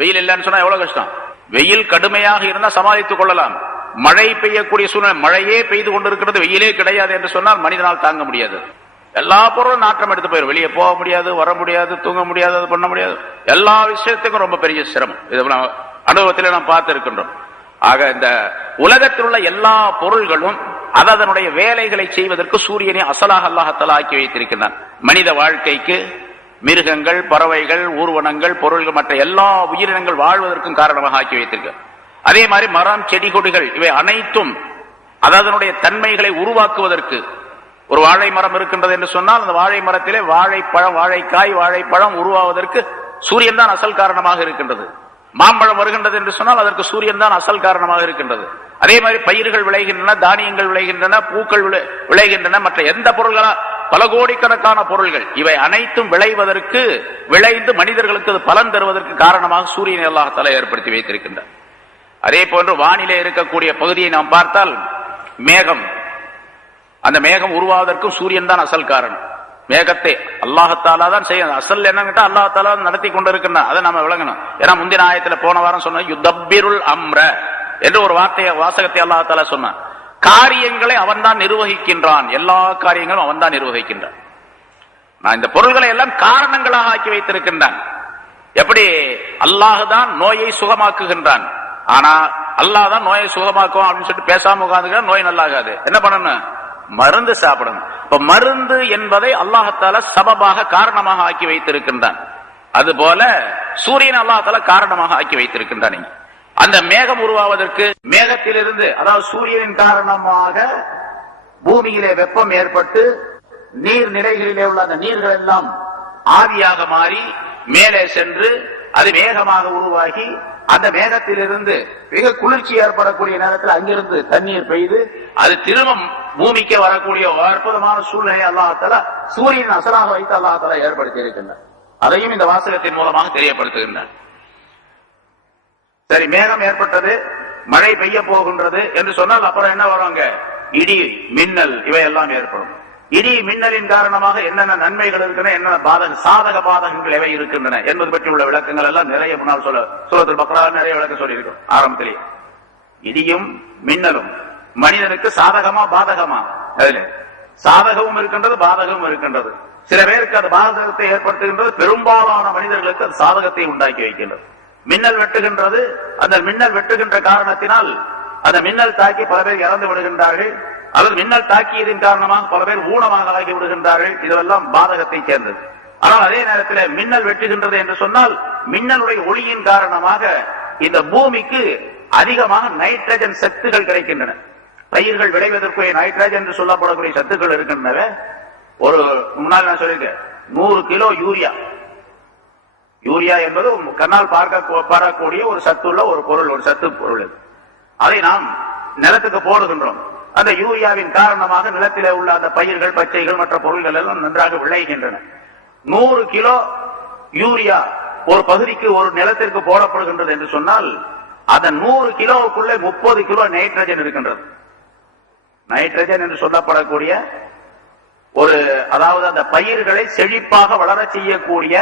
வெயில் இல்லைன்னு சொன்னா எவ்வளவு கஷ்டம். வெயில் கடுமையாக இருந்தால் சமாளித்துக் கொள்ளலாம். மழை பெய்யக்கூடிய சூழ்நிலை, மழையே பெய்து கொண்டிருக்கிறது, வெயிலே கிடையாது என்று சொன்னால் மனிதனால் தாங்க முடியாது. எல்லா பொருளும் நாற்றம் எடுத்து போயிடும். வெளியே போக முடியாது, வர முடியாது, தூங்க முடியாது, அது பண்ண முடியாது. எல்லா விஷயத்துக்கும் ரொம்ப பெரிய சிரமம். இது அனுபவத்தில் நாம் பார்த்து இருக்கின்றோம். ஆக இந்த உலகத்தில் உள்ள எல்லா பொருள்களும் அதனுடைய வேலைகளை செய்வதற்கு சூரியனை அசலாக அல்லாஹ் ஆக்கி வைத்திருக்கின்றான். மனித வாழ்க்கைக்கு மிருகங்கள், பறவைகள், ஊர்வனங்கள், பொருள்கள், மற்ற எல்லா உயிரினங்கள் வாழ்வதற்கும் காரணமாக ஆக்கி வைத்திருக்க. அதே மாதிரி மரம், செடி, கொடிகள் இவை அனைத்தும் அதனுடைய தன்மைகளை உருவாக்குவதற்கு, ஒரு வாழை மரம் இருக்கின்றது என்று சொன்னால் அந்த வாழை மரத்திலே வாழைப்பழம், வாழைக்காய், வாழைப்பழம் உருவாவதற்கு சூரியன் தான் அசல் காரணமாக இருக்கின்றது. மாம்பழம் வருகின்றது என்று சொன்னால் அதற்கு சூரியன் தான் அசல் காரணமாக இருக்கின்றது. அதே மாதிரி பயிர்கள் விளைகின்றன, தானியங்கள் விளைகின்றன, பூக்கள் விளைகின்றன, மற்ற எந்த பொருள்களா பல கோடிக்கணக்கான பொருள்கள் இவை அனைத்தும் விளைவதற்கு, விளைந்து மனிதர்களுக்கு அது பலன் தருவதற்கு காரணமாக சூரியனை அல்லாஹ் தஆலா ஏற்படுத்தி வைத்திருக்கின்றார். அதே போன்று வானிலே இருக்கக்கூடிய பகுதியை நாம் பார்த்தால் மேகம், அந்த மேகம் உருவாவதற்கும் சூரியன் தான் அசல் காரணம். மேகத்தை அல்லாஹ் தஆலா தான் செய்யணும். அசல் என்னங்கிட்ட அல்லாஹ் தஆலா நடத்தி கொண்டிருக்கின்றான். அதை நம்ம விளங்கணும். ஏன்னா முந்தின ஆயத்துல போன வாரம் சொன்ன யுதப்பிருல் அம்ர என்று ஒரு வாசகத்தை அல்லாஹ் தஆலா சொன்னான். காரியங்களை அவன் தான் நிர்வகிக்கின்றான். எல்லா காரியங்களும் அவன் தான் நிர்வகிக்கின்றான். நான் இந்த பொருள்களை எல்லாம் காரணங்களாக ஆக்கி வைத்திருக்கின்றான். எப்படி அல்லாஹ் தான் நோயை சுகமாக்குகின்றான். ஆனா அல்லாஹ் தான் நோயை சுகமாக்கும் அப்படின்னு சொல்லிட்டு பேசாம உட்கார்ந்து நோய் நல்லாகாது. என்ன பண்ணணும்? மருந்து சாப்பிடணும். இப்ப மருந்து என்பதை அல்லாஹ் தஆலா சபபாக, காரணமாக ஆக்கி வைத்திருக்கின்றான். அதுபோல சூரியன் அல்லாஹ் தஆலா காரணமாக ஆக்கி வைத்திருக்கின்றான். அந்த மேகம் உருவாவதற்கு மேகத்திலிருந்து, அதாவது சூரியனின் காரணமாக பூமியிலே வெப்பம் ஏற்பட்டு நீர்நிலைகளிலே உள்ள அந்த நீர்கள் எல்லாம் ஆவியாக மாறி மேலே சென்று அது மேகமாக உருவாகி அந்த மேகத்திலிருந்து மிக குளிர்ச்சி ஏற்படக்கூடிய நேரத்தில் அங்கிருந்து தண்ணீர் பெய்து அது திரும்ப பூமிக்கு வரக்கூடிய அற்புதமான சூழ்நிலை அல்லாஹ் தஆலா சூரியன் அசலாக வைத்து அல்லாஹ் தஆலா ஏற்படுத்தி இருக்கின்றார். அதையும் இந்த வாசகத்தின் மூலமாக தெரியப்படுத்துகின்றார். சரி, மேகம் ஏற்பட்டது, மழை பெய்ய போகின்றது என்று சொன்னால் அப்புறம் என்ன வருவாங்க? இடி, மின்னல் இவையெல்லாம் ஏற்படும். இடி மின்னலின் காரணமாக என்னென்ன நன்மைகள் இருக்கின்றன, என்னென்ன சாதக பாதகங்கள் எவை இருக்கின்றன என்பது பற்றி உள்ள விளக்கங்கள் எல்லாம் நிறைய முன்னால் சூரத்துல் பக்ரா நிறைய விளக்கம் சொல்லியிருக்கோம் ஆரம்பத்திலேயே. இடியும் மின்னலும் மனிதனுக்கு சாதகமா பாதகமா? அதுல சாதகமும் இருக்கின்றது, பாதகமும் இருக்கின்றது. சில பேருக்கு அது பாதகத்தை ஏற்படுத்துகின்றது, பெரும்பாலான மனிதர்களுக்கு அது சாதகத்தை உண்டாக்கி வைக்கின்றது. மின்னல் வெட்டுகின்றது, அந்த மின்னல் வெட்டுகின்ற காரணத்தினால் அந்த மின்னல் தாக்கி பல பேர் இறந்து விடுகின்றார்கள், அல்லது மின்னல் தாக்கியதின் காரணமாக பல பேர் ஊனமாக ஆகி விடுகின்றார்கள். இதெல்லாம் பாதகத்தை சேர்ந்தது. ஆனால் அதே நேரத்தில் மின்னல் வெட்டுகின்றது என்று சொன்னால் மின்னலுடைய ஒளியின் காரணமாக இந்த பூமிக்கு அதிகமாக நைட்ரஜன் சத்துகள் கிடைக்கின்றன. பயிர்கள் விளைவதற்குரிய நைட்ரஜன் என்று சொல்லப்படக்கூடிய சத்துக்கள் இருக்கின்றன. ஒரு முன்னால் நான் சொல்லியிருக்கேன், 100 கிலோ யூரியா. யூரியா என்பது கண்ணால் பார்க்கக்கூடிய ஒரு சத்துள்ள ஒரு பொருள், ஒரு சத்து பொருள். அதை நாம் நிலத்துக்கு போடுகின்றோம். அந்த யூரியாவின் காரணமாக நிலத்திலே உள்ள அந்த பயிர்கள், பச்சைகள், மற்ற பொருள்கள் எல்லாம் நன்றாக விளைகின்றன. 100 கிலோ யூரியா ஒரு பகுதிக்கு, ஒரு நிலத்திற்கு போடப்படுகின்றது என்று சொன்னால் அந்த 100 கிலோவுக்குள்ளே 30 கிலோ நைட்ரஜன் இருக்கின்றது. நைட்ரஜன் என்று சொல்லப்படக்கூடிய ஒரு, அதாவது அந்த பயிர்களை செழிப்பாக வளர செய்யக்கூடிய,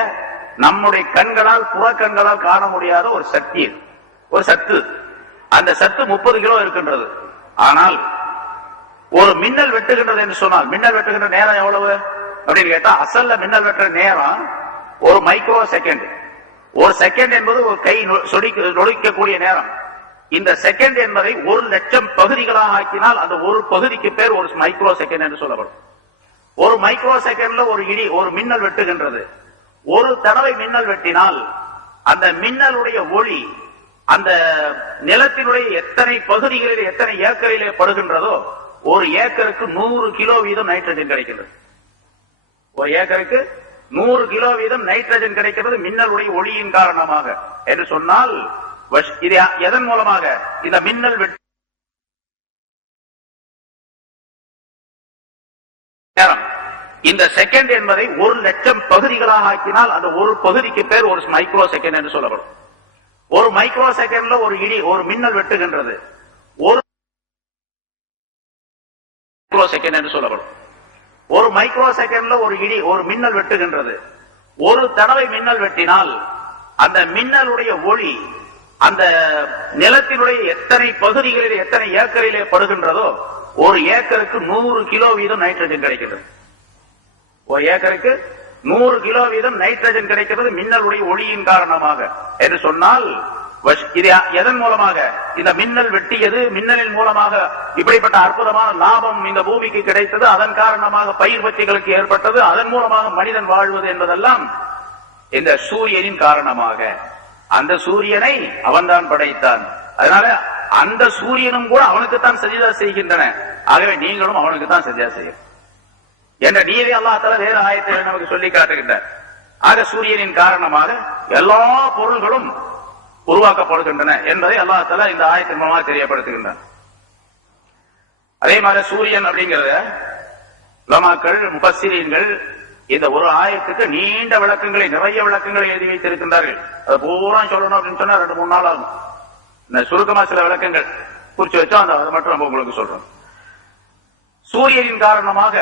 நம்முடைய கண்களால், புறக்கண்களால் காண முடியாத ஒரு சக்தி, ஒரு சத்து. அந்த சத்து 30 கிலோ இருக்கின்றது. ஆனால் ஒரு மின்னல் வெட்டுகின்றது என்று சொன்னால் மின்னல் வெட்டுகின்ற நேரம் எவ்வளவு அப்படின்னு கேட்டா, அசல்ல மின்னல் வெட்டுற நேரம் ஒரு மைக்ரோ செகண்ட். ஒரு செகண்ட் என்பது ஒரு கை நொடிக்கக்கூடிய நேரம். இந்த செகண்ட் என்பதை 1,00,000 பகுதிகளாக ஆக்கினால் அந்த ஒரு பகுதிக்கு பேர் ஒரு மைக்ரோ செகண்ட் என்று சொல்லப்படும். ஒரு மைக்ரோ செகண்ட்ல ஒரு மின்னல் வெட்டுகின்றது. ஒரு தடவை மின்னல் வெட்டினால் அந்த மின்னலுடைய ஒளி அந்த நிலத்தினுடைய எத்தனை பகுதிகளில், எத்தனை ஏக்கரிலே படுகின்றதோ, ஒரு ஏக்கருக்கு 100 கிலோ வீதம் நைட்ரஜன் கிடைக்கிறது. ஒரு ஏக்கருக்கு 100 கிலோ வீதம் நைட்ரஜன் கிடைக்கிறது மின்னலுடைய ஒளியின் காரணமாக என்று சொன்னால், இது எதன் மூலமாக? இந்த மின்னல் வெட்டு இந்த செகண்ட் என்பதை 1,00,000 பகுதிகளாக ஆக்கினால் அந்த ஒரு பகுதிக்கு பேர் ஒரு மைக்ரோ செகண்ட் என்று சொல்லப்படும். ஒரு மைக்ரோ செகண்ட்ல ஒரு மின்னல் வெட்டுகின்றது. ஒரு மைக்ரோ செகண்ட் என்று சொல்லப்படும். ஒரு மைக்ரோ செகண்ட்ல ஒரு மின்னல் வெட்டுகின்றது. ஒரு தடவை மின்னல் வெட்டினால் அந்த மின்னலுடைய ஒளி அந்த நிலத்தினுடைய எத்தனை பகுதிகளில் எத்தனை ஏக்கரிலே படுகின்றதோ ஒரு ஏக்கருக்கு 100 கிலோ வீதம் நைட்ரஜன் கிடைக்கிறது. ஒரு ஏக்கருக்கு 100 கிலோ வீதம் நைட்ரஜன் கிடைக்கிறது மின்னலுடைய ஒளியின் காரணமாக என்று சொன்னால், இது எதன் மூலமாக? இந்த மின்னல் வெட்டியது, மின்னலின் மூலமாக இப்படிப்பட்ட அற்புதமான லாபம் இந்த பூமிக்கு கிடைத்தது, அதன் காரணமாக பயிர் பச்சைகளுக்கு ஏற்பட்டது, அதன் மூலமாக மனிதன் வாழ்வது என்பதெல்லாம் இந்த சூரியனின் காரணமாக. அந்த சூரியனை அவன்தான் படைத்தான். அதனால அந்த சூரியனும் கூட அவனுக்குத்தான் சஜிதா செய்கின்றன. ஆகவே நீங்களும் அவனுக்குத்தான் சஜிதா செய்யும் என்ற நீதி அல்லாஹ் தஆலா வேறு ஆயத்தில் நமக்கு சொல்லி காட்டுகின்றார். ஆக சூரியனின் காரணமாக எல்லா பொருள்களும் உருவாக்கப்படுகின்றன என்பதை அல்லாஹ் தஆலா இந்த ஆயத்தின் மூலமாக தெரியப்படுத்துகின்றார். அதே மாதிரி சூரியன் அப்படிங்கிறத உலமாக்கள் முஃபஸ்ஸிரீன்கள் இந்த ஒரு ஆயத்துக்கு நீண்ட விளக்கங்களை, நிறைய விளக்கங்களை எழுதி வைத்திருக்கின்றார்கள். அது பூரா சொல்லணும் அப்படின்னு சொன்னா 2-3 நாள் ஆகும். சுருக்கமா சில விளக்கங்கள் குறிச்சு வச்சோம், அதை மட்டும் நம்ம உங்களுக்கு சொல்றோம். சூரியனின் காரணமாக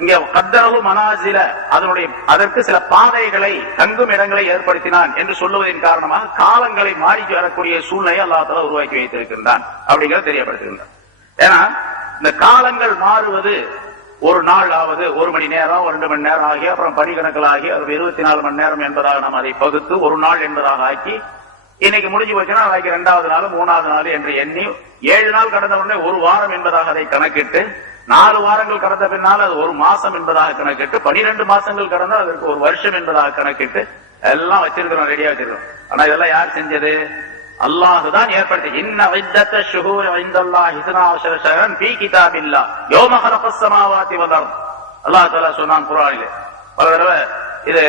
இங்க கத்தரவு மனாசில அதற்கு சில பாதைகளை, தங்கும் இடங்களை ஏற்படுத்தினான் என்று சொல்லுவதன் காரணமாக காலங்களை மாறி வரக்கூடிய சூழ்நிலையை அல்லாஹ் தஆலா உருவாக்கி வைத்திருக்கின்றான் அப்படிங்கிறத தெரியப்படுத்துகின்றான். ஏன்னா இந்த காலங்கள் மாறுவது ஒரு நாள் ஆவது 1 மணி நேரம் 2 மணி நேரம் ஆகி அப்புறம் பணிக்கணக்கில் ஆகி 24 மணி நேரம் என்பதாக நாம் அதை பகுத்து ஒரு நாள் என்பதாக ஆக்கி இன்னைக்கு முடிஞ்சு போச்சுன்னா நாளைக்கு 2வது நாள் 3வது நாள் என்று எண்ணி 7 நாள் கடந்த உடனே ஒரு வாரம் என்பதாக அதை கணக்கிட்டு 4 வாரங்கள் கடந்த பின்னால் அது ஒரு மாசம் என்பதாக கணக்கிட்டு 12 மாசங்கள் கடந்தால் அதற்கு ஒரு வருஷம் என்பதாக கணக்கிட்டு எல்லாம் வச்சிருக்கிறோம், ரெடியா வச்சிருக்கோம். ஆனா இதெல்லாம் யார் செஞ்சது? அல்லாஹுதான் ஏற்படுத்தி. இன்ன இத்தத்த ஷுஹூர் இன்தல்லாஹி 12 ஷஹரன் ஃபீ கிதாபில்லாஹ் யௌம ஹலகஸ் ஸமாவாதி வல் அர்த். அல்லாஹ் தஆலா சொன்னான் குர்ஆனிலே. பல தடவை இது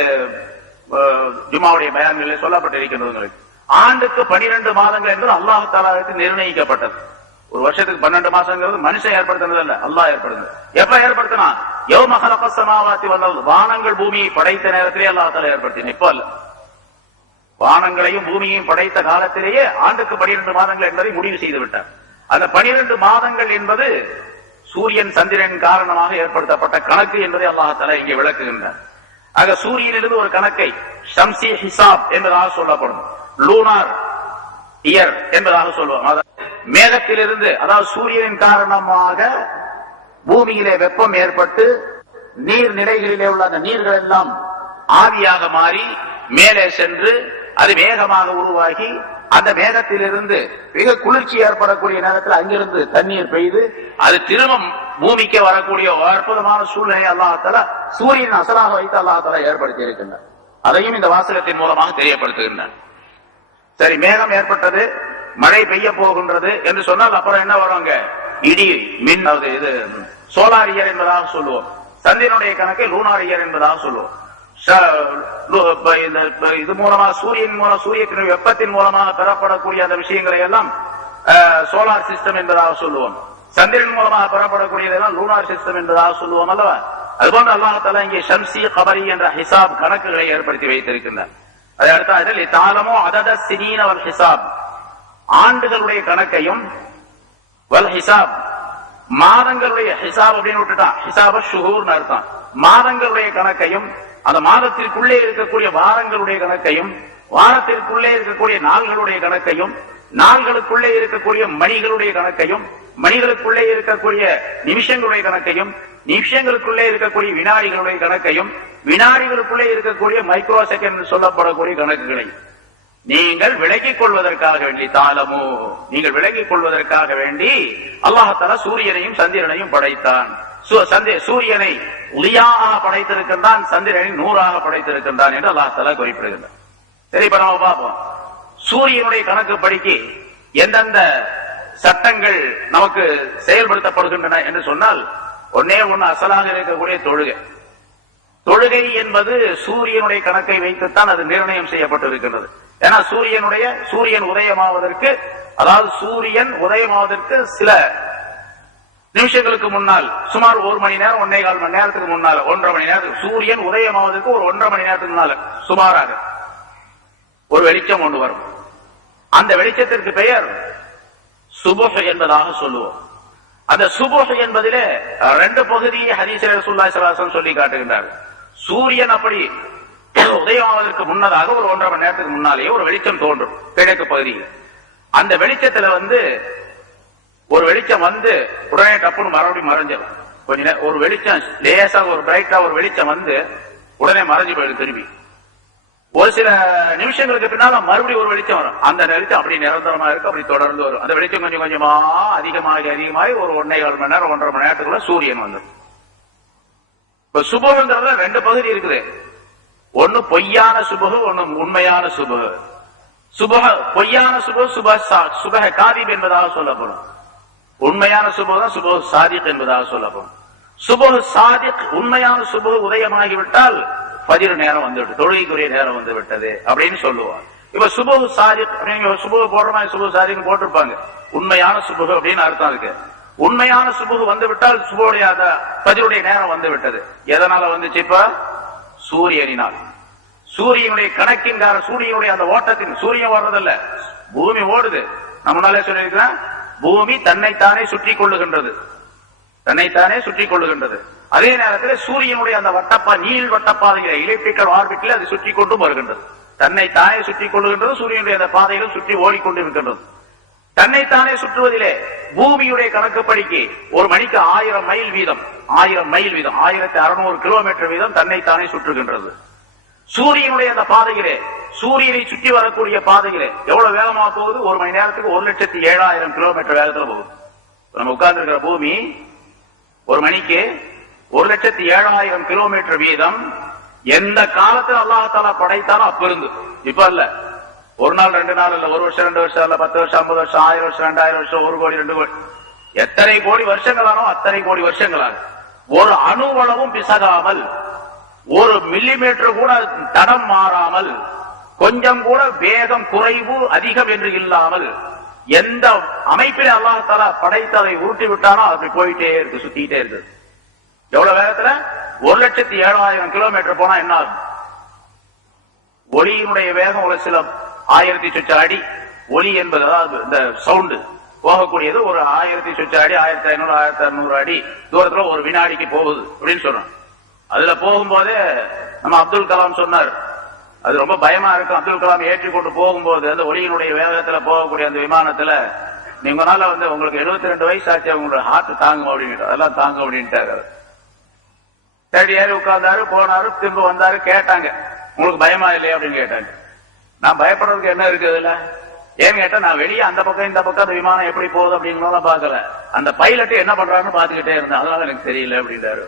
ஜும்மாவுடைய பயான்களிலே சொல்லப்பட்டிருக்கிறது. ஆண்டுக்கு 12 மாதங்கள் என்பது அல்லாஹ் தஆலாவுக்கு நிர்ணயிக்கப்பட்டது. ஒரு வருஷத்துக்கு 12 மாசங்கிறது மனுஷன் ஏற்படுத்தினது அல்ல, அல்லாஹ் ஏற்படுத்தினது. எப்ப ஏற்படுத்தினா? யௌம ஹலகஸ் ஸமாவாதி வல் அர்த். வானங்கள் பூமியை படைத்த நேரத்திலே அல்லாஹ் தஆலா ஏற்படுத்தினான். இப்ப அல்ல, வானங்களையும் பூமியையும் படைத்த காலத்திலேயே ஆண்டுக்கு 12 மாதங்கள் என்பதை முடிவு செய்து விட்டார். அந்த 12 மாதங்கள் என்பது சூரியன் சந்திரன் காரணமாக ஏற்படுத்தப்பட்ட கணக்கு என்பதை அல்லாஹ் தஆலா இங்கே விளக்குகின்றார். ஆக சூரியனிலிருந்து ஒரு கணக்கை ஷம்சி ஹிசாப் என்பதாக சொல்லப்படும், லூனார் இயர் என்பதாக சொல்லுவாங்க. மேகத்திலிருந்து, அதாவது சூரியனின் காரணமாக பூமியிலே வெப்பம் ஏற்பட்டு நீர் நிலைகளிலே உள்ள அந்த நீர்கள் எல்லாம் ஆவியாக மாறி மேலே சென்று அது மேகமாக உருவாகி அந்த மேகத்திலிருந்து மிக குளிர்ச்சி ஏற்படக்கூடிய நேரத்தில் அங்கிருந்து தண்ணீர் பெய்து அது திரும்ப பூமிக்கு வரக்கூடிய அற்புதமான சூழ்நிலை அல்லாஹ் தஆலா சூரியன் அசலாக வைத்து அல்லாஹ் தஆலா ஏற்படுத்தி இருக்கின்றார். அதையும் இந்த வாசகத்தின் மூலமாக தெரியப்படுத்துகின்றார். சரி, மேகம் ஏற்பட்டது, மழை பெய்ய போகின்றது என்று சொன்னால் அப்புறம் என்ன வருவாங்க? இடி, மின், இது சோலார் இயர் என்பதாக சொல்லுவோம். சந்திரனுடைய கணக்கை லூனார் இயர் என்பதாக சொல்லுவோம். இது மூலமாக சூரியத்தின் வெப்பத்தின் மூலமாக பெறப்படக்கூடிய அந்த விஷயங்களை எல்லாம் சோலார் சிஸ்டம் என்பதாக சொல்லுவோம். சந்திரன் மூலமாக பெறப்படக்கூடியதெல்லாம் லூனார் சிஸ்டம் என்பதாக சொல்லுவோம் அல்லவா? அதுபோன்று அல்லாஹ் தஆலா இங்கே ஷம்சி கமரி என்ற ஹிசாப் கணக்குகளை ஏற்படுத்தி வைத்திருக்கின்றார். அதை அடுத்த தாலமோ அதத சினீன வல் ஹிசாப், ஆண்டுகளுடைய கணக்கையும், வல் ஹிசாப் மாதங்களுடைய ஹிசாப் அப்படின்னு விட்டுட்டான், ஹிசாப ஷுஹூர்னு அர்த்தம். மாதங்களுடைய கணக்கையும், அந்த மாதத்திற்குள்ளே இருக்கக்கூடிய வாரங்களுடைய கணக்கையும், வாரத்திற்குள்ளே இருக்கக்கூடிய நாள்களுடைய கணக்கையும், நாள்களுக்குள்ளே இருக்கக்கூடிய மணிகளுடைய கணக்கையும், மணிகளுக்குள்ளே இருக்கக்கூடிய நிமிஷங்களுடைய கணக்கையும், நிமிஷங்களுக்குள்ளே இருக்கக்கூடிய வினாடிகளுடைய கணக்கையும், வினாடிகளுக்குள்ளே இருக்கக்கூடிய மைக்ரோ செகண்ட் சொல்லப்படக்கூடிய கணக்குகளையும் நீங்கள் விளங்கிக் கொள்வதற்காக வேண்டி தாளமோ, நீங்கள் விளங்கிக் கொள்வதற்காக வேண்டி அல்லாஹ் தஆலா சூரியனையும் சந்திரனையும் படைத்தான். சூரியனை ஒளியாக படைத்திருக்கின்றான், சந்திரனை நூறாக படைத்திருக்கின்றான் என்று அல்லாஹ் தஆலா குறிப்பிடுகின்றான். சரி, இப்ப நம்ம பார்ப்போம். சூரியனுடைய கணக்கு படிக்கு எந்தெந்த சட்டங்கள் நமக்கு செயல்படுத்தப்படுகின்றன என்று சொன்னால், ஒன்னே ஒன்னு அசலாக இருக்கக்கூடிய தொழுகை. தொழுகை என்பது சூரியனுடைய கணக்கை வைத்துத்தான் அது நிர்ணயம் செய்யப்பட்டிருக்கின்றது. ஏன்னா சூரியன் உதயமாவதற்கு, அதாவது சூரியன் உதயமாவதற்கு சில நிமிஷங்களுக்கு முன்னால், சுமார் 1 மணி நேரம் 1.25 மணி நேரத்துக்கு முன்னால, 1.5 மணி நேரத்துக்கு, சூரியன் உதயமாவதற்கு ஒரு 1.5 மணி நேரத்துக்கு முன்னால சுமாராக ஒரு வெளிச்சம் ஒன்று வரும். அந்த வெளிச்சத்திற்கு பெயர் சுபஹ் என்பதாக சொல்லுவோம். அந்த சுபஹ் என்பதிலே 2 பகுதியை ஹதீஸிலே ரசூலுல்லாஹி ஸல்லல்லாஹு அலைஹி வஸல்லம் சொல்லி காட்டுகின்றார். சூரியன் அப்படி உதயமாவதற்கு முன்னதாக ஒரு 1.5 மணி நேரத்துக்கு முன்னாலேயே ஒரு வெளிச்சம் தோன்றும் கிழக்கு பகுதியில். அந்த வெளிச்சத்துல ஒரு வெளிச்சம் உடனே டப்புன்னு மறுபடியும் மறைஞ்சிடும். கொஞ்ச நேரம் ஒரு வெளிச்சம் லேசா ஒரு பிரைட்டா ஒரு வெளிச்சம் உடனே மறைஞ்சு போயிடும். திரும்பி ஒரு சில நிமிஷங்களுக்கு பின்னால மறுபடியும் ஒரு வெளிச்சம் வரும். அந்த வெளிச்சம் அப்படி நிரந்தரமா இருக்கு, அப்படி தொடர்ந்து வரும். அந்த வெளிச்சம் கொஞ்சம் கொஞ்சமா அதிகமாகி ஒரு 1.25 மணி நேரம் 1.5 மணி நேரத்துக்குள்ள சூரியன் வந்துடும். இப்ப சுபகுங்கிறதுல 2 பகுதி இருக்குது. ஒன்னு பொய்யான சுபகு, ஒன்னு உண்மையான சுபகு. பொய்யான சுபகு சுபக காதிப் என்பதாக சொல்லப்படும். உண்மையான சுபகு தான் சுபகு சாதிக் என்பதாக சொல்லப்படும். சுபகு சாதிக் உண்மையான சுபகு உதயமாகிவிட்டால் பதிரு நேரம் வந்துவிட்டு தொழுகைக்குரிய நேரம் வந்து விட்டது அப்படின்னு சொல்லுவாங்க. இப்ப சுபகு சாதிக் சுபகு போடுற மாதிரி சுபகு சாதிக் போட்டிருப்பாங்க. உண்மையான சுபகு அப்படின்னு அர்த்தம் இருக்கு. உண்மையான சுபகு வந்துவிட்டால் சுபுடைய பதிலுடைய நேரம் வந்து விட்டது. எதனால வந்துச்சு? இப்ப சூரியனினால். சூரியனுடைய கணக்கின் சூரியனுடைய அந்த ஓட்டத்தின் சூரியன் வர்றதில்ல, பூமி ஓடுது. நம்ம முன்னாலே சொல்லியிருக்கிறேன், பூமி தன்னைத்தானே சுற்றி கொள்ளுகின்றது. அதே நேரத்தில் சூரியனுடைய அந்த நீள் வட்டப்பாதையில எலிப்டிக்கல் ஆர்பிட்ல அது சுற்றி கொண்டும் வருகின்றது. தன்னைத்தானே சுற்றி கொள்ளுகின்றது. சூரியனுடைய அந்த பாதைகள் சுற்றி ஓடிக்கொண்டிருக்கின்றது. தன்னைத்தானே சுற்றுவதிலே பூமியுடைய கணக்குப்படிக்கு ஒரு மணிக்கு 1000 மைல் வீதம் 1600 கிலோமீட்டர் வீதம் தன்னைத்தானே சுற்றுகின்றது. சூரியனுடைய அந்த பாதையிலே சூரியனை சுற்றி வரக்கூடிய பாதையிலே எவ்வளவு வேகமா போகுது? ஒரு மணி நேரத்துக்கு 1,07,000 கிலோமீட்டர் வேகத்துல போகுது. நம்ம உட்கார்ந்து இருக்கிற பூமி ஒரு மணிக்கு 1,07,000 கிலோமீட்டர் வீதம். எந்த காலத்தில் அல்லாஹ் படைத்தாலும் அப்ப இருந்து இப்ப இல்ல. ஒரு நாள் 2 நாள் இல்ல, 1 வருஷம் 2 வருஷம் இல்ல, 10 வருஷம் 50 வருஷம் 1000 வருஷம் 2000 வருஷம் 1 கோடி 2 கோடி எத்தனை கோடி வருஷங்களானோ அத்தனை கோடி வருஷங்களாக ஒரு அணுவளவும் பிசகாமல், ஒரு மில்லிமீட்டர் கூட தடம் மாறாமல், கொஞ்சம் கூட வேகம் குறைவு அதிகம் என்று இல்லாமல் எந்த அமைப்பிலே அல்லாஹ் தஆலா படைத்ததை உருட்டி விட்டானோ அப்படி போயிட்டே இருக்கு, சுத்திட்டே இருக்கு. எவ்வளவு வேகத்துல? 1,07,000 கிலோமீட்டர் போனா என்ன ஆகும்? ஒளியினுடைய வேகம் ஒரு சில 1000 சொச்ச அடி. ஒளி என்பது அதாவது இந்த சவுண்டு போகக்கூடியது ஒரு 1000 சொச்ச அடி, 1500 1600 அடி தூரத்துல ஒரு வினாடிக்கு போகுது அப்படின்னு சொல்றோம். அதுல போகும்போதே நம்ம அப்துல் கலாம் சொன்னார், அது ரொம்ப பயமா இருக்கு. அப்துல் கலாம் ஏற்றிக்கொண்டு போகும்போது அந்த ஒளியினுடைய வேகத்துல போகக்கூடிய அந்த விமானத்துல நீங்கனால உங்களுக்கு 72 வயசு ஆச்சு, உங்களோட ஹார்ட் தாங்கும் அப்படின்னு. அதெல்லாம் தாங்கும் அப்படின்ட்டாரு. தேடி ஏறி உட்கார்ந்தாரு, போனாரு, திரும்ப வந்தாரு. கேட்டாங்க, உங்களுக்கு பயமா இல்லையா அப்படின்னு கேட்டாங்க. நான் பயப்படுறதுக்கு என்ன இருக்கு அதுல? ஏன்னு கேட்டா, நான் வெளியே அந்த பக்கம் இந்த பக்கம் அந்த விமானம் எப்படி போகுது அப்படிங்கறத பாக்கல. அந்த பைலட் என்ன பண்றாருன்னு பாத்துக்கிட்டே இருந்தேன், அதனால எனக்கு தெரியல அப்படின்றாரு.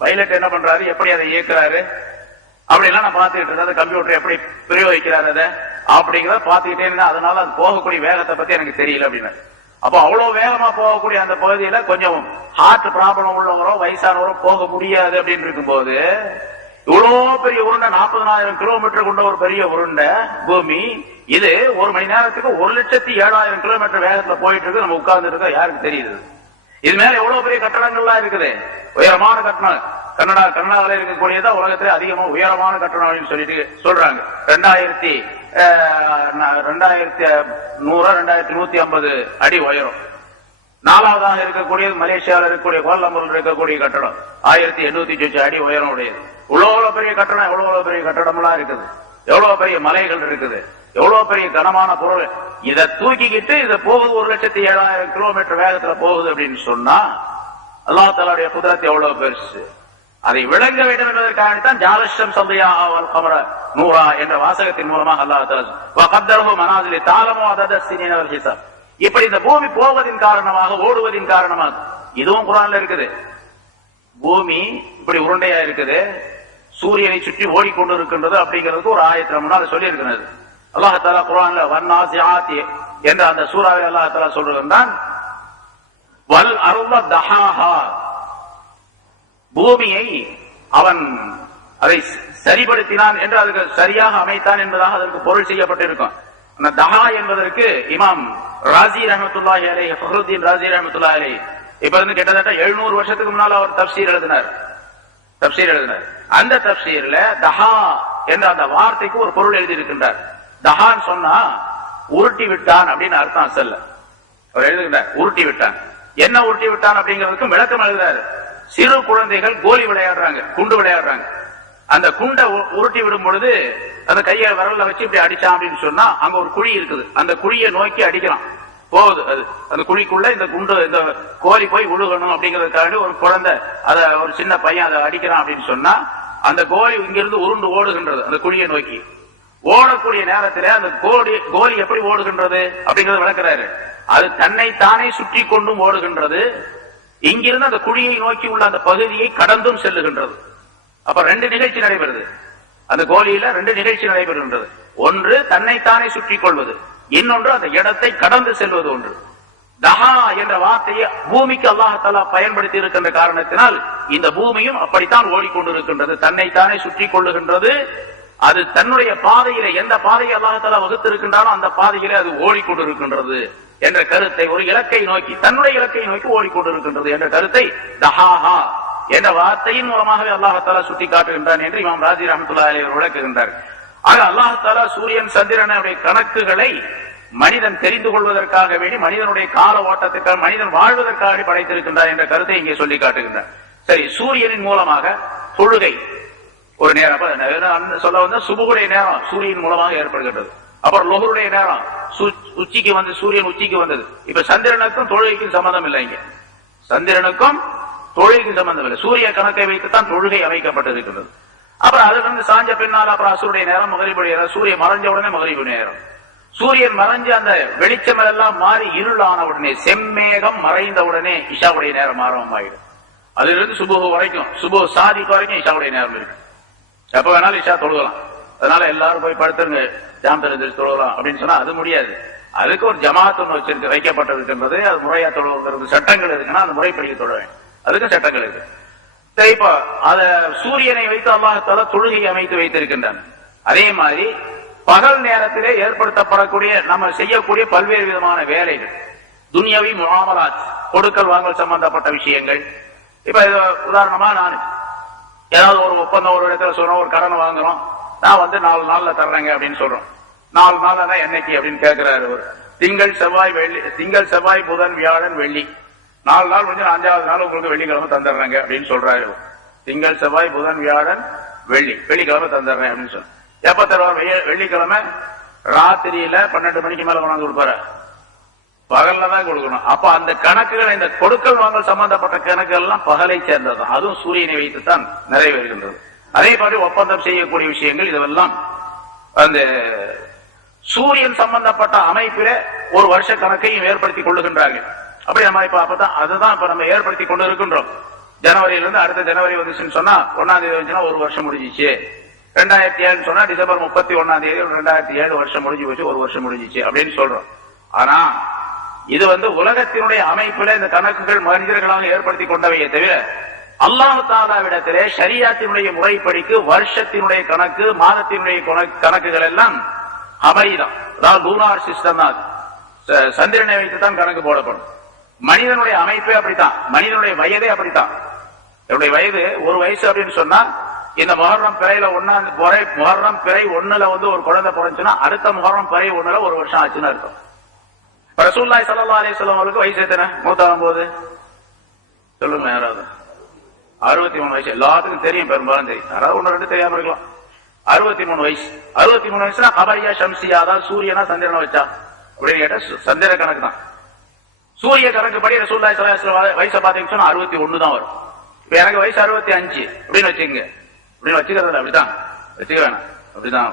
பைலட் என்ன பண்றாரு, எப்படி அதை இயக்குறாரு அப்படின்னா நான் பாத்துக்கிட்டு இருந்தேன். கம்ப்யூட்டர் எப்படி பிரயோகிக்கிறாரு அதை அப்படிங்கிறத பாத்துக்கிட்டே இருந்தேன். அதனால அது போகக்கூடிய வேகத்தை பத்தி எனக்கு தெரியல அப்படின்னு. அப்போ அவ்வளவு வேகமா போகக்கூடிய அந்த பகுதியில கொஞ்சம் ஹார்ட் ப்ராப்ளம் உள்ளவரோ வயசானவரோ போக முடியாது அப்படின்னு இருக்கும்போது, இவ்வளவு பெரிய உருண்டை 40,000 கிலோமீட்டர் கொண்ட ஒரு பெரிய உருண்டை பூமி, இது ஒரு மணி நேரத்துக்கு 1,07,000 கிலோமீட்டர் வேகத்துல போயிட்டு இருக்கு. நம்ம உட்கார்ந்து இருக்க யாருக்கு தெரியுது? இது மேல எவ்வளவு பெரிய கட்டடங்கள்லாம் இருக்குது, உயரமான கட்டணம். கனடாவில் இருக்கக்கூடியதான் உலகத்திலே அதிகமா உயரமான கட்டணம் அப்படின்னு சொல்லிட்டு சொல்றாங்க. 2150 அடி உயரம். 4வதாக இருக்கக்கூடியது மலேசியாவில் இருக்கக்கூடிய கோலாலம்பூரில் இருக்கக்கூடிய கட்டடம் 1800 அடி உயரம் உடையது. எவ்வளவு பெரிய கட்டடம், எவ்வளவு பெரிய கட்டடம் எல்லாம் இருக்குது, எவ்வளவு பெரிய மலைகள் இருக்குது, எவ்வளவு பெரிய கனமான பொருள். இதை தூக்கிக்கிட்டு இதை போகுது 1,07,000 கிலோமீட்டர் வேகத்துல போகுது அப்படின்னு சொன்னா அல்லாஹ் தஆலாவுடைய குத்ரத் எவ்வளவு பெருசு. அதை விளங்க வேண்டும் என்பதற்காகத்தான் ஜாலஷம் சந்தியாவல் கமர நூரா என்ற வாசகத்தின் மூலமாக அல்லாஹ் தஆலா மனாசிலி தாலமோ அதத சினீனல் ஹிசாப். இப்படி இந்த பூமி போவதின் காரணமாக, ஓடுவதின் காரணமாக, இதுவும் குர்ஆன்ல இருக்குது. பூமி இப்படி உருண்டையா இருக்குது, சூரியனை சுற்றி ஓடிக்கொண்டு இருக்கின்றது அப்படிங்கிறதுக்கு ஒரு ஆயத்துல முன்னால் சொல்லி இருக்கிறது. அல்லாஹ் தஆலா குர்ஆன்ல வன்னாசிஆத்தி என்ற அந்த சூறாவில் அல்லாஹ் தஆலா சொல்றான், வல் அர்த தஹாஹா, பூமியை அவன் அதை சரிபடுத்தினான் என்று அதுக்கு சரியாக அமைத்தான் என்பதாக அதற்கு பொருள் செய்யப்பட்டிருக்கும். அந்த தஹா என்பதற்கு இமாம் ராசி ரஹ்மத்துல்லாஹி அலைஹி, ஃபஹ்ருத்தீன் ராசி ரஹ்மத்துல்லாஹி அலைஹி, இப்ப இருந்து கிட்டத்தட்ட 700 வருஷத்துக்கு முன்னால் அவர் தப்சீர் எழுதினார். அந்த தப்சீர்ல தஹா என்ற அந்த வார்த்தைக்கு ஒரு பொருள் எழுதியிருக்கின்றார். தஹான்னு சொன்னா உருட்டி விட்டான் அப்படின்னு அர்த்தம். அசல்ல அவர் எழுதுகின்றார் உருட்டி விட்டான். என்ன உருட்டி விட்டான் அப்படிங்கிறதுக்கு விளக்கம் எழுதுறாரு. சிறு குழந்தைகள் கோலி விளையாடுறாங்க, குண்டு விளையாடுறாங்க. அந்த குண்டை உருட்டி விடும் பொழுது அந்த கையை விரல்ல வச்சு இப்படி அடிச்சான் அப்படின்னு சொன்னா அங்க ஒரு குழி இருக்குது, அந்த குழியை நோக்கி அடிக்கிறான். போகுது அது அந்த குழிக்குள்ள இந்த குண்டு இந்த கோழி போய் விழுகணும் அப்படிங்கறதுக்காக ஒரு குழந்தை அத ஒரு சின்ன பையன் அதை அடிக்கிறான் அப்படின்னு சொன்னா அந்த கோழி இங்கிருந்து உருண்டு ஓடுகின்றது அந்த குழியை நோக்கி. ஓடக்கூடிய நேரத்தில் அந்த கோழி எப்படி ஓடுகின்றது அப்படிங்கறது விளக்குறாரு. அது தன்னை தானே சுற்றி கொண்டும் ஓடுகின்றது, இங்கிருந்து அந்த குழியை நோக்கி உள்ள அந்த பகுதியை கடந்தும் செல்லுகின்றது. அப்ப ரெண்டு நிகழ்ச்சி நடைபெறுது, அந்த கோலியில ரெண்டு நிகழ்ச்சி நடைபெறுகின்றது. ஒன்று தன்னைத்தானே சுற்றி கொள்வது, இன்னொன்று அந்த இடத்தை கடந்து செல்வது. ஒன்று தஹா என்ற வார்த்தையை பூமிக்கு அல்லாஹ் பயன்படுத்தி இருக்கின்ற காரணத்தினால் இந்த பூமியும் அப்படித்தான் ஓடிக்கொண்டிருக்கின்றது, தன்னைத்தானே சுற்றி கொள்ளுகின்றது. அது தன்னுடைய பாதையில எந்த பாதையை அல்லாஹ் வகுத்திருக்கின்றானோ அந்த பாதையிலே அது ஓடிக்கொண்டிருக்கின்றது என்ற கருத்தை, ஒரு இலக்கை நோக்கி தன்னுடைய இலக்கை நோக்கி ஓடிக்கொண்டிருக்கின்றது என்ற கருத்தை தஹாஹா என்ற வார்த்தையின் மூலமாகவே அல்லாஹாலா சுட்டி காட்டுகின்றான் என்று இமாம் ராஜி ரஹ்மத்துல்லாஹி அலைஹி விளக்குகின்றார். ஆக அல்லாஹாலா சூரியன் சந்திரனுடைய கணக்குகளை மனிதன் தெரிந்து கொள்வதற்காக வேண்டி, மனிதனுடைய கால ஓட்டத்திற்காக, மனிதன் வாழ்வதற்காக படைத்திருக்கின்றார் என்ற கருத்தை இங்கே சொல்லி காட்டுகின்றார். சரி, சூரியனின் மூலமாக தொழுகை ஒரு நேரம் சொல்ல வந்த சுபுகுடைய நேரம் சூரியன் மூலமாக ஏற்படுகின்றது. அப்புறம் லொஹருடைய நேரம் உச்சிக்கு வந்து சூரியன் உச்சிக்கு வந்தது. இப்ப சந்திரனுக்கும் தொழுகைக்கும் சம்பந்தம் இல்லை, இங்க சந்திரனுக்கும் தொழுகைக்கு சம்பந்தம் இல்லை, சூரிய கணக்கை வைத்துத்தான் தொழுகை அமைக்கப்பட்டிருக்கிறது. அப்புறம் அதுல இருந்து சாஞ்ச பின்னால் அப்புறம் அசுருடைய நேரம், மகரிபுடைய நேரம், சூரியன் மறைஞ்ச உடனே மகரிபு நேரம், சூரியன் மறைஞ்சு அந்த வெளிச்சம் எல்லாம் மாறி இருளான உடனே, செம்மேகம் மறைந்த உடனே இஷாவுடைய நேரம் ஆரம்பமாயிடும். அதுல இருந்து சுபுகு வரைக்கும், சுபு சாதிக்கு வரைக்கும் இஷாவுடைய நேரம் இருக்கு. எப்ப வேணாலும் இஷா தொழுகலாம். அதனால எல்லாரும் போய் படுத்துருங்க ஜாமத்தில் எந்திரிச்சு தொழுகலாம் அப்படின்னு சொன்னா அது முடியாது. அதுக்கு ஒரு ஜமாத் ஒன்று வச்சிருக்கு, வைக்கப்பட்டிருக்கின்றது. அது முறையா தொழுகிறது சட்டங்கள் இருக்குன்னா அந்த முறைப்படி தொழுவேன், அதுக்கு சட்டங்கள் இருக்கு. இப்ப அத சூரியனை வைத்து அல்லாஹ் தொழுகை அமைத்து வைத்திருக்கின்றான். அதே மாதிரி பகல் நேரத்திலே ஏற்படுத்தப்படக்கூடிய நம்ம செய்யக்கூடிய பல்வேறு விதமான வேலைகள், துன்யவி முஆமலாத், கொடுக்கல் வாங்கல் சம்பந்தப்பட்ட விஷயங்கள். இப்ப உதாரணமா நான் ஏதாவது ஒரு ஒப்பந்தம் ஒரு இடத்துல சொல்றோம், ஒரு கடன் வாங்குறோம், நான் வந்து 4 நாள்ல தர்றேங்க அப்படின்னு சொல்றோம். 4 நாள் தான் என்னைக்கு அப்படின்னு கேட்கிறாரு. திங்கள் செவ்வாய் புதன் வியாழன் வெள்ளி, 4 நாள் வந்து 5வது நாள் உங்களுக்கு வெள்ளிக்கிழமை தந்துடுறாங்க அப்படின்னு சொல்றாரு. திங்கள் செவ்வாய் புதன் வியாழன் வெள்ளிக்கிழமை தந்துடுறேன் அப்படின்னு சொல்ற. எப்ப தருவார்? வெள்ளிக்கிழமை ராத்திரியில 12 மணிக்கு மேல கொண்டாந்து கொடுப்பாரு, பகல்ல தான் கொடுக்கணும். அப்ப அந்த கணக்குகள், இந்த கொடுக்கல் வாங்கல் சம்பந்தப்பட்ட கணக்குகள் எல்லாம் பகலை சேர்ந்ததுதான், அதுவும் சூரியனை வைத்துத்தான் நிறைவேறுகின்றது. அதே மாதிரி ஒப்பந்தம் செய்யக்கூடிய விஷயங்கள் இதுவெல்லாம் அந்த சூரியன் சம்பந்தப்பட்ட அமைப்பில ஒரு வருஷ கணக்கையும் ஏற்படுத்திக் கொள்ளுகின்றார்கள். அப்படி நம்ம இப்ப அப்பதான் அதுதான் இப்ப நம்ம ஏற்படுத்தி கொண்டு இருக்கின்றோம். ஜனவரியிலிருந்து அடுத்த ஜனவரி வந்துச்சுன்னு சொன்னா 1ஆம் தேதி வந்துச்சுன்னா ஒரு வருஷம் முடிஞ்சிச்சு. 2007 சொன்னா டிசம்பர் 31ஆம் தேதி 2007 வருஷம் முடிஞ்சு போச்சு, ஒரு வருஷம் முடிஞ்சிச்சு அப்படின்னு சொல்றோம். ஆனா இது வந்து உலகத்தினுடைய அமைப்புல இந்த கணக்குகள் மனிதர்களாக ஏற்படுத்தி கொண்டவையே தவிர அல்லாஹ் தஆலாவிடத்திலே ஷரியத்தினுடைய முறைப்படிக்கு வருஷத்தினுடைய கணக்கு, மாதத்தினுடைய கணக்குகள் எல்லாம் அபரிதான். அதாவது லூனார் சிஸ்டம் தான், சந்திரனை வைத்துத்தான் கணக்கு போடப்படும். மனிதனுடைய அமைப்பே அப்படித்தான், மனிதனுடைய வயதே அப்படித்தான். என்னுடைய வயது ஒரு வயசு அப்படின்னு சொன்னா இந்த முஹர்ரம் பிறையில முஹர்ரம் பிறை 1ல வந்து ஒரு குழந்தை பிறந்துச்சுன்னா அடுத்த முஹர்ரம் பிறை 1ல ஒரு வருஷம் ஆச்சுன்னு அர்த்தம். ரசூலுல்லாஹி ஸல்லல்லாஹு அலைஹி வஸல்லம் அவர்களுக்கு வயசு எத்தனை? மூத்தாகும் போது சொல்லுங்க யாராவது? 63 வயசு. எல்லாத்துக்கும் தெரியும், பெரும்பாலும் தெரியும், யாராவது 1-2 தெரியாம இருக்கலாம். 63 வயசு. 63 வயசுனா கபரியா ஷம்சியா, அதாவது சூரியனா சந்திரனை வச்சா அப்படின்னு கேட்டா சந்திர கணக்கு தான். சூரிய கணக்கு படி ரசூலுல்லாஹி ஸல்லல்லாஹு அலைஹி வஸல்லம் வயசை பாத்தீங்கன்னா சொன்னா 61 தான் வரும். இப்ப எனக்கு வயசு 65 அப்படின்னு வச்சுங்க, அப்படின்னு வச்சுக்கிறது அப்படிதான் வச்சுக்க வேணாம், அப்படிதான்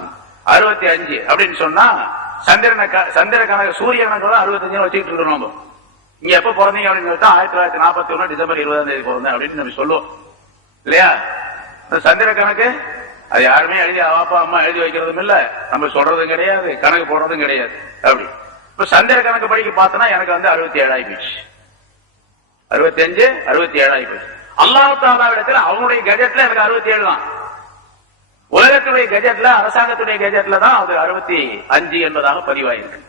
65 அப்படின்னு சொன்னா சந்திர கணக்கு சூரிய கணக்கு 65 வச்சுக்கிட்டு இருக்கணும். நம்ம இங்க எப்ப பிறந்தீங்க அப்படின்னு சொல்லிட்டு 1941 டிசம்பர் 20ஆம் தேதி பிறந்தேன் அப்படின்னு நம்ம சொல்லுவோம் இல்லையா? சந்திர கணக்கு அது யாருமே எழுதி அப்பா அம்மா எழுதி வைக்கிறதும் இல்ல, நம்ம சொல்றதும் கிடையாது, கணக்கு போடுறதும் கிடையாது. அப்படி இப்ப சந்திர கணக்கு படிக்க பார்த்தோன்னா எனக்கு வந்து 67 ஆகி போச்சு, 65 67 ஆகி போச்சு. அல்லாஹ் தஆலாவிடத்துல அவனுடைய கஜெட்ல எனக்கு 67 தான். உலகத்துடைய கஜெட்ல, அரசாங்கத்துடைய கஜெட்ல தான் அது 65 என்பதாக பதிவாயிருக்கு.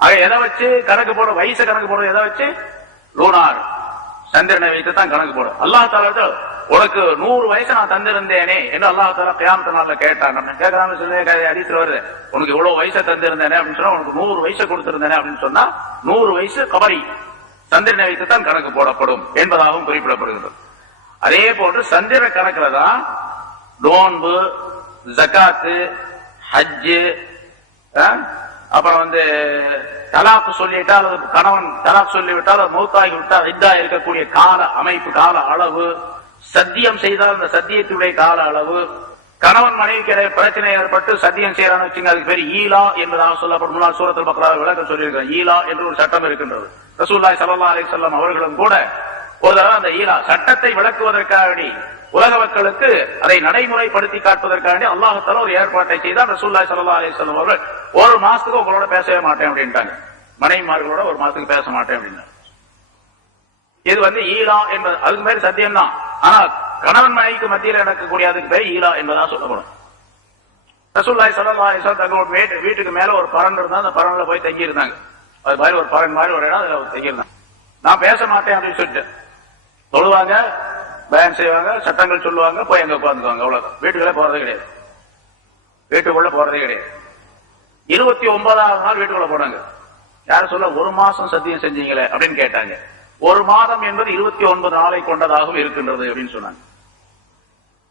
ஆக எதை வச்சு கணக்கு போட, வயசு கணக்கு போடுறது எதை வச்சு? லூனார் சந்திரனை வைத்து தான் கணக்கு போடும். அல்லாஹ் தஆலா உனக்கு 100 வயசு நான் தந்திருந்தேனே என்று அல்லாஹ் தஆலா கியாமத் நாள்ல கேட்டான். கேட்கறான்னு சொல்லி ஹதீஸ்ல வருது, உனக்கு இவ்வளவு வயசை தந்திருந்தேனே அப்படின்னு சொன்னா, உனக்கு 100 வயசை கொடுத்திருந்தேனே அப்படின்னு சொன்னா 100 வயசு கபரி சந்திரனை வைத்து தான் கணக்கு போடப்படும் என்பதாகவும் குறிப்பிடப்படுகிறது. அதே போன்று சந்திர கணக்குல தான் நோன்பு, ஜகாத்து, ஹஜ்ஜு, அப்புறம் தலாக்கு சொல்லிவிட்டால் அல்லது கணவன் தலாக் சொல்லிவிட்டால் அது மௌத்தாகி விட்டால் இத்தா இருக்கக்கூடிய கால அமைப்பு, கால அளவு, சத்தியம் செய்தால் அந்த சத்தியத்துடைய கால அளவு, கணவன் மனைவிக்கு பிரச்சனை ஏற்பட்டு சத்தியம் செய்யறான்னு வச்சுங்க, அதுக்கு பேர் ஈலா என்பதாக சொல்லப்படும். முன்னாள் சூரத்துல் பக்ரா விளக்கம் சொல்லியிருக்கிறார். ஈலா என்று ஒரு சட்டம் இருக்கின்றது. ரசூலுல்லாஹி ஸல்லல்லாஹு அலைஹி வஸல்லம் அவர்களும் கூட ஒரு தடவை அந்த ஈலா சட்டத்தை விளக்குவதற்காக உலக மக்களுக்கு அதை நடைமுறைப்படுத்தி காட்டுவதற்காக அல்லாஹ் தஆலா ஒரு ஏற்பாட்டை செய்தார். ரசூலுல்லாஹி ஸல்லல்லாஹு அலைஹி வஸல்லம் அவர்கள் ஒரு மாசத்துக்கு உங்களோட பேசவே மாட்டேன் அப்படின்ட்டாங்க. மனைவிமார்களோட ஒரு மாசத்துக்கு பேச மாட்டேன் அப்படின்னா இது ஈலா என்பது அதுக்கு பேர் சத்தியம் தான். ஆனா கணவன் மனைவிக்கு மத்தியில் நடக்கக்கூடிய அதுக்கு பேர் ஈலா என்பதா சொல்லப்படும். ரசூலுல்லாஹி ஸல்லல்லாஹு அலைஹி வஸல்லம் தங்களோட வீட்டுக்கு மேல ஒரு பரன் இருந்தா அந்த பரன்ல போய் தங்கி இருந்தாங்க. அது மாதிரி ஒரு பரன் மாதிரி ஒரு இடம் தங்கி இருந்தாங்க. நான் பேச மாட்டேன் அப்படின்னு சொல்லிட்டு சொல்லுவாங்க, பயன் செய்வாங்க, சட்டங்கள் சொல்லுவாங்க, போய் அங்க உட்காந்துக்குவாங்க. அவ்வளவுதான். வீட்டுக்குள்ள போறதே கிடையாது. வீட்டுக்குள்ள போறதே கிடையாது. 29வது நாள் வீட்டுக்குள்ள போனாங்க. யாரும் சொல்ல ஒரு மாசம் சத்தியம் செஞ்சீங்களே அப்படின்னு கேட்டாங்க. ஒரு மாதம் என்பது 29 நாளை கொண்டதாகவும் இருக்கின்றது அப்படின்னு சொன்னாங்க.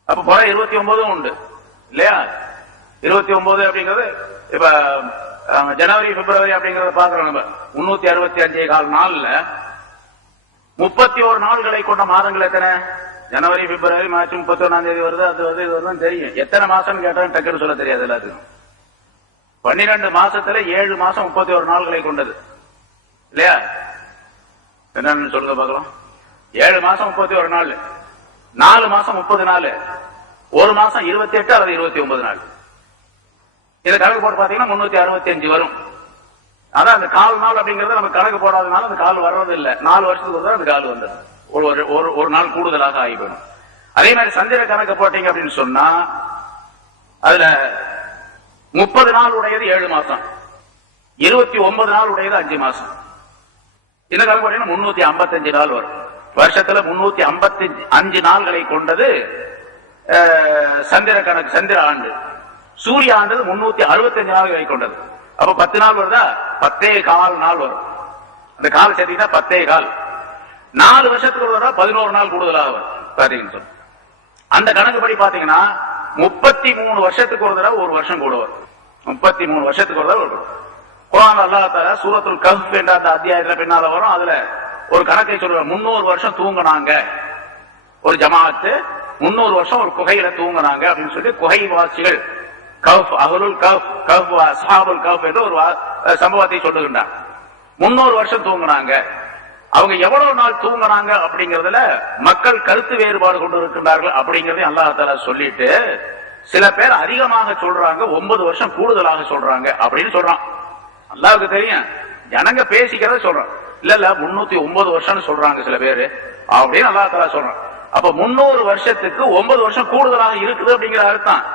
அப்ப போற 29 உண்டு இல்லையா? 29 அப்படிங்கிறது இப்ப ஜனவரி, பிப்ரவரி அப்படிங்கறத பாக்குறோம். நம்ம 365 நாள்ல 31 நாள்களை கொண்ட மாதங்கள் எத்தனை? ஜனவரி, பிப்ரவரி, மார்ச், 31ஆம் தேதி வருது, அது வருது, இது வருதுன்னு தெரியும். எத்தனை மாசம் கேட்டாலும் டக்குன்னு சொல்ல தெரியாது எல்லாத்துக்கும். 12 மாசத்துல 7 மாசம் 31 நாள்களை கொண்டது இல்லையா? என்னன்னு சொல்லுங்க பார்க்கலாம். 7 மாசம் 31 நாள், 4 மாசம் 30 நாள், ஒரு மாசம் 28 அல்லது 29 நாள். இதை கணக்கு போட்டு பாத்தீங்கன்னா 365 வரும். அதான் அந்த கால் நாள் அப்படிங்கறது நம்ம கணக்கு போடாதனால அந்த கால் வர்றது இல்ல. 4 வருஷத்துக்கு ஒரு அந்த கால் வந்துடும். ஒரு நாள் கூடுதலாக ஆகி போயிடும். அதே மாதிரி சந்திர கணக்கு போட்டீங்க அப்படின்னு சொன்னா அதுல 30 நாள் உடையது 7 மாசம், 29 நாள் உடையது 5 மாசம். இந்த கணக்கு போட்டீங்கன்னா 355 நாள் வரும். வருஷத்துல 355 நாள்களை கொண்டது சந்திர கணக்கு, சந்திர ஆண்டு. சூரிய ஆண்டு 365 நாள்களை கொண்டது. அப்ப 10 நாள் வருதா? 10.25 நாள் வரும். அந்த கால சேர்த்தீங்கன்னா 10.25. 4 வருஷத்துக்கு ஒரு தடவை 11 நாள் கூடுதலாக வரும். பாத்தீங்கன்னு அந்த கணக்குப்படி பாத்தீங்கன்னா 33 வருஷத்துக்கு ஒரு தடவை ஒரு வருஷம் கூட வரும். 33 வருஷத்துக்கு ஒரு தடவை வரும். குர்ஆன் அல்லாஹ் தஆலா சூரத்துல் கஹ்ஃப் என்ற அந்த அத்தியாயத்துல பின்னால வரும். அதுல ஒரு கணக்கை சொல்ற 300 வருஷம் தூங்குனாங்க ஒரு ஜமாஅத்து, 300 வருஷம் ஒரு குகையில தூங்குனாங்க அப்படின்னு சொல்லி குகைவாசிகள் கஹ்ஃப், அஹ்லுல் கஹ்ஃப், கஹ்ஃப் அஸ்ஹாபுல் கஹ்ஃப் என்ற ஒரு சம்பவத்தை சொல்லுகின்றார். 300 வருஷம் தூங்குனாங்க. அவங்க எவ்வளவு நாள் தூங்குனாங்க அப்படிங்கறதுல மக்கள் கருத்து வேறுபாடு கொண்டு இருக்கின்றார்கள் அப்படிங்கறதையும் அல்லாஹ் தஆலா சொல்லிட்டு சில பேர் அதிகமாக சொல்றாங்க, 9 வருஷம் கூடுதலாக சொல்றாங்க அப்படின்னு சொல்றான். அல்லாஹ்வுக்கு தெரியும், ஜனங்க பேசிக்கிறத சொல்றான். இல்ல 309 வருஷம் சொல்றாங்க சில பேரு அப்படின்னு அல்லாஹ் தஆலா சொல்றான். அப்ப 300 வருஷத்துக்கு 9 வருஷம் கூடுதலாக இருக்குது அப்படிங்கிற அர்த்தம்.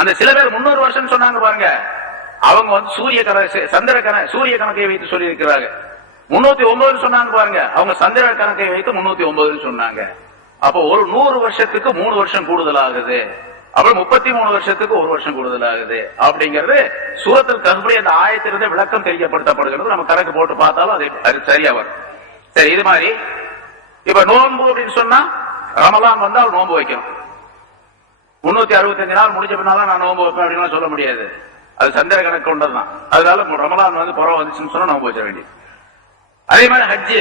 அந்த சில பேர் 300 வருஷம் சொன்னாங்க பாருங்க, அவங்க சூரிய கணக்கு, சந்திர கணக்கு, சூரிய கணக்கை வைத்து சொல்லி இருக்கிறாங்க. 309 சொன்னாங்க பாருங்க, அவங்க சந்திர கணக்கை வைத்து 309 சொன்னாங்க. அப்போ ஒரு 100 வருஷத்துக்கு 3 வருஷம் கூடுதலாகுது. அப்புறம் 33 வருஷத்துக்கு 1 வருஷம் கூடுதலாகுது அப்படிங்கிறது சூரத்துல் கஹ்ஃப் அந்த ஆயத்திலிருந்து விளக்கம் தெரியப்படுத்தப்படுகிறது. நம்ம கணக்கு போட்டு பார்த்தாலும் அது சரியா வரும். சரி, இது மாதிரி இப்ப நோன்பு அப்படின்னு சொன்னா ரமலான் வந்தால் நோன்பு வைக்கணும். 365 நாள் முடிஞ்ச பின்னால நான் நோன்பு வைப்பேன் அப்படின்னு சொல்ல முடியாது. அது சந்திர கணக்கு கொண்டதுதான். அதனால ரமலான் புறம் வந்துச்சுன்னு சொன்னா நோன்பு வச்ச வேண்டியது. அதே மாதிரி ஹஜ்ஜு,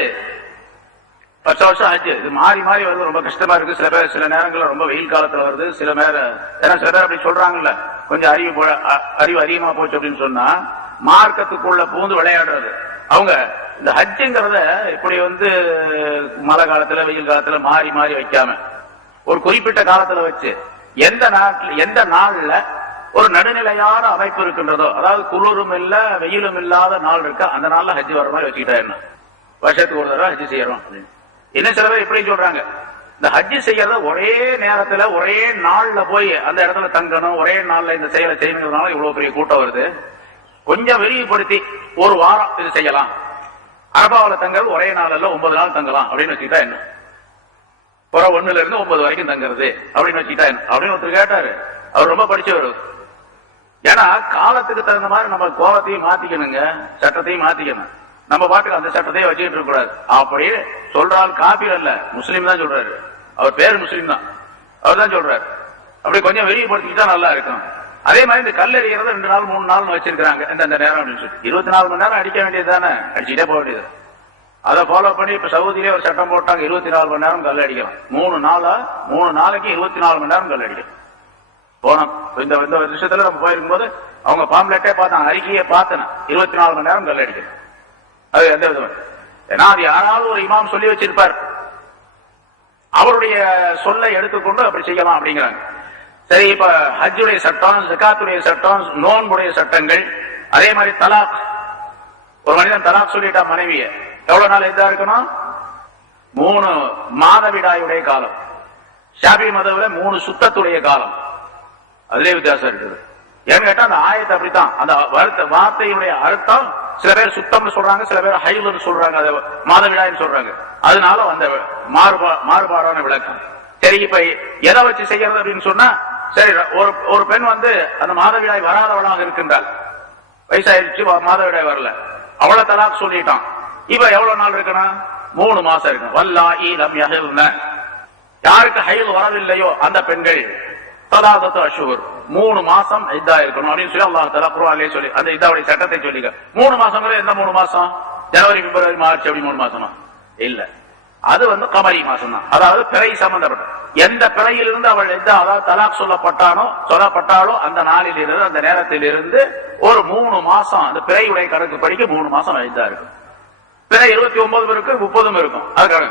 10 வருஷம் ஹஜ்ஜு, இது மாறி மாறி வருது. ரொம்ப கஷ்டமா இருக்கு. சில பேர் சில நேரங்களில் ரொம்ப வெயில் காலத்துல வருது. சில பேர் அப்படி சொல்றாங்கல்ல, கொஞ்சம் அறிவு அதிகமா போச்சு அப்படின்னு சொன்னா மார்க்கத்துக்குள்ள பூந்து விளையாடுறது. அவங்க இந்த ஹஜ்ஜுங்கிறத இப்படி மழை காலத்துல வெயில் காலத்துல மாறி மாறி வைக்காம ஒரு குறிப்பிட்ட காலத்துல வச்சு எந்த நாள்ல ஒரு நடுநிலையான அமைப்பு இருக்கின்றதோ, அதாவது குளிரும் இல்ல வெயிலும் இல்லாத நாள் இருக்கு, அந்த நாள்ல ஹஜ் வர மாதிரி வச்சுக்கிட்டா என்ன, வருஷத்துக்கு ஒரு தடவை ஹஜ் செய்யறோம் அப்படின்னு. என்ன சில பேர் எப்படி சொல்றாங்க, இந்த ஹஜ் செய்யறத ஒரே நேரத்துல ஒரே நாள்ல போய் அந்த இடத்துல தங்கணும், ஒரே நாள்ல இந்த செயலை செய்யணுங்கிறதுனால இவ்வளவு பெரிய கூட்டம் வருது. கொஞ்சம் விரிவுபடுத்தி ஒரு வாரம் இது செய்யலாம், அரபாவில தங்குறது ஒரே நாள்ல 9 நாள் தங்கலாம் அப்படின்னு வச்சுக்கிட்டா என்ன, 1 இருந்து 9 வரைக்கும் தங்குறது அப்படின்னு வச்சுக்கிட்டா என்ன அப்படின்னு ஒருத்தர் கேட்டாரு. அவர் ரொம்ப படிச்சவர். ஏன்னா காலத்துக்கு தகுந்த மாதிரி நம்ம கோலத்தையும் மாத்திக்கணுங்க, சட்டத்தையும் மாத்திக்கணும். நம்ம பாட்டுக்கு அந்த சட்டத்தையும் வச்சுக்கிட்டு இருக்க கூடாது. அப்படியே சொல்றால் காபீர் அல்ல, முஸ்லீம் தான் சொல்றாரு. அவர் பேரு முஸ்லீம் தான், அவர் தான் சொல்றாரு. அப்படி கொஞ்சம் விரிவுபடுத்திக்கிட்டா நல்லா இருக்கும். அதே மாதிரி இந்த கல் எறிகிறது 2 நாள் 3 நாள் வச்சிருக்காங்க இந்த நேரம் அப்படின்னு சொல்லி 24 மணி நேரம் அடிக்க வேண்டியது தானே, அடிச்சுட்டே போக வேண்டியது. அதை ஃபாலோ பண்ணி இப்ப சவுதியிலே ஒரு சட்டம் போட்டாங்க, 24 மணி நேரம் கல் அடிக்கலாம். 3 நாளைக்கு 24 மணி நேரம் கல் அடிக்கலாம். போனோம் இந்த விஷயத்துல நம்ம போயிருக்கும் போது அவங்க பாம்லெட்டே பார்த்தாங்க, அறிக்கையை பார்த்தேன், 24 மணி நேரம் கல் அடிக்கணும். அது எந்த விதம், ஏன்னா அது யாராவது ஒரு இமாம் சொல்லி வச்சிருப்பார், அவருடைய சொல்லை எடுத்துக்கொண்டு அப்படி செய்யலாம் அப்படிங்கிறாங்க. சரி, இப்ப ஹஜ்ஜுடைய சட்டம், ஜகாத்துடைய சட்டம், நோன்புடைய சட்டங்கள், அதே மாதிரி தலாக். ஒரு மனிதன் தலாக் சொல்லிட்டா மனைவிய எவ்வளவு நாள் இதா இருக்கணும்? 3 மாதவிடாயுடைய காலம். ஷாபி மதவுல 3 சுத்தத்துடைய காலம். அதுலயே வித்தியாசம் இருக்குது. ஏன்னு கேட்டா அந்த ஆயத்தை அப்படித்தான், அந்த வார்த்தையுடைய அர்த்தம் சில பேர் சுத்தம்னு சொல்றாங்க, சில பேர் ஹைலுன்னு சொல்றாங்க, அதை மாதவிடாயின்னு சொல்றாங்க. அதனால அந்த மாறுபாடான விளக்கம். சரி, இப்ப எதை வச்சு செய்யறது அப்படின்னு சொன்னா, சரி ஒரு பெண் அந்த மாதவிடாய் வராதவளாக இருக்கின்றாள், வயசாயிருச்சு, மாதவிடாய் வரல, அவளை தலாக் சொல்லிட்டான். இப்ப எவ்வளவு நாள் இருக்கணும்? 3 மாசம் இருக்கு. வல்லாஹி லம் யஹில்ன, யாருக்கு ஹைல் வரவில்லையோ அந்த பெண்கள் தலாகத்து அஷ்ஹுர் 3 மாசம் இத்தா இருக்கணும் அப்படின்னு சொல்லி அல்லாஹ் தஆலா குர்ஆனிலே சொல்லி அந்த இத்தாவுடைய சட்டத்தை சொல்லிக்க. 3 மாசங்களே எந்த 3 மாசம்? ஜனவரி, பிப்ரவரி, மார்ச் அப்படி 3 மாசமா? இல்ல, அது கமரி மாசம் தான். அதாவது பிறை சம்பந்தப்பட்ட எந்த பிறையிலிருந்து அவள் அதாவது தலாக் சொல்லப்பட்டாலோ அந்த நாளில் இருந்து, அந்த நேரத்தில் இருந்து ஒரு 3 மாசம் அந்த பிறையுடைய கணக்கு படிக்க 3 மாசம் இதா இருக்கும். பிறை 29 இருக்கு, 30 இருக்கும். அதுக்காக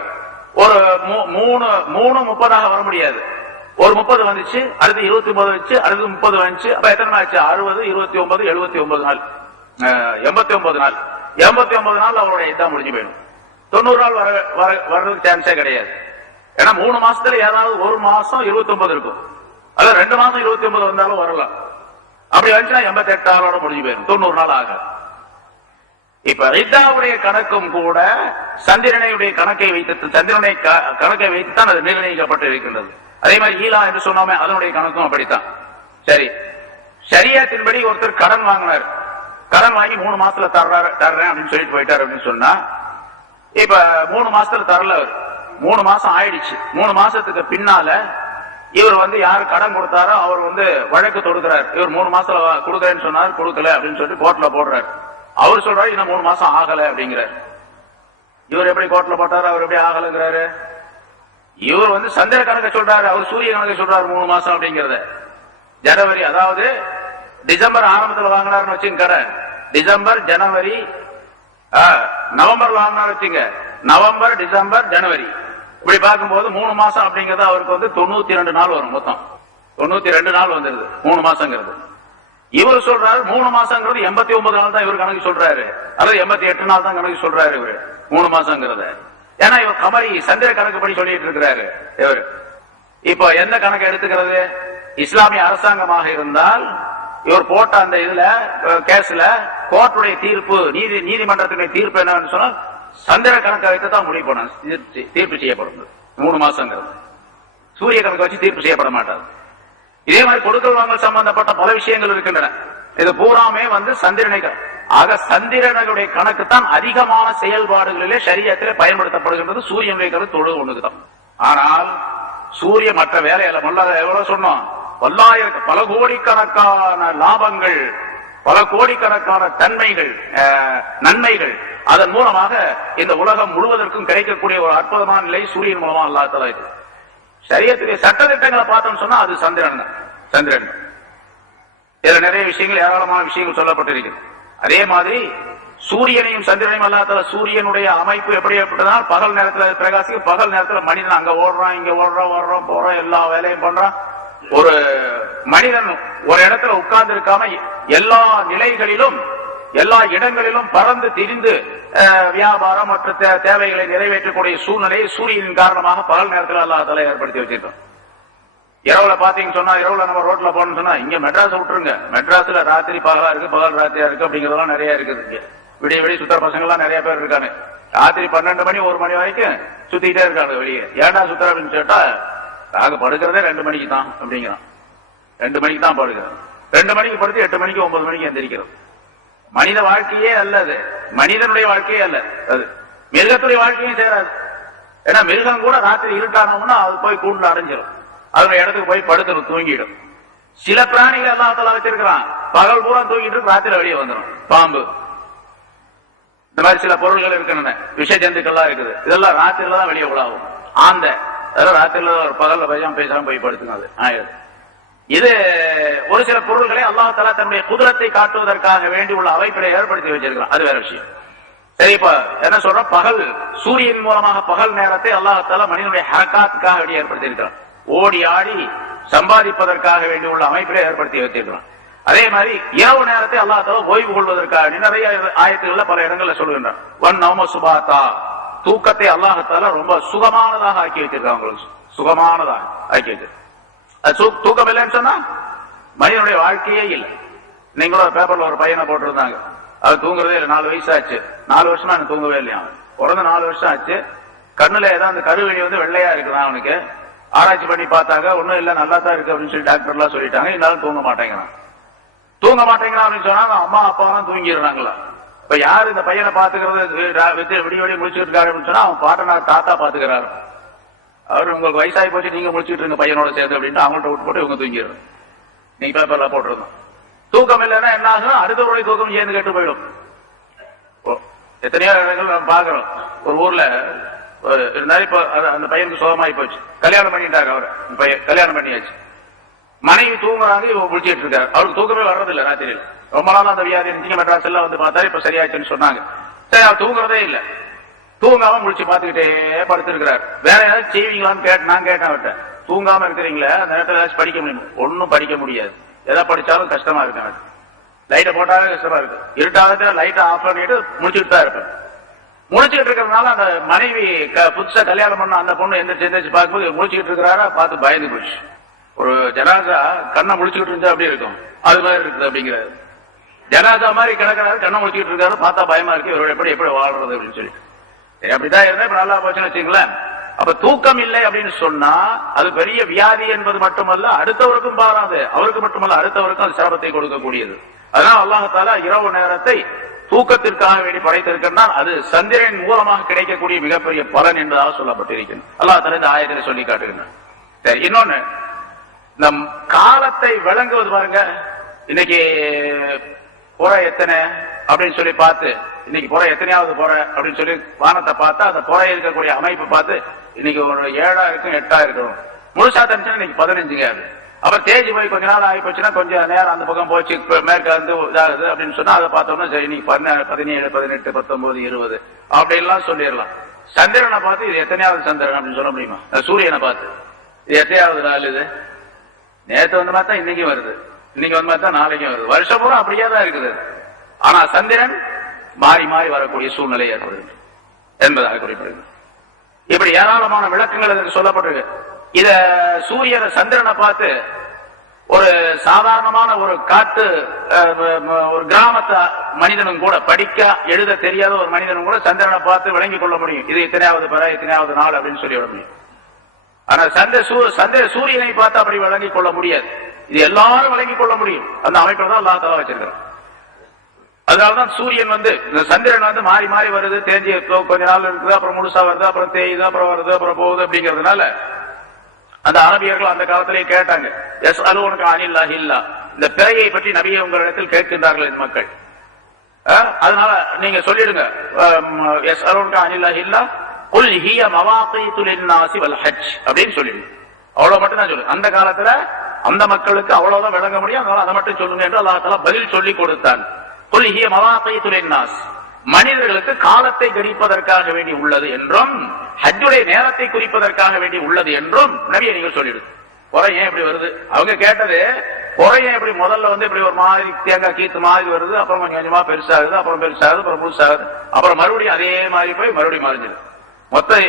ஒரு 3 30 வர முடியாது. ஒரு 30 வந்துச்சு, அடுத்து 29 வச்சு, அடுத்து 30 வந்துச்சு. அப்ப எத்தனை ஆச்சு? 60, 29, 79 நாள், 89 நாள். 89 நாள் அவருடைய இதான் முடிஞ்சு போயிடும். 90 நாள் வர்றதுக்கு சான்ஸே கிடையாது. ஏன்னா 3 மாசத்துல ஏதாவது ஒரு மாசம் 29 இருக்கும், அதாவது 2 மாசம் 29 வந்தாலும் வரலாம். அப்படி வந்துச்சுன்னா 88 நாளோட முடிஞ்சு போயிடும், 90 நாள் ஆகாது. இப்ப இத்தாவுடைய கணக்கும் கூட சந்திரனையுடைய கணக்கை வைத்துத்தான் அது நிர்ணயிக்கப்பட்டு இருக்கின்றது. அதே மாதிரி ஈலா என்று சொன்னோமே, அதனுடைய கணக்கும் அப்படித்தான். சரி, ஷரியத்தின்படி ஒருத்தர் கடன் வாங்கினார், கடன் வாங்கி 3 மாசத்துல தர்றேன் அப்படின்னு சொல்லிட்டு போயிட்டார் அப்படின்னு சொன்னா, இப்ப 3 மாசத்துல தரல, அவர் 3 மாசம் ஆயிடுச்சு. 3 மாசத்துக்கு பின்னால இவர் யாரு கடன் கொடுத்தாரோ அவர் வழக்கு தொடுக்கிறார். இவர் 3 மாசத்துல கொடுக்கறேன்னு சொன்னார், கொடுக்கல அப்படின்னு சொல்லிட்டு கோர்ட்ல போடுறாரு. அவர் சொல்றாரு இன்னும் 3 மாசம் ஆகல அப்படிங்கிறார். இவர் எப்படி கோர்ட்ல போட்டாரு, அவர் எப்படி ஆகலங்கிறாரு? இவர் சந்திர கணக்க சொல்றாரு, அவர் சூரிய கணக்க சொல்றாரு 3 மாசம் அப்படிங்கறத. ஜனவரி, அதாவது டிசம்பர் ஆரம்பத்தில் வாங்கினார்னு வச்சுங்க கடை, டிசம்பர், ஜனவரி, நவம்பர்ல வாங்கினார் வச்சுங்க, நவம்பர், டிசம்பர், ஜனவரி, இப்படி பார்க்கும்போது 3 மாசம் அப்படிங்கறது அவருக்கு 92 நாள் வரும். மொத்தம் 92 நாள் வந்துருது 3 மாசங்கிறது. இவர் சொல்றாரு 3 மாசங்கிறது 89 நாள் தான் இவர் கணக்கு சொல்றாரு, அல்லது 88 நாள் தான் கணக்கு சொல்றாரு இவரு 3 மாசங்கிறத. ஏன்னா இவர் கமரி சந்திர கணக்குப்படி சொல்லிட்டு இருக்கிறாரு இவர். இப்ப எந்த கணக்கு எடுத்துக்கிறது? இஸ்லாமிய அரசாங்கமாக இருந்தால் இவர் போட்ட அந்த இதுல கேஸ்ல கோர்ட்டுடைய தீர்ப்பு, நீதிமன்றத்துடைய தீர்ப்பு என்னன்னு சொன்னா சந்திர கணக்கை வைத்து தான் முடிவு பண்ண தீர்ப்பு செய்யப்படும். 3 மாசங்கிறது சூரிய கணக்கு வச்சு தீர்ப்பு செய்யப்பட மாட்டாது. இதே மாதிரி கொடுக்கல் வாங்கல் சம்பந்தப்பட்ட பல விஷயங்கள் இருக்கின்றன. இது பூராமே சந்திரனை, ஆக சந்திரனுடைய கணக்கு தான் அதிகமான செயல்பாடுகளிலே ஷரியத்திலே பயன்படுத்தப்படுகின்றது. சூரியனுடைய கணக்கு தொழு ஒண்ணுக்குதான். ஆனால் சூரிய மற்ற வேலையில எவ்வளவு சொன்னோம், பல கோடிக்கணக்கான லாபங்கள், பல கோடிக்கணக்கான நன்மைகள் அதன் மூலமாக இந்த உலகம் முழுவதற்கும் கிடைக்கக்கூடிய ஒரு அற்புதமான நிலை சூரியன் மூலமா அல்லாஹ் தஆலா இது. ஷரியத்துடைய சட்டத்திட்டங்களை பார்த்தோம்னு சொன்னா அது சந்திரன். இதுல நிறைய விஷயங்கள், ஏராளமான விஷயங்கள் சொல்லப்பட்டிருக்கிறது. அதே மாதிரி சூரியனையும் சந்திரனையும் அல்லாஹ் தஆலா, சூரியனுடைய அமைப்பு எப்படிப்பட்டதால் பகல் நேரத்துல பிரகாசிக்க, பகல் நேரத்துல மனிதன் அங்க ஓடுறான், இங்க ஓடுறான், போறான், எல்லா வேலையும் பண்றான். ஒரு மனிதன் ஒரு இடத்துல உட்கார்ந்து இருக்காம எல்லா நிலைகளிலும், எல்லா இடங்களிலும் பறந்து திரிந்து வியாபாரம் மற்ற தேவைகளை நிறைவேற்றக்கூடிய சூழ்நிலையை சூரியனின் காரணமாக பகல் நேரத்தில் அல்லாஹ் தஆலா ஏற்படுத்தி வச்சிருக்கோம். இரவுல பாத்தீங்கன்னு சொன்னா, இரவுல நம்ம ரோட்ல போனோம்னு சொன்னா, இங்க மெட்ராஸ் விட்டுருங்க, மெட்ராஸ்ல ராத்திரி பகலா இருக்கு, பகல் ராத்திரியா இருக்கு அப்படிங்கறதெல்லாம் நிறைய இருக்குது. விடிய சுத்தர பசங்க எல்லாம் நிறைய பேர் இருக்காங்க. ராத்திரி 12 மணி 1 மணி வரைக்கும் சுத்திக்கிட்டே இருக்காங்க வெளியே. ஏன்டா சுத்தர அப்படின்னு கேட்டா, நாங்க படுக்கிறதே 2 மணிக்கு தான் அப்படிங்கிறான். 2 மணிக்கு தான் படுக்கிறோம். 2 மணிக்கு படுத்து 8 மணிக்கு 9 மணிக்கு எந்திரிக்கிறோம். மனித வாழ்க்கையே அல்லது மனிதனுடைய வாழ்க்கையே அல்ல, அது மிருகத்துடைய வாழ்க்கையும் சேராது. ஏன்னா மிருகம் கூட ராத்திரி இருட்டானோம்னா அது போய் கூண்டுல அடைஞ்சிடும். அதனுடைய இடத்துக்கு போய் படுத்து தூங்கிடும். சில பிராணிகள் அல்லாஹ் வச்சிருக்கிறான், பகல் பூரா தூங்கிட்டு ராத்திரி வெளியே வந்துடும். பாம்பு, இந்த மாதிரி சில பொருள்கள் இருக்கின்றன, விஷ ஜந்துக்கள்லாம் இருக்குது, இதெல்லாம் ராத்திரில தான் வெளியே உலாகும். ஆந்த அதெல்லாம் ராத்திரில ஒரு பகல்ல பேசாம போய் படுத்துங்க. ஆயிடுது. இது ஒரு சில பொருள்களை அல்லாஹ் தஆலா தன்னுடைய குதிரத்தை காட்டுவதற்காக வேண்டி உள்ள அமைப்பை ஏற்படுத்தி வச்சிருக்கிறான். அது வேற விஷயம். சரி, இப்ப என்ன சொல்றோம், பகல் சூரியன் மூலமாக பகல் நேரத்தை அல்லாஹ் தஆலா மனிதனுடைய ஹரக்காத்துக்காக வேண்டி ஏற்படுத்தி இருக்கிறான். ஓடி ஆடி சம்பாதிப்பதற்காக வேண்டி உள்ள அமைப்பிலே ஏற்படுத்தி வச்சிருக்கிறான். அதே மாதிரி இரவு நேரத்தை அல்லாஹ் தஆலா ஓய்வு கொள்வதற்காக நிறைய ஆயத்துகள்ல பல இடங்கள்ல சொல்லுகின்றான். வன் நௌம சுபாத்தா, தூக்கத்தை அல்லாஹ் தஆலா ரொம்ப சுகமானதாக ஆக்கி வச்சிருக்கான். உங்களுக்கு சுகமானதாக ஆக்கி வச்சிருக்கான். தூக்கம் இல்லைன்னு சொன்னா மனிதனுடைய வாழ்க்கையே இல்லை. நீங்க கூட பேப்பர்ல ஒரு பையனை போட்டிருந்தாங்க, அது தூங்குறதே இல்லை. 4 வயசு ஆச்சு, 4 வருஷமா எனக்கு தூங்கவே இல்லையா. பிறந்த 4 வருஷம் ஆச்சு, கண்ணுல ஏதாவது அந்த கருவெளி வெள்ளையா இருக்குதான் அவனுக்கு. ஆராய்ச்சி பண்ணி பார்த்தாங்க, ஒன்னும் இல்ல, நல்லா தான் இருக்கு அப்படின்னு சொல்லி டாக்டர் எல்லாம் சொல்லிட்டாங்க. இருந்தாலும் தூங்க மாட்டேங்கிறான். தூங்க மாட்டேங்கிறான் அப்படின்னு சொன்னா அம்மா அப்பா எல்லாம் தூங்கிடுறாங்களா. இப்ப யாரு இந்த பையனை பாத்துக்கிறது, விடிய விடிய முடிச்சுட்டு இருக்காரு அப்படின்னு சொன்னா அவன் பாட்டனார் தாத்தா பாத்துக்கிறாரு. அவரு உங்களுக்கு வயசாகி போச்சு, நீங்க முடிச்சுட்டு இருங்க பையனோட சேர்ந்து அப்படின்ட்டு அவங்கள்ட்ட விட்டு போட்டு இவங்க தூங்கிடுறாங்க. நீங்க பேப்பர்ல போட்டிருந்தோம். தூக்கம் இல்லைன்னா என்ன ஆகும், அடுத்தவருடைய தூக்கம் சேர்ந்து கேட்டு போயிடும். எத்தனையோ இடங்கள் நம்ம பாக்குறோம். ஒரு ஊர்ல இருந்தாலும் இப்ப அந்த பையனுக்கு சுகமாயி போச்சு, கல்யாணம் பண்ணிட்டாங்க. அவரை பையன் கல்யாணம் பண்ணியாச்சு, மனைவி தூங்குறாங்க, இவங்க முடிச்சிட்டு இருக்காரு. அவருக்கு தூக்கமே வர்றதில்லை ராத்திரியில. ரொம்ப நாள் அந்த வியாதி இருந்துச்சு, மெட்ராஸ் எல்லாம் வந்து பார்த்தாரு, இப்ப சரியாச்சுன்னு சொன்னாங்க. சரி, அவர் தூங்குறதே இல்லை, தூங்காம முடிச்சு பாத்துக்கிட்டே படுத்திருக்கிறார். வேற ஏதாவது செய்வீங்களான்னு நான் கேட்டேன் அவர்கிட்ட. தூங்காம இருக்கிறீங்களா, அந்த நேரத்தில் ஏதாச்சும் படிக்க முடியும்? ஒன்னும் படிக்க முடியாது, எதை படிச்சாலும் கஷ்டமா இருக்கு. எனக்கு லைட்டை போட்டாவே கஷ்டமா இருக்கு, இருட்டாவது லைட்டை ஆஃப் பண்ணிட்டு முடிச்சுட்டு தான் இருப்பேன். முடிச்சுட்டு இருக்கிறதுனால அந்த மனைவி புதுசா கல்யாணம் பண்ண அந்த பொண்ணு எந்திரிச்சு பார்க்கும்போது முடிச்சுட்டு இருக்கிறாரா பார்த்து பயந்து போச்சு. ஒரு ஜனாசா கண்ணை முடிச்சுட்டு இருந்தா அப்படி இருக்கும், அது மாதிரி இருக்குது அப்படிங்கிறாரு. ஜனாசா மாதிரி கிடக்கிறாரு, கண்ணை முடிச்சுட்டு இருக்காரு, பார்த்தா பயமா இருக்கு, இவரோட எப்படி வாழ்றது அப்படின்னு சொல்லி. அப்படிதான் இருந்தா இப்ப நல்லா போச்சுன்னு வச்சுங்களேன். அப்ப தூக்கம் இல்லை அப்படின்னு சொன்னா அது பெரிய வியாதி என்பது மட்டுமல்ல, அடுத்தவருக்கும் பாராது, அவருக்கு மட்டுமல்ல அடுத்தவருக்கும் அது சிரமத்தை கொடுக்கக்கூடியது. அதனால அல்லாஹ் தஆலா இரவு நேரத்தை தூக்கத்திற்காக வேண்டி படைத்திருக்கின்றான். அது சந்திரன் மூலமாக கிடைக்கக்கூடிய மிகப்பெரிய பலன் என்பதாக சொல்லப்பட்டிருக்கிறது. அல்லாஹ் தஆலா இந்த ஆயத்திலே சொல்லி காட்டுகின்றான். சரி, இன்னொன்னு, நம் காலத்தை விளங்குவது பாருங்க. இன்னைக்கு புற எத்தனை அப்படின்னு சொல்லி பார்த்து, இன்னைக்கு புற எத்தனையாவது புற அப்படின்னு சொல்லி வானத்தை பார்த்தா அந்த புற இருக்கக்கூடிய அமைப்பு பார்த்து இன்னைக்கு ஒரு 7 இருக்கும் 8 இருக்கணும். முழுசா தெரிஞ்சுன்னா இன்னைக்கு 15 ஆகுது. அப்புறம் தேஜி போய் கொஞ்ச நாள் ஆகி போச்சுன்னா கொஞ்சம் நேரம் அந்த பக்கம் போச்சு, மேற்க வந்து இதாகுது அப்படின்னு சொன்னா அதை பார்த்தோம்னா சரி, இன்னைக்கு 17, 17, 18, 19, 20 அப்படின்லாம் சொல்லிடலாம். சந்திரனை பார்த்து இது எத்தனையாவது சந்திரன் அப்படின்னு சொல்ல முடியுமா? சூரியனை பார்த்து இது எத்தனையாவது நாள், இது நேற்று வந்து பார்த்தா இன்னைக்கும் வருது, இன்னைக்கு வந்து பார்த்தா நாளைக்கும் வருது, வருஷம் பூரா அப்படியே தான் இருக்குது. ஆனா சந்திரன் மாறி மாறி வரக்கூடிய சூழ்நிலை ஏற்படுது என்பதாக குறிப்பிடுகிறது. இப்படி ஏராளமான விளக்கங்கள் இதற்கு சொல்லப்பட்டிருக்கு. இத சூரியனை சந்திரனை பார்த்து ஒரு சாதாரணமான ஒரு காட்டு ஒரு கிராமத்து மனிதனும் கூட, படிக்க எழுத தெரியாத ஒரு மனிதனும் கூட சந்திரனை பார்த்து விளங்கிக் கொள்ள முடியும். இது இத்தனையாவது பெற இத்தனையாவது நாள் அப்படின்னு சொல்லி விட முடியும். ஆனா சூரியனை பார்த்து அப்படி விளங்கிக் கொள்ள முடியாது. இது எல்லாரும் விளங்கிக் கொள்ள முடியும். அந்த அமைப்பில் தான் அல்லாஹ் தஆலா வச்சிருக்கிறார். அதனாலதான் சூரியன் இந்த சந்திரன் மாறி மாறி வருது, தேஞ்சி கொஞ்ச நாள் இருக்குது, அப்புறம் முழுசா வருது, அப்புறம் தேயுது, அப்புறம் வருது, அப்புறம் போகுது. அப்படிங்கிறதுனால அந்த அரபியர்கள் அந்த காலத்திலேயே கேட்டாங்க, எஸ் அலுவனுக்கு அனில்லாஹி இல்லா, இந்த பிறையை பற்றி நபியை உங்களிடத்தில் கேட்கின்றார்கள் இந்த மக்கள். அதனால நீங்க சொல்லிடுங்க, எஸ் அலுவனுக்கு அனில்லாஹி இல்லா குல் ஹிய மவாகீது லின்னாஸி வல் ஹஜ் அப்படின்னு சொல்லிடுங்க. அவ்வளவு மட்டும் தான் சொல்லு. அந்த காலத்துல அந்த மக்களுக்கு அவ்வளவுதான் விளங்க முடியும். அதனால அதை மட்டும் சொல்லுங்க என்று அல்லாஹ் தஆலா பதில் சொல்லி கொடுத்தான். குல் ஹிய மவாகீது லின்னாஸ், மனிதர்களுக்கு காலத்தை கணிப்பதற்காக வேண்டி உள்ளது என்றும் ஹஜ்ஜுடைய நேரத்தை குறிப்பதற்காக வேண்டி உள்ளது என்றும் நபியை நீங்கள் சொல்லிடுது. குறை ஏன் இப்படி வருது? அவங்க கேட்டது குறை ஏன் இப்படி முதல்ல இப்படி ஒரு மாதிரி தேங்காய் கீத்து மாதிரி வருது, அப்புறம் கொஞ்சம் கொஞ்சமா பெருசாகுது, அப்புறம் பெருசாகுது, அப்புறம் முழுசாகுது, அப்புறம் மறுபடியும் அதே மாதிரி போய் மறுபடியும் மறைஞ்சிது. மொத்தம்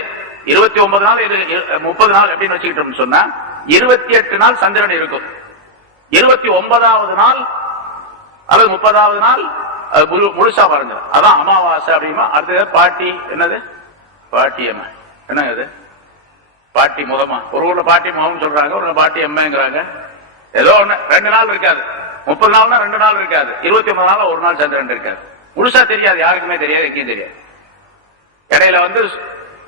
29 நாள், 30 நாள் எப்படின்னு வச்சுக்கிட்டோம்னு சொன்னா 28 நாள் சந்திரன் இருக்கும். 29வது நாள் அல்லது 30வது நாள் முழுசா பாருங்க, அதான் அமாவாசை அப்படிமா. அடுத்தது பாட்டி, என்னது பாட்டி அம்மா, என்னங்க அது பாட்டி முகமா? ஒரு ஊர்ல பாட்டி முகம் சொல்றாங்க, ஒரு பாட்டி அம்மைங்கிறாங்க. ஏதோ ஒண்ணு 2 நாள் இருக்காது. 30 நாள்னா 2 நாள் இருக்காது. 29 நாள் ஒரு நாள் சந்திரன் இருக்காது. முழுசா தெரியாது, யாருக்குமே தெரியாது, எங்கேயும் தெரியாது. இடையில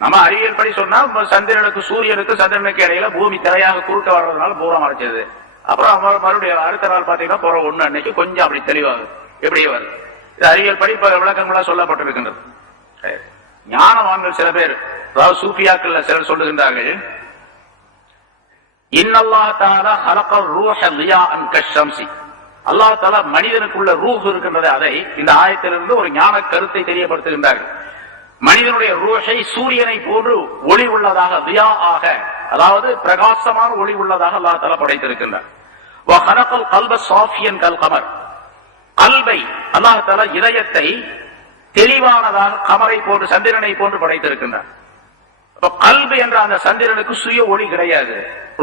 நம்ம அறிவியல் படி சொன்னா சந்திரனுக்கு சூரியனுக்கு சந்திரனுக்கு இடையில பூமி திரையாக குறுக்க வர்றதுனால பூரம் அடைச்சது. அப்புறம் மறுபடியும் அடுத்த நாள் பாத்தீங்கன்னா புறம் ஒண்ணு அன்னைக்கு கொஞ்சம் அப்படி தெளிவாகுது, எப்படியே வருது. இது அறிவியல் படி விளக்கங்களா சொல்லப்பட்டிருக்கின்றது. ஞானவான்கள் சில பேர், அதாவது சூஃபியாக்கள் சிலர் சொல்லுகின்றார்கள், இன்னல்லாஹ் தஆலா ஹலகல் ரூஹ லியாஅன் கஷ்ஷம்சி. அல்லாஹ் தஆலா மனிதனுக்குள்ள ரூஹ் இருக்கின்றது, அதை இந்த ஆயத்திலிருந்து ஒரு ஞான கருத்தை தெரியப்படுத்துகின்றார்கள். மனிதனுடைய ரூஹை சூரியனை போன்று ஒளி உள்ளதாக, தியாஆக, அதாவது பிரகாசமான ஒளி உள்ளதாக அல்லாஹ் தஆலா படைத்திருக்கின்றார். வ ஹலகல் கல்ப சாஃபியன் கல் கமர். கல்பை அல்லாஹ் தஆலா இதயத்தை தெளிவானதாக கமரை போன்று சந்திரனை போன்று படைத்திருக்கின்றார். கல்பு என்ற அந்த சந்திரனுக்கு சுய ஒளி கிடையாது,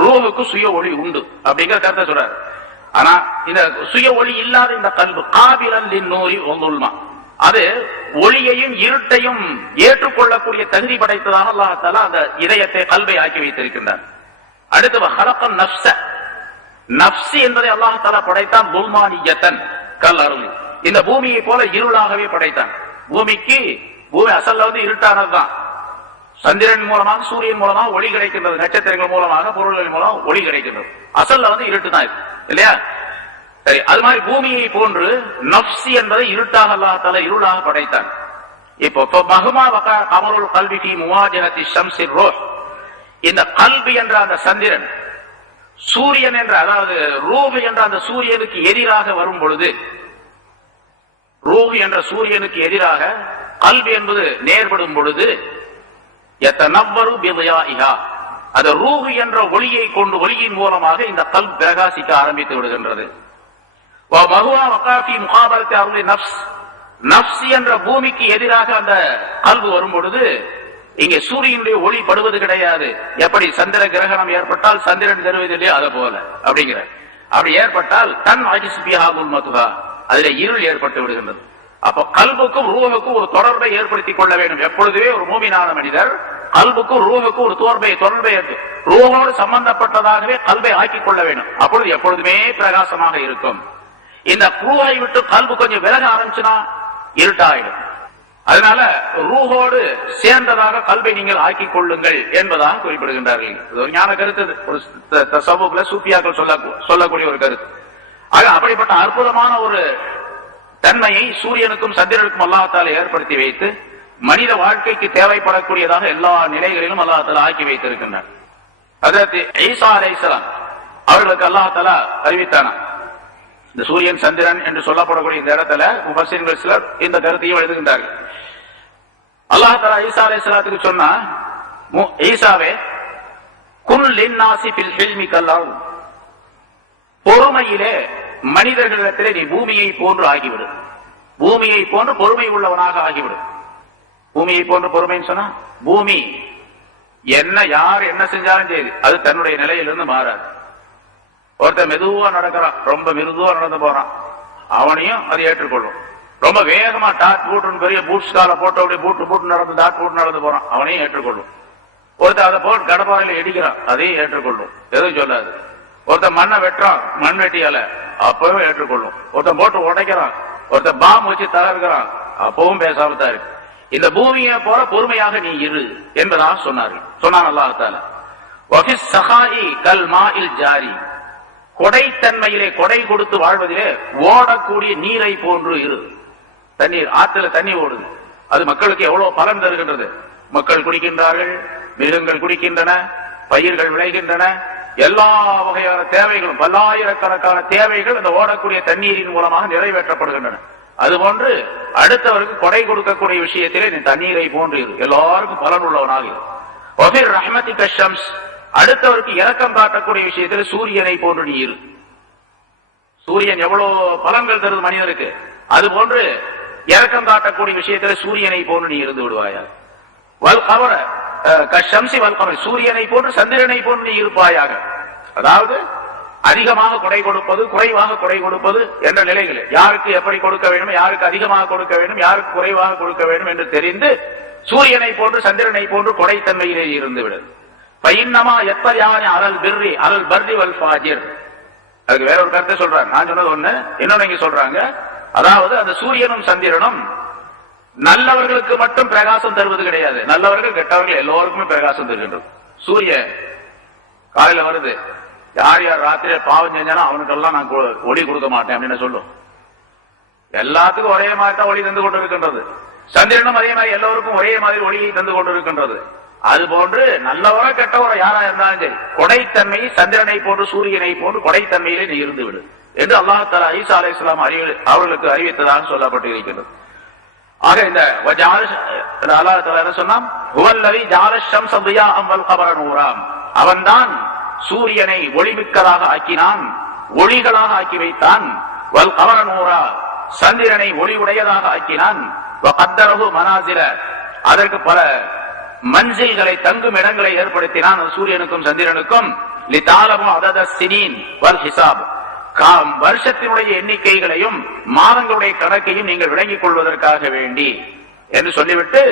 ரூஹுக்கு சுய ஒளி உண்டு அப்படிங்கிற கருத்தை சொல்றாரு. ஆனா இந்த சுய ஒளி இல்லாத இந்த கல்பு காபிலன் லின்னூரி வல்லுல்மா, அது ஒளியையும் இருட்டையும் ஏற்றுக்கொள்ளக்கூடிய தகுதி படைத்ததாக அல்லாஹ் தஆலா அந்த இதயத்தை கல்பை ஆக்கி வைத்திருக்கின்றார். அடுத்து ஹலகன் நஃப்ஸ. நஃப்ஸ் என்பதை அல்லாஹ் தஆலா படைத்தான் துல்மானியத்தன் கல் அருள். இந்த பூமியை போல இருளாகவே படைத்தான். பூமி அசல்ல இருட்டானதுதான். சந்திரன் மூலமாக சூரியன் மூலமாக ஒளி கிடைக்கின்றது, நட்சத்திரங்கள் மூலமாக பொருள்கள் மூலம் ஒளி கிடைக்கின்றது. அசல்ல இருட்டு தான் இல்லையா? சரி, அது மாதிரி பூமியை போன்று நஃப்ஸி என்பதை இருட்டாக அல்லாஹ் தஆலா இருளாக படைத்தான். இப்போ மஹ்மா வகா அமருல் கல்பி ஃபீ முவாஜஹத்தி ஷம்ஸி ரூஹ். இந்த கல்பி என்ற அந்த சந்திரன் சூரியன் என்ற, அதாவது ரூஹ் என்ற அந்த சூரியனுக்கு எதிராக வரும் பொழுது, ரூஹ் என்ற சூரியனுக்கு எதிராக கல்பி என்பது நேர்படும் பொழுது, யதனவ்வரு பிதியாஇஹா, அது ரூஹ் என்ற ஒளியை கொண்டு, ஒளியின் மூலமாக இந்த கல்ப் பிரகாசிக்க ஆரம்பித்து விடுகின்றது. வ மஹ்வா வகா ஃபீ முகாபலத்தி அர்லி நஃப்ஸ். நஃப்ஸ் என்ற பூமிக்கு எதிராக அந்த கல்பு வரும் பொழுது இங்கே சூரியனுடைய ஒளி படுவது கிடையாது. எப்படி சந்திர கிரகணம் ஏற்பட்டால் சந்திரன் தருவதில்லையோ அதை போல அப்படிங்கிற, அப்படி ஏற்பட்டால் தன் அஜிஸ்பியாகுல் மதுஹா, அதில் இருள் ஏற்பட்டு விடுகின்றது. அப்ப கல்புக்கும் ரூஹுக்கும் ஒரு தொடர்பை ஏற்படுத்திக் கொள்ள வேண்டும். எப்பொழுதுமே ஒரு மூமினான மனிதர் கல்புக்கும் ரூஹுக்கும் ஒரு தொடர்பை ரூஹோடு சம்பந்தப்பட்டதாகவே கல்பை ஆக்கிக் கொள்ள வேண்டும். அப்பொழுது எப்பொழுதுமே பிரகாசமாக இருக்கும். இந்த ரூஹை விட்டு கல்பு கொஞ்சம் விலக ஆரம்பிச்சுனா இருட்டாயிடும். அதனால ரூஹோடு சேர்ந்ததாக கல்வை நீங்கள் ஆக்கிக் கொள்ளுங்கள் என்பதாக குறிப்பிடுகின்றார்கள். இது ஒரு ஞான கருத்து, ஒரு தஸவ்வுஃப்ல சூஃபியாக்கள் சொல்லக்கூடிய ஒரு கருத்து. ஆக அப்படிப்பட்ட அற்புதமான ஒரு தன்மையை சூரியனுக்கும் சந்திரனுக்கும் அல்லாஹ் தஆலா ஏற்படுத்தி வைத்து மனித வாழ்க்கைக்கு தேவைப்படக்கூடியதாக எல்லா நிலைகளிலும் அல்லாஹ் தஆலா ஆக்கி வைத்திருக்கின்றார். ஹஜ்ரத் ஈசா அலைஹிஸ்ஸலாம் அவர்களுக்கு அல்லாஹ் தஆலா அறிவித்தானா, இந்த சூரியன் சந்திரன் என்று சொல்லப்படக்கூடிய இந்த இடத்துல முஃபஸ்ஸிர்கள் சிலர் இந்த கருத்தையும் எழுதுகின்றார்கள். அல்லாஹ் தஆலா ஈசா அலைஹிஸ்ஸலாத்துக்கு சொன்னா, ஈசாவே குன் லின்னாஸி ஃபில் ஹில்மி கல்லாஹ், பொறுமையிலே மனிதர்களிடத்திலே நீ பூமியை போன்று ஆகிவிடு, பூமியை போன்று பொறுமை உள்ளவனாக ஆகிவிடு. பூமியை போன்று பொறுமைன்னு சொன்னா, பூமி என்ன யார் என்ன செஞ்சாலும் சரி அது தன்னுடைய நிலையிலிருந்து மாறாது. ஒருத்தர் மெதுவா நடக்கிறான், ரொம்ப மெதுவா நடந்து போறான், அவனையும் அது ஏற்றுக்கொள்ளும். ரொம்ப வேகமா டாட் பூட்டு பெரிய பூட்ஸ் கால போட்டு அப்படியே பூட்டு நடந்து டாட் பூட்டு நடந்து போறான், அவனையும் ஏற்றுக்கொள்ளும். ஒருத்தர் அதை போட்டு கடப்பாறையில இடிக்கிறான், அதையும் ஏற்றுக்கொள்ளும், எதுவும் சொல்லாது. ஒருத்தர் மண்ணை வெட்டுறான், மண் வெட்டியால, அப்பவும் ஏற்றுக்கொள்ளும். ஒருத்தன் போட்டு உடைக்கிறான், ஒருத்தன் பாம்பு வச்சு தகர்க்கிறான், அப்பவும் பேசாம தான் இருக்கு. இந்த பூமியை போல பொறுமையாக நீ இரு என்பதாக சொன்னார்கள். சொன்னான் அல்லாஹ் தஆலா, வஃபிஸ் ஸஹாஇ கல் மாஇல் ஜாரி, கொடைத்தன்மையிலே கொடை கொடுத்து வாழ்வதிலே ஓடக்கூடிய நீரை போன்று இரு. தண்ணீர், ஆற்றுல தண்ணி ஓடுது, அது மக்களுக்கு எவ்வளவு பலன் தருகின்றது. மக்கள் குடிக்கின்றார்கள், மிருகங்கள் குடிக்கின்றன, பயிர்கள் விளைகின்றன, எல்லா வகையான தேவைகளும் பல்லாயிரக்கணக்கான தேவைகள் இந்த ஓடக்கூடிய தண்ணீரின் மூலமாக நிறைவேற்றப்படுகின்றன. அதுபோன்று அடுத்தவருக்கு கொடை கொடுக்கக்கூடிய விஷயத்திலே நீ தண்ணீரை போன்று இரு, எல்லாருக்கும் பலன் உள்ளவனாக இரு. வஃபிர் ரஹ்மத்திக ஷம்ஸ், அடுத்தவருக்கு இரக்கம் காட்டக்கூடிய விஷயத்தில் சூரியனை போன்று நீ இரு. சூரியன் எவ்வளவு பலன்கள் தருது மனிதனுக்கு, அது போன்று இரக்கம் காட்டக்கூடிய விஷயத்தில் சூரியனை போன்று நீ இருந்து விடுவாயா. வல் கமர கஷம்சி வல் கமர், சூரியனை போன்று சந்திரனை போன்று நீ இருப்பாயாக. அதாவது அதிகமாக கொடை கொடுப்பது, குறைவாக கொடை கொடுப்பது என்ற நிலைகள், யாருக்கு எப்படி கொடுக்க வேண்டும், யாருக்கு அதிகமாக கொடுக்க வேண்டும், யாருக்கு குறைவாக கொடுக்க வேண்டும் என்று தெரிந்து சூரியனை போன்று சந்திரனை போன்று கொடைத்தன்மையிலே இருந்து விடுது. பைன்னமா எப்பயானி அலல் பிர்ரி அலல் பர்ரி வல் ஃபாஜிர். அதுக்கு வேற ஒரு கருத்தை சொல்றாங்க, நான் சொன்னது ஒண்ணு, இன்னொன்னு இங்க சொல்றாங்க. அதாவது அந்த சூரியனும் சந்திரனும் நல்லவர்களுக்கு மட்டும் பிரகாசம் தருவது கிடையாது. நல்லவர்கள் கெட்டவர்கள் எல்லோருக்குமே பிரகாசம் தருகின்றது. சூரியன் காலையில வருது, யார் யார் ராத்திரி பாவம் செஞ்சாலும் அவனுக்கெல்லாம் நான் ஒளி கொடுக்க மாட்டேன் அப்படின்னு சொல்லும். எல்லாத்துக்கும் ஒரே மாதிரி தான் ஒளி தந்து கொண்டிருக்கின்றது. சந்திரனும் அதே மாதிரி எல்லோருக்கும் ஒரே மாதிரி ஒளியை தந்து கொண்டிருக்கின்றது. அது போன்று நல்லவர கெட்டவர யாரா இருந்தாலும் சரி, கொடைத்தன்மை சந்திரனை போன்று சூரியனை போன்று கொடைத்தன்மையிலே நீ இருந்து விடு என்று அல்லாஹ் தஆலா ஈசா அலைஹிஸ்ஸலாம் அவர்களுக்கு அறிவித்ததாக சொல்லப்பட்டு இருக்கிறது. ஆக இந்த அல்லாஹ் தஆலா என்ன சொன்னான், ஹுவல்லதி ஜஅல ஷம்ஸ தியாஅன் வல் கமர நூராம், அவன்தான் சூரியனை ஒளிமிக்கதாக ஆக்கினான், ஒளிகளாக ஆக்கி வைத்தான். வல் கமர நூரா, சந்திரனை ஒளி உடையதாக ஆக்கினான். வகத்தரஹு மனாசில, அதற்கு பல மன்சில்களை தங்கும் இடங்களை ஏற்படுத்தினான் சூரியனுக்கும் சந்திரனுக்கும். லிதாலமு அதத சினீன் வல் ஹிசாப், வருஷத்தினுடைய எண்ணிக்கைகளையும் மாதங்களுடைய கணக்கையும் நீங்கள் விளங்கிக் கொள்வதற்காக வேண்டி என்று சொல்லிவிட்டு,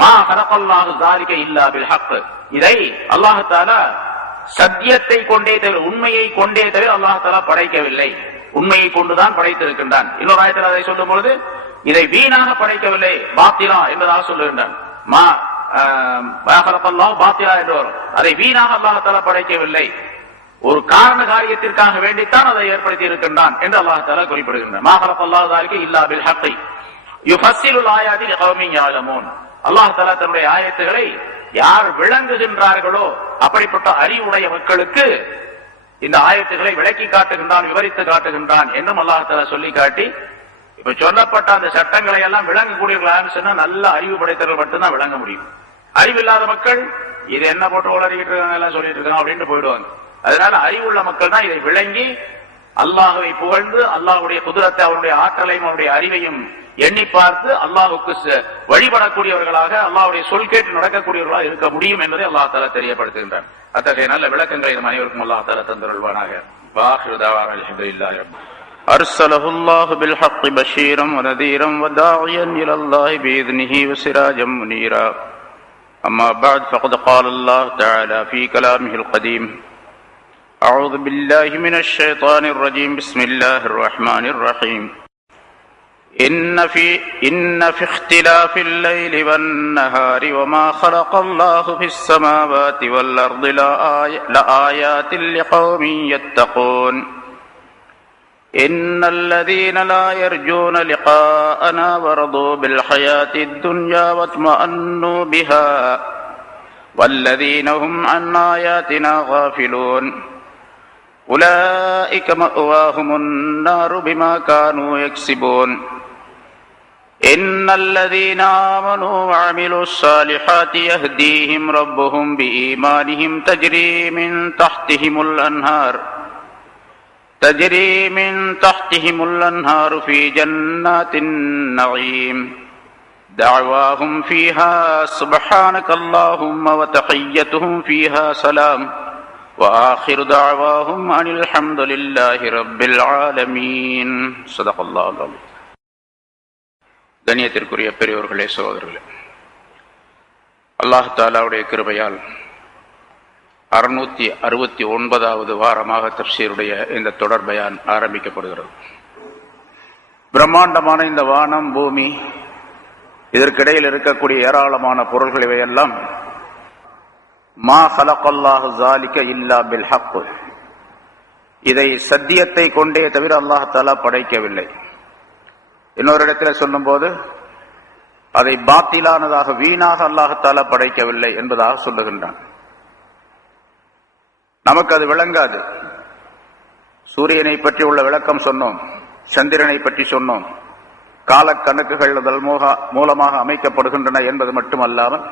மா ஹலகல்லாஹு ஸாலிக இல்லா பில் ஹக், இதை அல்லாஹ் தஆலா சத்தியத்தை கொண்டே தவிர, உண்மையை கொண்டே தவிர அல்லாஹ் தஆலா படைக்கவில்லை, உண்மையை கொண்டுதான் படைத்திருக்கின்றான். இன்னொரு ஆயத்தில் அதை சொல்லும் பொழுது இதை வீணாக படைக்கவில்லை, பாத்திலா என்பதாக சொல்லுகின்றான். மா ஹலகல்லாஹு பாத்திலா என்று வரும். அதை வீணாக அல்லாஹ் தஆலா படைக்கவில்லை, ஒரு காரண காரியத்திற்காக வேண்டித்தான் அதை ஏற்படுத்தி இருக்கின்றான் என்று அல்லாஹ் தஆலா குறிப்பிடுகின்றான். மா ஹலகல்லாஹு ஸாலிக இல்லா பில் ஹக் யுஃபஸ்ஸிலுல் ஆயாத்தி லிகௌமின் யஅலமூன், அல்லாஹ் தஆலா தன்னுடைய ஆயத்துகளை யார் விளங்குகின்றார்களோ அப்படிப்பட்ட அறிவுடைய மக்களுக்கு இந்த ஆயத்துகளை விளக்கி காட்டுகின்றான், விவரித்து காட்டுகின்றான் என்றும் அல்லாஹ் தஆலா சொல்லி காட்டி, இப்ப சொல்லப்பட்ட அந்த சட்டங்களை எல்லாம் விளங்கக்கூடியவர்களாக சொன்னா நல்ல அறிவு படைத்தவர்கள் மட்டும்தான் விளங்க முடியும். அறிவில்லாத மக்கள் இது என்ன போட்டு உளறிக்கிட்டு இருக்காங்க எல்லாம் சொல்லிட்டு இருக்காங்க அப்படின்னு போயிடுவாங்க. அதனால அறிவுள்ள மக்கள் தான் இதை விளங்கி அல்லாஹ்வை புகழ்ந்து அல்லாஹ்வுடைய குதிரத்தை, அவருடைய ஆற்றலையும் அவருடைய அறிவையும் எண்ணி பார்த்து அல்லாஹ்வுக்கு வழிபடக்கூடியவர்களாக, அல்லாஹ்வுடைய சொல் கேட்டு நடக்கக்கூடியவர்களாக இருக்க முடியும் என்பதை அல்லாஹ் தஆலா தெரியப்படுத்துகின்றான். அத்தகைய நல்ல விளக்கங்களை நம் அனைவருக்கும் அல்லாஹ் தஆலா தந்தருள்வானாக. வாஹிரு தஅவானா அல்ஹம்துலில்லாஹி ரப்பில் ஆலமீன். அர்ஸலஹுல்லாஹு பில் ஹக்கி பஷீரன் வ நதீரன் வ தாஇயன் இலல்லாஹி பிஇذنஹி வ சிராஜன் முனீரா. அம்மா பஅத் ஃபகத் قال الله تعالى في كلامه القديم أعوذ بالله من الشيطان الرجيم بسم الله الرحمن الرحيم إن في اختلاف الليل والنهار وما خلق الله في السماوات والأرض لآيات لقوم يتقون إن الذين لا يرجون لقاءنا ورضوا بالحياة الدنيا واطمأنوا بها والذين هم عن آياتنا غافلون أولئك مأواهم النار بما كانوا يكسبون إن الذين آمنوا وعملوا الصالحات يهديهم ربهم بإيمانهم تجري من تحتهم الأنهار في جنات النعيم دعواهم فيها سبحانك اللهم وتحيتهم فيها سلام وآخر دعواهم أن الحمد لله رب العالمين. صدق الله العظيم. கண்ணியத்திற்குரிய பெரியோர்களே, சகோதரர்களே, அல்லாஹ் தஆலாவுடைய கிருபையால் 669வது வாரமாக தஃப்சீருடைய இந்த தொடர் பயான் ஆரம்பிக்கப்படுகிறது. பிரம்மாண்டமான இந்த வானம், பூமி, இதற்கிடையில் இருக்கக்கூடிய ஏராளமான பொருள்கள் இவையெல்லாம் மா ஹலகல்லாஹு ஸாலிக இல்லா பில் ஹக், இதை சத்தியத்தை கொண்டே தவிர அல்லாஹ் தஆலா படைக்கவில்லை. இன்னொரு இடத்துல சொல்லும் போது அதை பாத்திலானதாக, வீணாக அல்லாஹ் தஆலா படைக்கவில்லை என்பதாக சொல்லுகின்றான். நமக்கு அது விளங்காது. சூரியனை பற்றி உள்ள விளக்கம் சொன்னோம், சந்திரனை பற்றி சொன்னோம், காலக்கணக்குகள் அதன் மூலமாக அமைக்கப்படுகின்றன என்பது மட்டுமல்லாமல்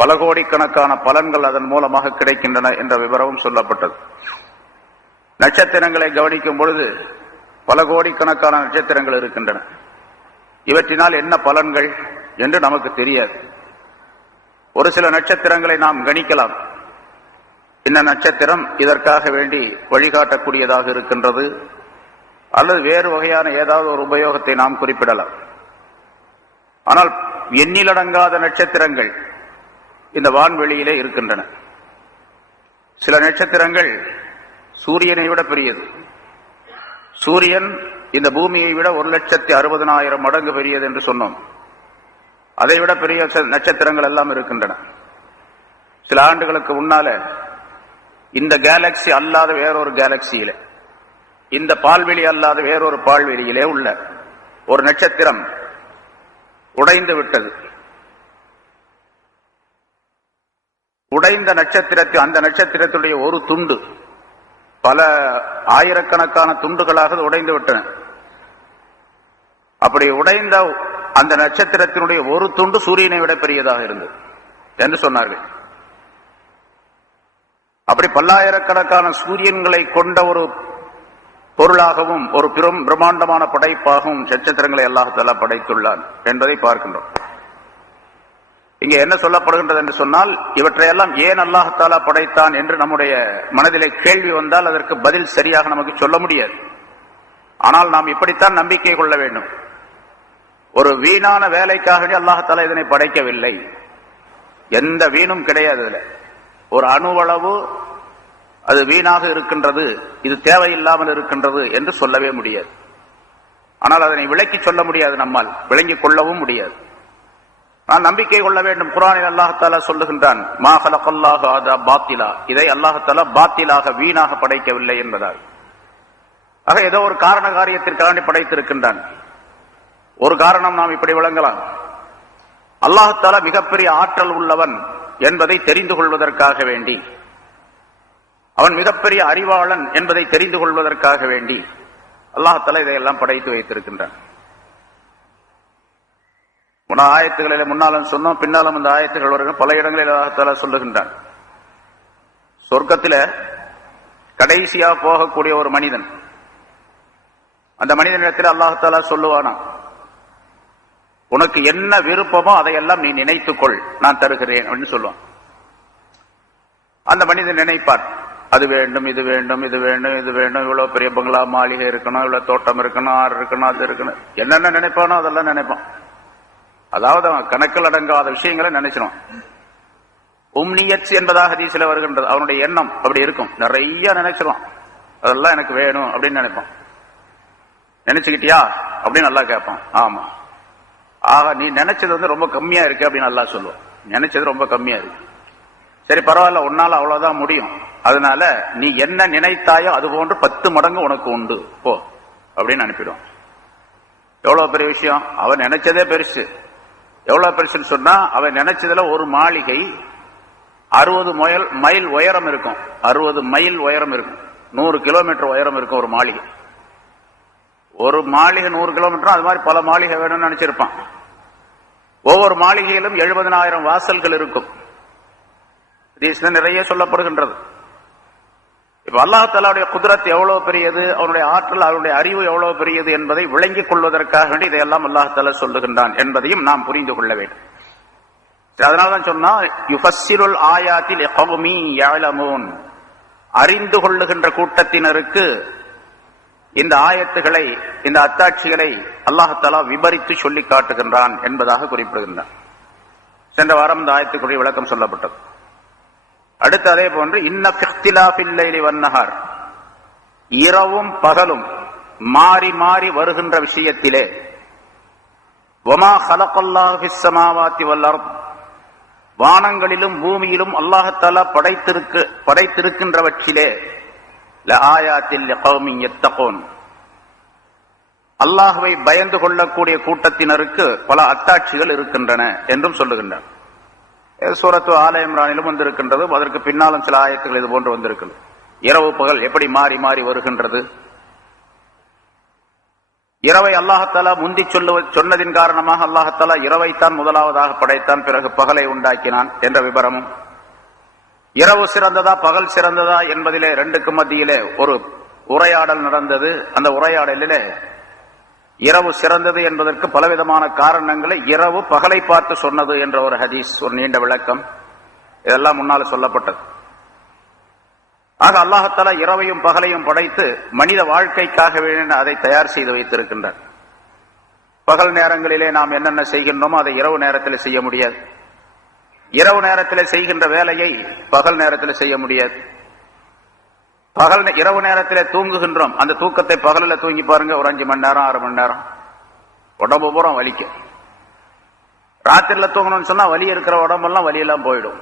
பல கோடிக்கணக்கான பலன்கள் அதன் மூலமாக கிடைக்கின்றன என்ற விவரமும் சொல்லப்பட்டது. நட்சத்திரங்களை கவனிக்கும் பொழுது பல கோடிக்கணக்கான நட்சத்திரங்கள் இருக்கின்றன. இவற்றினால் என்ன பலன்கள் என்று நமக்கு தெரியாது. ஒரு சில நட்சத்திரங்களை நாம் கணிக்கலாம். இந்த நட்சத்திரம் இதற்காக வேண்டி வழிகாட்டக்கூடியதாக இருக்கின்றது, அல்லது வேறு வகையான ஏதாவது ஒரு உபயோகத்தை நாம் குறிப்பிடலாம். ஆனால் எண்ணிலடங்காத நட்சத்திரங்கள் இந்த வான்வெளியிலே இருக்கின்றன. சில நட்சத்திரங்கள் சூரியனை விட பெரியது. சூரியன் இந்த பூமியை விட 1,60,000 மடங்கு பெரியது என்று சொன்னோம். அதைவிட பெரிய நட்சத்திரங்கள் எல்லாம் இருக்கின்றன. சில ஆண்டுகளுக்கு முன்னால இந்த கேலக்சி அல்லாத வேறொரு கேலக்சியிலே, இந்த பால்வெளி அல்லாத வேறொரு பால்வெளியிலே உள்ள ஒரு நட்சத்திரம் உடைந்து விட்டது. உடைந்த நட்சத்திரத்தில் அந்த நட்சத்திரத்துடைய ஒரு துண்டு பல ஆயிரக்கணக்கான துண்டுகளாக உடைந்து விட்டன. அப்படி உடைந்த அந்த நட்சத்திரத்தினுடைய ஒரு துண்டு சூரியனை விட பெரியதாக இருந்தது என்று சொன்னார்கள். அப்படி பல்லாயிரக்கணக்கான சூரியன்களை கொண்ட ஒரு பொருளாகவும் ஒரு பிரம்மாண்டமான படைப்பாகவும் நட்சத்திரங்களை அல்லாஹ் தஆலா படைத்துள்ளான் என்பதை பார்க்கின்றோம். இங்கே என்ன சொல்லப்படுகின்றது என்று சொன்னால், இவற்றையெல்லாம் ஏன் அல்லாஹ் தஆலா படைத்தான் என்று நம்முடைய மனதிலே கேள்வி வந்தால் அதற்கு பதில் சரியாக நமக்கு சொல்ல முடியாது. ஆனால் நாம் இப்படித்தான் நம்பிக்கை கொள்ள வேண்டும். ஒரு வீணான வேலைக்காக அல்லாஹ் தஆலா இதனை படைக்கவில்லை. எந்த வீணும் கிடையாது. ஒரு அணுவளவு அது வீணாக இருக்கின்றது, இது தேவையில்லாமல் இருக்கின்றது என்று சொல்லவே முடியாது. ஆனால் அதனை விளக்கி சொல்ல முடியாது, நம்மால் விளங்கிக் கொள்ளவும் முடியாது. நான் நம்பிக்கை கொள்ள வேண்டும். குர்ஆனில் அல்லாஹ் தஆலா சொல்லுகின்றான், மா ஹலகல்லாஹு ஹாதா பாத்திலா, இதை அல்லாஹ் தஆலா பாத்திலாக வீணாக படைக்கவில்லை என்பதால். ஆக ஏதோ ஒரு காரண காரியத்திற்காக படைத்திருக்கின்றான். ஒரு காரணம் நாம் இப்படி விளங்கலாம், அல்லாஹ் தஆலா மிகப்பெரிய ஆற்றல் உள்ளவன் என்பதை தெரிந்து கொள்வதற்காக வேண்டி, அவன் மிகப்பெரிய அறிவாளன் என்பதை தெரிந்து கொள்வதற்காக வேண்டி அல்லாஹ் தஆலா இதையெல்லாம் படைத்து வைத்திருக்கின்றான். ஆயத்துகளில் முன்னாலும் சொன்னோம், பின்னாலும் அந்த ஆயத்துகள் வருகிற பல இடங்களில் அல்லாஹ் தஆலா சொல்லுகின்றான். சொர்க்கத்தில கடைசியாக போகக்கூடிய ஒரு மனிதன், அந்த மனிதனிடத்தில் அல்லாஹ் தஆலா சொல்லுவானா, உனக்கு என்ன விருப்பமோ அதையெல்லாம் நீ நினைத்துக்கொள், நான் தருகிறேன் அப்படின்னு சொல்லுவான். அந்த மனிதன் நினைப்பார், அது வேண்டும், இது வேண்டும், இது வேண்டும், இது வேண்டும், இவ்வளவு பெரிய பங்களா மாளிகை இருக்கணும், இவ்வளவு தோட்டம் இருக்கணும், ஆறு இருக்கணும், அது இருக்கணும், என்னென்ன நினைப்பானோ அதெல்லாம் நினைப்பான். அதாவது அவன் கணக்கில் அடங்காத விஷயங்களை நினைச்சிடும். உம்னியத் என்பதாக ஹதீஸ்ல வருகின்றது. அவனுடைய எண்ணம் அப்படி இருக்கும், நிறைய நினைச்சிருவான். அதெல்லாம் எனக்கு வேணும் அப்படின்னு நினைப்பான். நினைச்சுக்கிட்டியா அப்படின்னு நல்லா கேட்பான். ஆமா. ஆக நீ நினைச்சது ரொம்ப கம்மியா இருக்கு அப்படின்னு நல்லா சொல்லுவான். நினைச்சது ரொம்ப கம்மியா இருக்கு. சரி பரவாயில்ல, உன்னால அவ்வளவுதான் முடியும், அதனால நீ என்ன நினைத்தாயோ அது போன்று 10 மடங்கு உனக்கு உண்டு, போ அப்படின்னு அனுப்பிடுவான். எவ்வளவு பெரிய விஷயம். அவன் நினைச்சதே பெருசு. எவ்வளவு பெருசுன்னு சொன்னா, அவன் நினைச்சதுல ஒரு மாளிகை 60 மைல் உயரம் இருக்கும். 60 மைல் உயரம் இருக்கும். 100 கிலோமீட்டர் உயரம் இருக்கும் ஒரு மாளிகை. ஒரு மாளிகை 100 கிலோமீட்டர், அது மாதிரி பல மாளிகை வேணும்னு நினைச்சிருப்பான். ஒவ்வொரு மாளிகையிலும் 70,000 வாசல்கள் இருக்கும். நிறைய சொல்லப்படுகின்றது. இப்ப அல்லாஹ் தஆலாவுடைய குத்ரத் எவ்வளவு பெரியது, அவனுடைய ஆற்றல், அவனுடைய அறிவு எவ்வளவு பெரியது என்பதை விளங்கிக் கொள்வதற்காக வேண்டி இதையெல்லாம் அல்லாஹ் தஆலா சொல்லுகின்றான் என்பதையும் நாம் புரிந்து கொள்ள வேண்டும். அதனால்தான் சொன்னா, யுஃபஸ்ஸிருல் ஆயாத்தி லிகௌமி யஅலமூன், அறிந்து கொள்ளுகின்ற கூட்டத்தினருக்கு இந்த ஆயத்துகளை, இந்த அத்தாட்சிகளை அல்லாஹ் தஆலா விபரித்து சொல்லி காட்டுகின்றான் என்பதாக குறிப்பிடுகின்றான். சென்ற வாரம் இந்த ஆயத்துக்குரிய விளக்கம் சொல்லப்பட்டது. அடுத்து அதே போன்று இன்ன ஃபிக்திலாஃபில் லைலி வன்னஹார், இரவும் பகலும் மாறி மாறி வருகின்ற விஷயத்திலே, வமா ஹலகல்லாஹு ஃபிஸ் ஸமாவாத்தி வல் அர்த், வானங்களிலும் பூமியிலும் அல்லாஹ் தஆலா படைத்திருக்கின்றவற்றிலே லஆயாத்தில் லிகௌமின் யத்தகூன், அல்லாஹ்வை பயந்து கொள்ளக்கூடிய கூட்டத்தினருக்கு பல அத்தாட்சிகள் இருக்கின்றன என்றும் சொல்லுகின்றார். சூரத்து ஆல இம்ரானிலும் வந்திருக்கின்றது. அதற்கு பின்னாலும் சில ஆயத்துகள் இது போன்று வந்திருக்கிறது. இரவு பகல் எப்படி மாறி மாறி வருகின்றது. இரவை அல்லாஹ் தஆலா முந்தி சொன்னதின் காரணமாக அல்லாஹ் தஆலா இரவைத்தான் முதலாவதாக படைத்தான், பிறகு பகலை உண்டாக்கினான் என்ற விபரமும், இரவு சிறந்ததா பகல் சிறந்ததா என்பதிலே ரெண்டுக்கு மத்தியிலே ஒரு உரையாடல் நடந்தது. அந்த உரையாடலிலே இரவு சிறந்தது என்பதற்கு பலவிதமான காரணங்களை இரவு பகலை பார்த்து சொன்னது என்ற ஒரு ஹதீஸ், ஒரு நீண்ட விளக்கம், இதெல்லாம் முன்னால் சொல்லப்பட்டது. ஆக அல்லாஹ் தஆலா இரவையும் பகலையும் படைத்து மனித வாழ்க்கைக்காக வேண்டி அதை தயார் செய்து வைத்திருக்கின்றார். பகல் நேரங்களிலே நாம் என்னென்ன செய்கின்றோமோ அதை இரவு நேரத்தில் செய்ய முடியாது. இரவு நேரத்தில் செய்கின்ற வேலையை பகல் நேரத்தில் செய்ய முடியாது. இரவு நேரத்தில் தூங்குகின்றோம், அந்த தூக்கத்தை பகலில் தூங்கி பாருங்க, ஒரு 5 மணி நேரம் 6 மணி நேரம், உடம்பு பூரா வலிக்கும். ராத்திரில தூங்கணும்னு சொன்னா வலி இருக்கிற உடம்பெல்லாம் வலியெல்லாம் போயிடும்.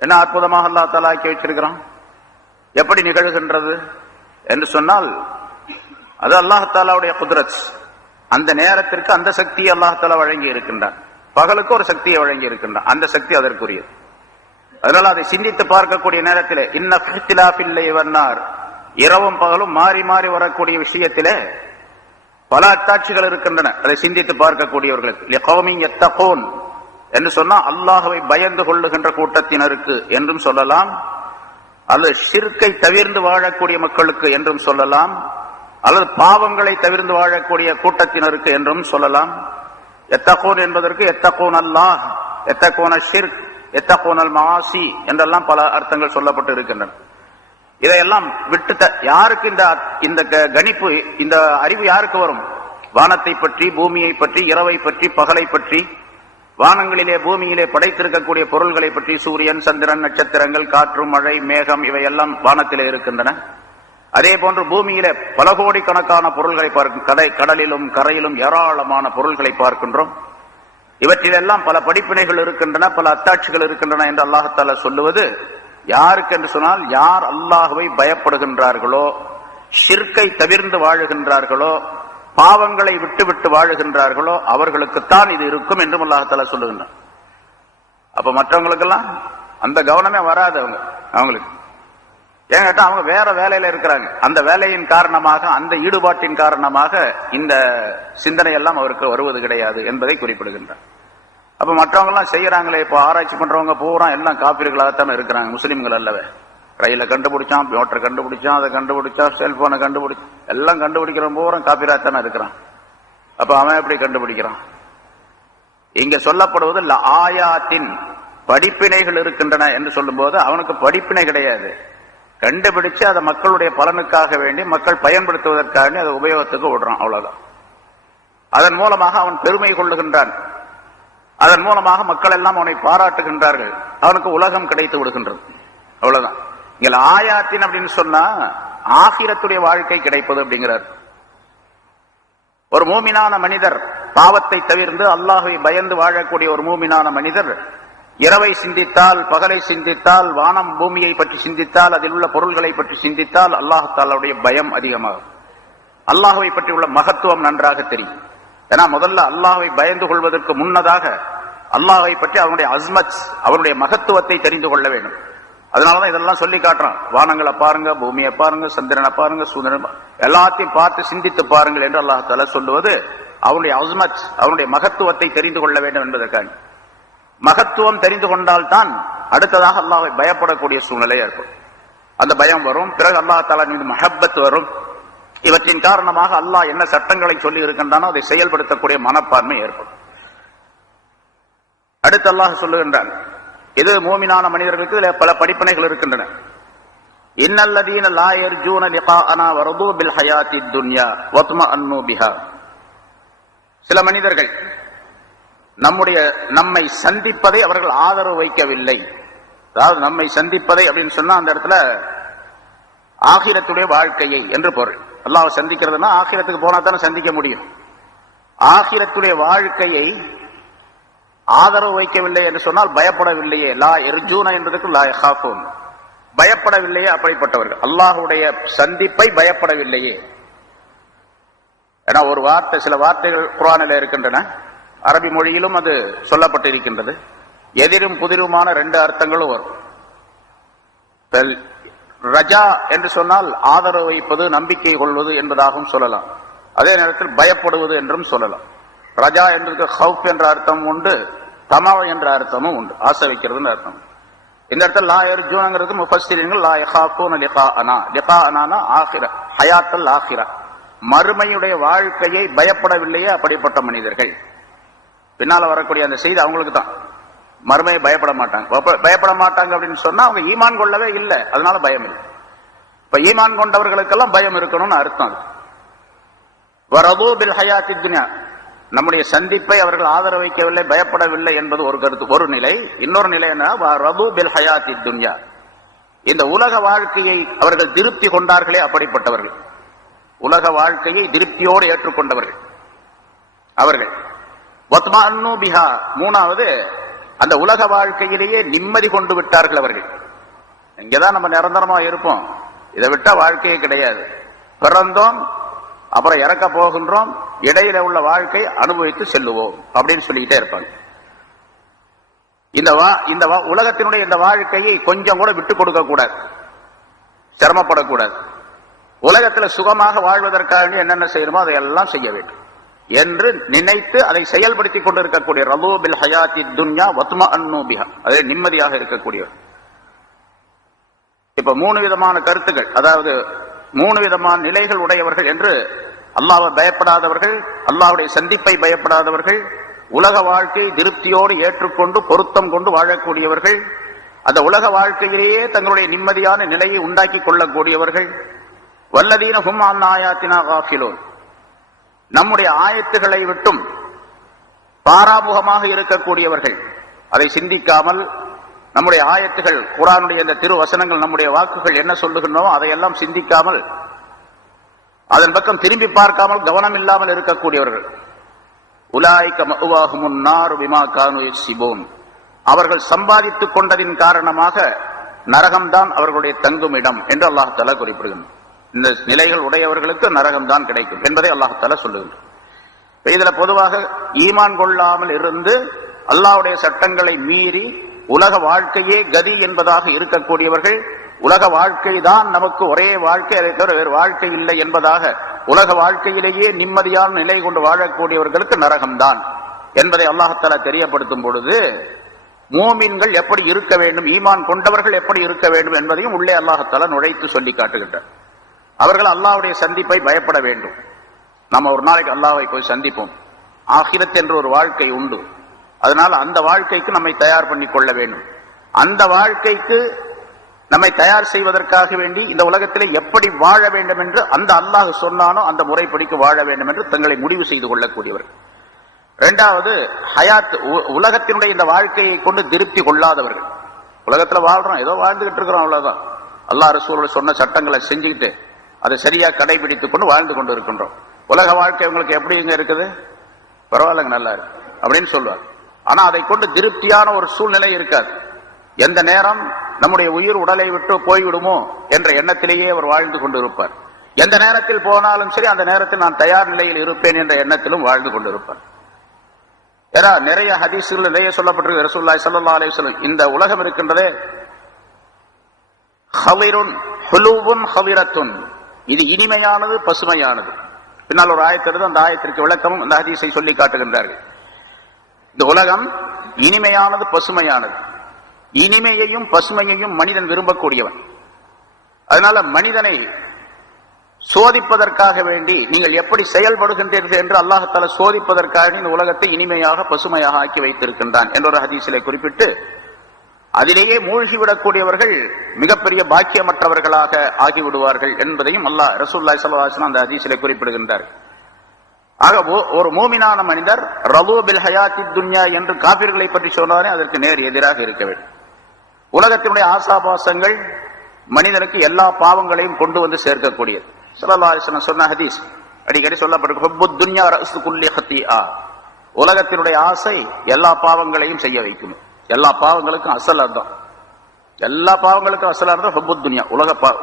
என்ன அற்புதமாக அல்லாஹ் தஆலா ஆக்கி வச்சிருக்கிறான். எப்படி நிகழ்கின்றது என்று சொன்னால் அது அல்லாஹ் தஆலாவுடைய குத்ரத். அந்த நேரத்திற்கு அந்த சக்தியை அல்லாஹ் தஆலா வழங்கி இருக்கின்றான். பகலுக்கு ஒரு சக்தியை வழங்கி இருக்கின்றான். அந்த சக்தி அதற்குரியது. அதனால அதை சிந்தித்து பார்க்கக்கூடிய நேரத்தில் இன்ன இஃப்திலாஃபில் லைலி வன்னார், இரவும் பகலும் மாறி மாறி வரக்கூடிய விஷயத்திலே பல அத்தாட்சிகள் இருக்கின்றன. அதை சிந்தித்து பார்க்கக்கூடியவர்களுக்கு லிகௌமின் யத்தகூன் என்று சொன்னா அல்லாஹ்வை பயந்து கொள்ளுகின்ற கூட்டத்தினருக்கு என்றும் சொல்லலாம், அல்லது ஷிர்க்கை தவிர்ந்து வாழக்கூடிய மக்களுக்கு என்றும் சொல்லலாம், அல்லது பாவங்களை தவிர்ந்து வாழக்கூடிய கூட்டத்தினருக்கு என்றும் சொல்லலாம். யத்தகூன் என்பதற்கு யத்தகூன் அல்லாஹ், யத்தகூன ஷிர்க், யத்தகூனல் மஆசி என்றெல்லாம் பல அர்த்தங்கள் சொல்லப்பட்டு இருக்கின்றன. இதையெல்லாம் விட்டுட்ட யாருக்கு இந்த கணிப்பு, இந்த அறிவு யாருக்கு வரும்? வானத்தை பற்றி, பூமியை பற்றி, இரவை பற்றி, பகலை பற்றி, வானங்களிலே பூமியிலே படைத்திருக்கக்கூடிய பொருள்களை பற்றி, சூரியன், சந்திரன், நட்சத்திரங்கள், காற்று, மழை, மேகம் இவையெல்லாம் வானத்திலே இருக்கின்றன. அதே போன்று பூமியிலே பல கோடிக்கணக்கான பொருள்களை பார்க்கும், கடலிலும் கரையிலும் ஏராளமான பொருள்களை பார்க்கின்றோம். இவற்றிலெல்லாம் பல படிப்பினைகள் இருக்கின்றன, பல அத்தாட்சிகள் இருக்கின்றன என்று அல்லாஹ் தஆலா சொல்லுவது யாருக்கு என்று சொன்னால், யார் அல்லாஹ்வை பயப்படுகின்றார்களோ, ஷிர்க்கை தவிர்ந்து வாழுகின்றார்களோ, பாவங்களை விட்டு விட்டு வாழுகின்றார்களோ அவர்களுக்குத்தான் இது இருக்கும் என்றும் அல்லாஹ் தஆலா சொல்லுகின்றார். அப்ப மற்றவங்களுக்கெல்லாம் அந்த கவனமே வராது. அவங்களுக்கு ஏன் கேட்டா அவங்க வேற வேலையில இருக்கிறாங்க. அந்த வேலையின் காரணமாக, அந்த ஈடுபாட்டின் காரணமாக இந்த சிந்தனை எல்லாம் அவருக்கு வருவது கிடையாது என்பதை குறிப்பிடுகின்றார். அப்ப மற்றவங்க எல்லாம் செய்யறாங்களே, இப்போ ஆராய்ச்சி பண்றவங்க பூரா எல்லாம் காப்பீர்களாகத்தானே இருக்கிறாங்க, முஸ்லிம்கள் அல்லவே. ரயில கண்டுபிடிச்சான், மோட்டரை கண்டுபிடிச்சான், அதை கண்டுபிடிச்சான், செல்போனை கண்டுபிடிச்சு எல்லாம் கண்டுபிடிக்கிற பூரா காப்பீராகத்தானே இருக்கிறான். அப்ப அவன் எப்படி கண்டுபிடிக்கிறான்? இங்க சொல்லப்படுவது ஆயாத்தின் படிப்பினைகள் இருக்கின்றன என்று சொல்லும் போது அவனுக்கு படிப்பினை கிடையாது. கண்டுபிடிச்சு அதை மக்களுடைய பலனுக்காக வேண்டி, மக்கள் பயன்படுத்துவதற்காக அதை உபயோகத்துக்கு விடுறான், அவ்வளவுதான். அதன் மூலமாக அவன் பெருமை கொள்ளுகின்றான். அதன் மூலமாக மக்கள் எல்லாம் அவனை பாராட்டுகின்றார்கள். அவனுக்கு உலகம் கிடைத்து விடுகின்றது, அவ்வளவுதான். இங்க ஆயாத்தின் அப்படின்னு சொன்னா ஆகிரத்துடைய வாழ்க்கை கிடைப்பது அப்படிங்கிறார். ஒரு மூமினான மனிதர் பாவத்தை தவிர்த்து அல்லாஹ்வை பயந்து வாழக்கூடிய ஒரு மூமினான மனிதர் இரவை சிந்தித்தால், பகலை சிந்தித்தால், வானம் பூமியை பற்றி சிந்தித்தால், அதில் உள்ள பொருள்களை பற்றி சிந்தித்தால் அல்லாஹ் தஆலாவுடைய பயம் அதிகமாகும். அல்லாஹ்வை பற்றி உள்ள மகத்துவம் நன்றாக தெரியும். ஏன்னா முதல்ல அல்லாஹ்வை பயந்து கொள்வதற்கு முன்னதாக அல்லாஹ்வை பற்றி அவனுடைய அஸ்மத், அவனுடைய மகத்துவத்தை தெரிந்து கொள்ள வேண்டும். அதனாலதான் இதெல்லாம் சொல்லி காட்டுறான். வானங்களை பாருங்க, பூமியை பாருங்க, சந்திரனை பாருங்க, சூரியனை எல்லாத்தையும் பார்த்து சிந்தித்து பாருங்கள் என்று அல்லாஹ் தஆலா சொல்லுவது அவனுடைய அஸ்மத், அவனுடைய மகத்துவத்தை தெரிந்து கொள்ள வேண்டும் என்பதற்காக. மகத்துவம் தெரிந்து கொண்டால்தான் அடுத்ததாக அல்லாஹ்வை பயப்படக்கூடிய சூழ்நிலை ஏற்படும். அந்த பயம் வரும். பிறகு அல்லாஹ் தஆலா மீது மஹப்பத் வரும். இவற்றின் காரணமாக அல்லாஹ் என்ன சட்டங்களை சொல்லி இருக்கின்றானோ அதை செயல்படுத்தக்கூடிய மனப்பான்மை ஏற்படும். அடுத்து அல்லாஹ் சொல்லுகின்றான், இது மூமினான மனிதர்களுக்கு இதில் பல படிப்பினைகள் இருக்கின்றன. இன்னல்லதீன லா யர்ஜூன லிகாஅனா வரது பில் ஹயாத்தித் துன்யா வத்மஅன்னு பிஹா. சில மனிதர்கள் நம்மை சந்திப்பதை அவர்கள் ஆதரவு வைக்கவில்லை. அதாவது நம்மை சந்திப்பதை அப்படின்னு சொன்னா அந்த இடத்துல ஆகிரத்துடைய வாழ்க்கையை என்று பொருள். அல்லாஹ் சந்திக்கிறதுனா ஆகிரத்துக்கு போனா தானே சந்திக்க முடியும். ஆகிரத்துடைய வாழ்க்கையை ஆதரவு வைக்கவில்லை என்று சொன்னால் பயப்படவில்லையே. லா யர்ஜூன என்பதற்கு லா யஹாஃபூன், பயப்படவில்லையே அப்படிப்பட்டவர்கள். அல்லாஹ்வுடைய சந்திப்பை பயப்படவில்லையே. ஏன்னா ஒரு வார்த்தை, சில வார்த்தைகள் குர்ஆனில் இருக்கின்றன, அரபி மொழியிலும் அது சொல்லப்பட்டிருக்கின்றது. எதிரும் புதிருமான ரெண்டு அர்த்தங்களும் வரும். ரஜா என்று சொன்னால் ஆதரவு வைப்பது, நம்பிக்கை கொள்வது என்பதாகவும் சொல்லலாம். அதே நேரத்தில் பயப்படுவது என்றும் சொல்லலாம். ரஜா என்பதற்கு ஹவுஃப் என்ற அர்த்தம் உண்டு, தமா என்ற அர்த்தமும் உண்டு, ஆசை வைக்கிறது அர்த்தம். இந்த இடத்துல லா யர்ஜூனங்கிறது முஃபஸ்ஸிரீன்கள் லா யஹாஃபூன லிகாஅனா, லிகாஅனா ஆகிரா, ஹயாத்தல் ஆகிரா, மறுமையுடைய வாழ்க்கையை பயப்படவில்லையே அப்படிப்பட்ட மனிதர்கள். பின்னால வரக்கூடிய அந்த செய்தி அவங்களுக்கு தான். மறுமையை பயப்பட மாட்டாங்க. பயப்பட மாட்டாங்க அப்படின்னு சொன்னா அவங்க ஈமான் கொள்ளவே இல்லை, அதனால பயம் இல்லை. இப்ப ஈமான் கொண்டவர்களுக்கெல்லாம் பயம் இருக்கணும்னு அர்த்தம். வரது பில் ஹயாத்தித் துன்யா, நம்முடைய சந்திப்பை அவர்கள் ஆதரவு வைக்கவில்லை, பயப்படவில்லை என்பது ஒரு கருத்து, ஒரு நிலை. இன்னொரு நிலை என்ன, வரது பில் ஹயாத்தித் துன்யா, இந்த உலக வாழ்க்கையை அவர்கள் திருப்தி கொண்டார்களே அப்படிப்பட்டவர்கள், உலக வாழ்க்கையை திருப்தியோடு ஏற்றுக்கொண்டவர்கள் அவர்கள். வத்மஅன்னு பிஹா, மூணாவது அந்த உலக வாழ்க்கையிலேயே நிம்மதி கொண்டு விட்டார்கள் அவர்கள். இங்கதான் நம்ம நிரந்தரமா இருப்போம், இதை விட்டா வாழ்க்கையே கிடையாது. பிறந்தோம், அப்புறம் இறக்க போகின்றோம், இடையில உள்ள வாழ்க்கை அனுபவித்து செல்லுவோம் அப்படின்னு சொல்லிக்கிட்டே இருப்பாங்க. இந்த உலகத்தினுடைய இந்த வாழ்க்கையை கொஞ்சம் கூட விட்டு கொடுக்க கூடாது, சிரமப்படக்கூடாது. உலகத்துல சுகமாக வாழ்வதற்காக என்னென்ன செய்யணுமோ அதையெல்லாம் செய்ய வேண்டும் என்று நினைத்து அதை செயல்படுத்திக் கொண்டிருக்கக்கூடிய ரலூ பில் ஹயாத்தி துன்யா வத்மஅன்னு பிஹா, அதில் நிம்மதியாக இருக்கக்கூடியவர். இப்ப 3 விதமான கருத்துக்கள், அதாவது 3 விதமான நிலைகள் உடையவர்கள் என்று. அல்லாஹ்வை பயப்படாதவர்கள், அல்லாஹ்வுடைய சந்திப்பை பயப்படாதவர்கள், உலக வாழ்க்கை திருப்தியோடு ஏற்றுக்கொண்டு பொருத்தம் கொண்டு வாழக்கூடியவர்கள், அந்த உலக வாழ்க்கையிலேயே தங்களுடைய நிம்மதியான நிலையை உண்டாக்கி கொள்ளக்கூடியவர்கள். வல்லதீன ஹும் அன் ஆயாத்தினா காஃபிலூன், நம்முடைய ஆயத்துகளை விட்டும் பாராமுகமாக இருக்கக்கூடியவர்கள், அதை சிந்திக்காமல் நம்முடைய ஆயத்துகள், குர்ஆனுடைய இந்த திருவசனங்கள், நம்முடைய வாக்குகள் என்ன சொல்லுகின்றனோ அதையெல்லாம் சிந்திக்காமல், அதன் பக்கம் திரும்பி பார்க்காமல், கவனம் இல்லாமல் இருக்கக்கூடியவர்கள். உலாயிக மஅவாஹுமுன் நார் பிமா கானூ யக்ஸிபூன், அவர்கள் சம்பாதித்துக் கொண்டதின் காரணமாக நரகம்தான் அவர்களுடைய தங்கும் இடம் என்று அல்லாஹ் தஆலா குறிப்பிடுகின்றார். இந்த நிலைகள் உடையவர்களுக்கு நரகம்தான் கிடைக்கும் என்பதை அல்லாஹ் தஆலா சொல்லுகின்றார். இதுல பொதுவாக ஈமான் கொள்ளாமல் இருந்து அல்லாஹ்வுடைய சட்டங்களை மீறி உலக வாழ்க்கையே கதி என்பதாக இருக்கக்கூடியவர்கள், உலக வாழ்க்கை தான் நமக்கு ஒரே வாழ்க்கை, அதை தவிர வேறு வாழ்க்கை இல்லை என்பதாக உலக வாழ்க்கையிலேயே நிம்மதியான நிலை கொண்டு வாழக்கூடியவர்களுக்கு நரகம்தான் என்பதை அல்லாஹ் தஆலா தெரியப்படுத்தும் பொழுது, மூமின்கள் எப்படி இருக்க வேண்டும், ஈமான் கொண்டவர்கள் எப்படி இருக்க வேண்டும் என்பதையும் உள்ளே அல்லாஹ் தஆலா நுழைத்து சொல்லி காட்டுகின்றார். அவர்கள் அல்லாஹ்வுடைய சந்திப்பை பயப்பட வேண்டும். நம்ம ஒரு நாளைக்கு அல்லாஹ்வை போய் சந்திப்போம், ஆகிரத் என்ற ஒரு வாழ்க்கை உண்டு. அதனால அந்த வாழ்க்கைக்கு நம்மை தயார் பண்ணி கொள்ள வேண்டும். அந்த வாழ்க்கைக்கு நம்மை தயார் செய்வதற்காக வேண்டி இந்த உலகத்திலே எப்படி வாழ வேண்டும் என்று அந்த அல்லாஹ் சொன்னானோ அந்த முறைப்படிக்கு வாழ வேண்டும் என்று தங்களை முடிவு செய்து கொள்ளக்கூடியவர்கள். இரண்டாவது, ஹயாத், உலகத்தினுடைய இந்த வாழ்க்கையை கொண்டு திருப்தி கொள்ளாதவர்கள். உலகத்துல வாழ்றோம், ஏதோ வாழ்ந்துகிட்டு இருக்கிறோம், அவ்வளவுதான். அல்லாஹ் ரசூலுல்லாஹ் சொன்ன சட்டங்களை செஞ்சுக்கிட்டு அதை சரியா கடைபிடித்துக் கொண்டு வாழ்ந்து கொண்டு இருக்கின்றோம். உலக வாழ்க்கை உங்களுக்கு எப்படி இங்க இருக்குது, பரவாயில்லைங்க, நல்லா இருக்கு அப்படின்னு சொல்லுவார். ஆனா அதை கொண்டு திருப்தியான ஒரு சூழ்நிலை இருக்காது. எந்த நேரம் நம்முடைய உயிர் உடலை விட்டு போய்விடுமோ என்ற எண்ணத்திலேயே அவர் வாழ்ந்து கொண்டு இருப்பார். எந்த நேரத்தில் போனாலும் சரி அந்த நேரத்தில் நான் தயார் நிலையில் இருப்பேன் என்ற எண்ணத்திலும் வாழ்ந்து கொண்டிருப்பார். ஏன்னா நிறைய ஹதீஸ்கள் நிறைய சொல்லப்பட்டிருக்கு. ரசூலுல்லாஹி ஸல்லல்லாஹு அலைஹி வஸல்லம், இந்த உலகம் இருக்கின்றதே ஹலிருன் ஹுலுவுன் ஹலிரத்துன், இது இனிமையானது பசுமையானது. பின்னால் ஒரு ஆயத்திலிருந்து அந்த ஆயத்திற்கு விளக்கமும் அந்த ஹதீஸை சொல்லி காட்டுகின்றார்கள். இந்த உலகம் இனிமையானது பசுமையானது. இனிமையையும் பசுமையையும் மனிதன் விரும்பக்கூடியவன். அதனால மனிதனை சோதிப்பதற்காக வேண்டி நீங்கள் எப்படி செயல்படுகின்றீர்கள் என்று அல்லாஹ் தஆலா சோதிப்பதற்காக இந்த உலகத்தை இனிமையாக பசுமையாக ஆக்கி வைத்திருக்கின்றான் என்ற ஒரு ஹதீஸிலே குறிப்பிட்டு, அதிலேயே மூழ்கிவிடக்கூடியவர்கள் மிகப்பெரிய பாக்கியமற்றவர்களாக ஆகிவிடுவார்கள் என்பதையும் அல்லாஹ் ரசூலுல்லாஹி ஸல்லல்லாஹு அலைஹி வஸல்லம் அந்த ஹதீஸிலே குறிப்பிடுகின்றார். ஆக ஒரு மூமினான மனிதர் ரலூ பில் ஹயாத்தி துன்யா என்று காபிர்களை பற்றி சொன்னாரே அதற்கு நேர் எதிராக இருக்க வேண்டும். உலகத்தினுடைய ஆசாபாசங்கள் மனிதனுக்கு எல்லா பாவங்களையும் கொண்டு வந்து சேர்க்கக்கூடியது. ஸல்லல்லாஹு அலைஹி வஸல்லம் சொன்ன ஹதீஸ் அடிக்கடி சொல்லப்பட்டிருக்கு, ஹுப்புத் துன்யா ரஅஸு குல்லி ஹத்தீஆ, உலகத்தினுடைய ஆசை எல்லா பாவங்களையும் செய்ய வைக்கும். எல்லா பாவங்களுக்கும் அசல் அர்த்தம், எல்லா பாவங்களுக்கும் அசல் அர்த்தம் ஹுப்புத் துன்யா,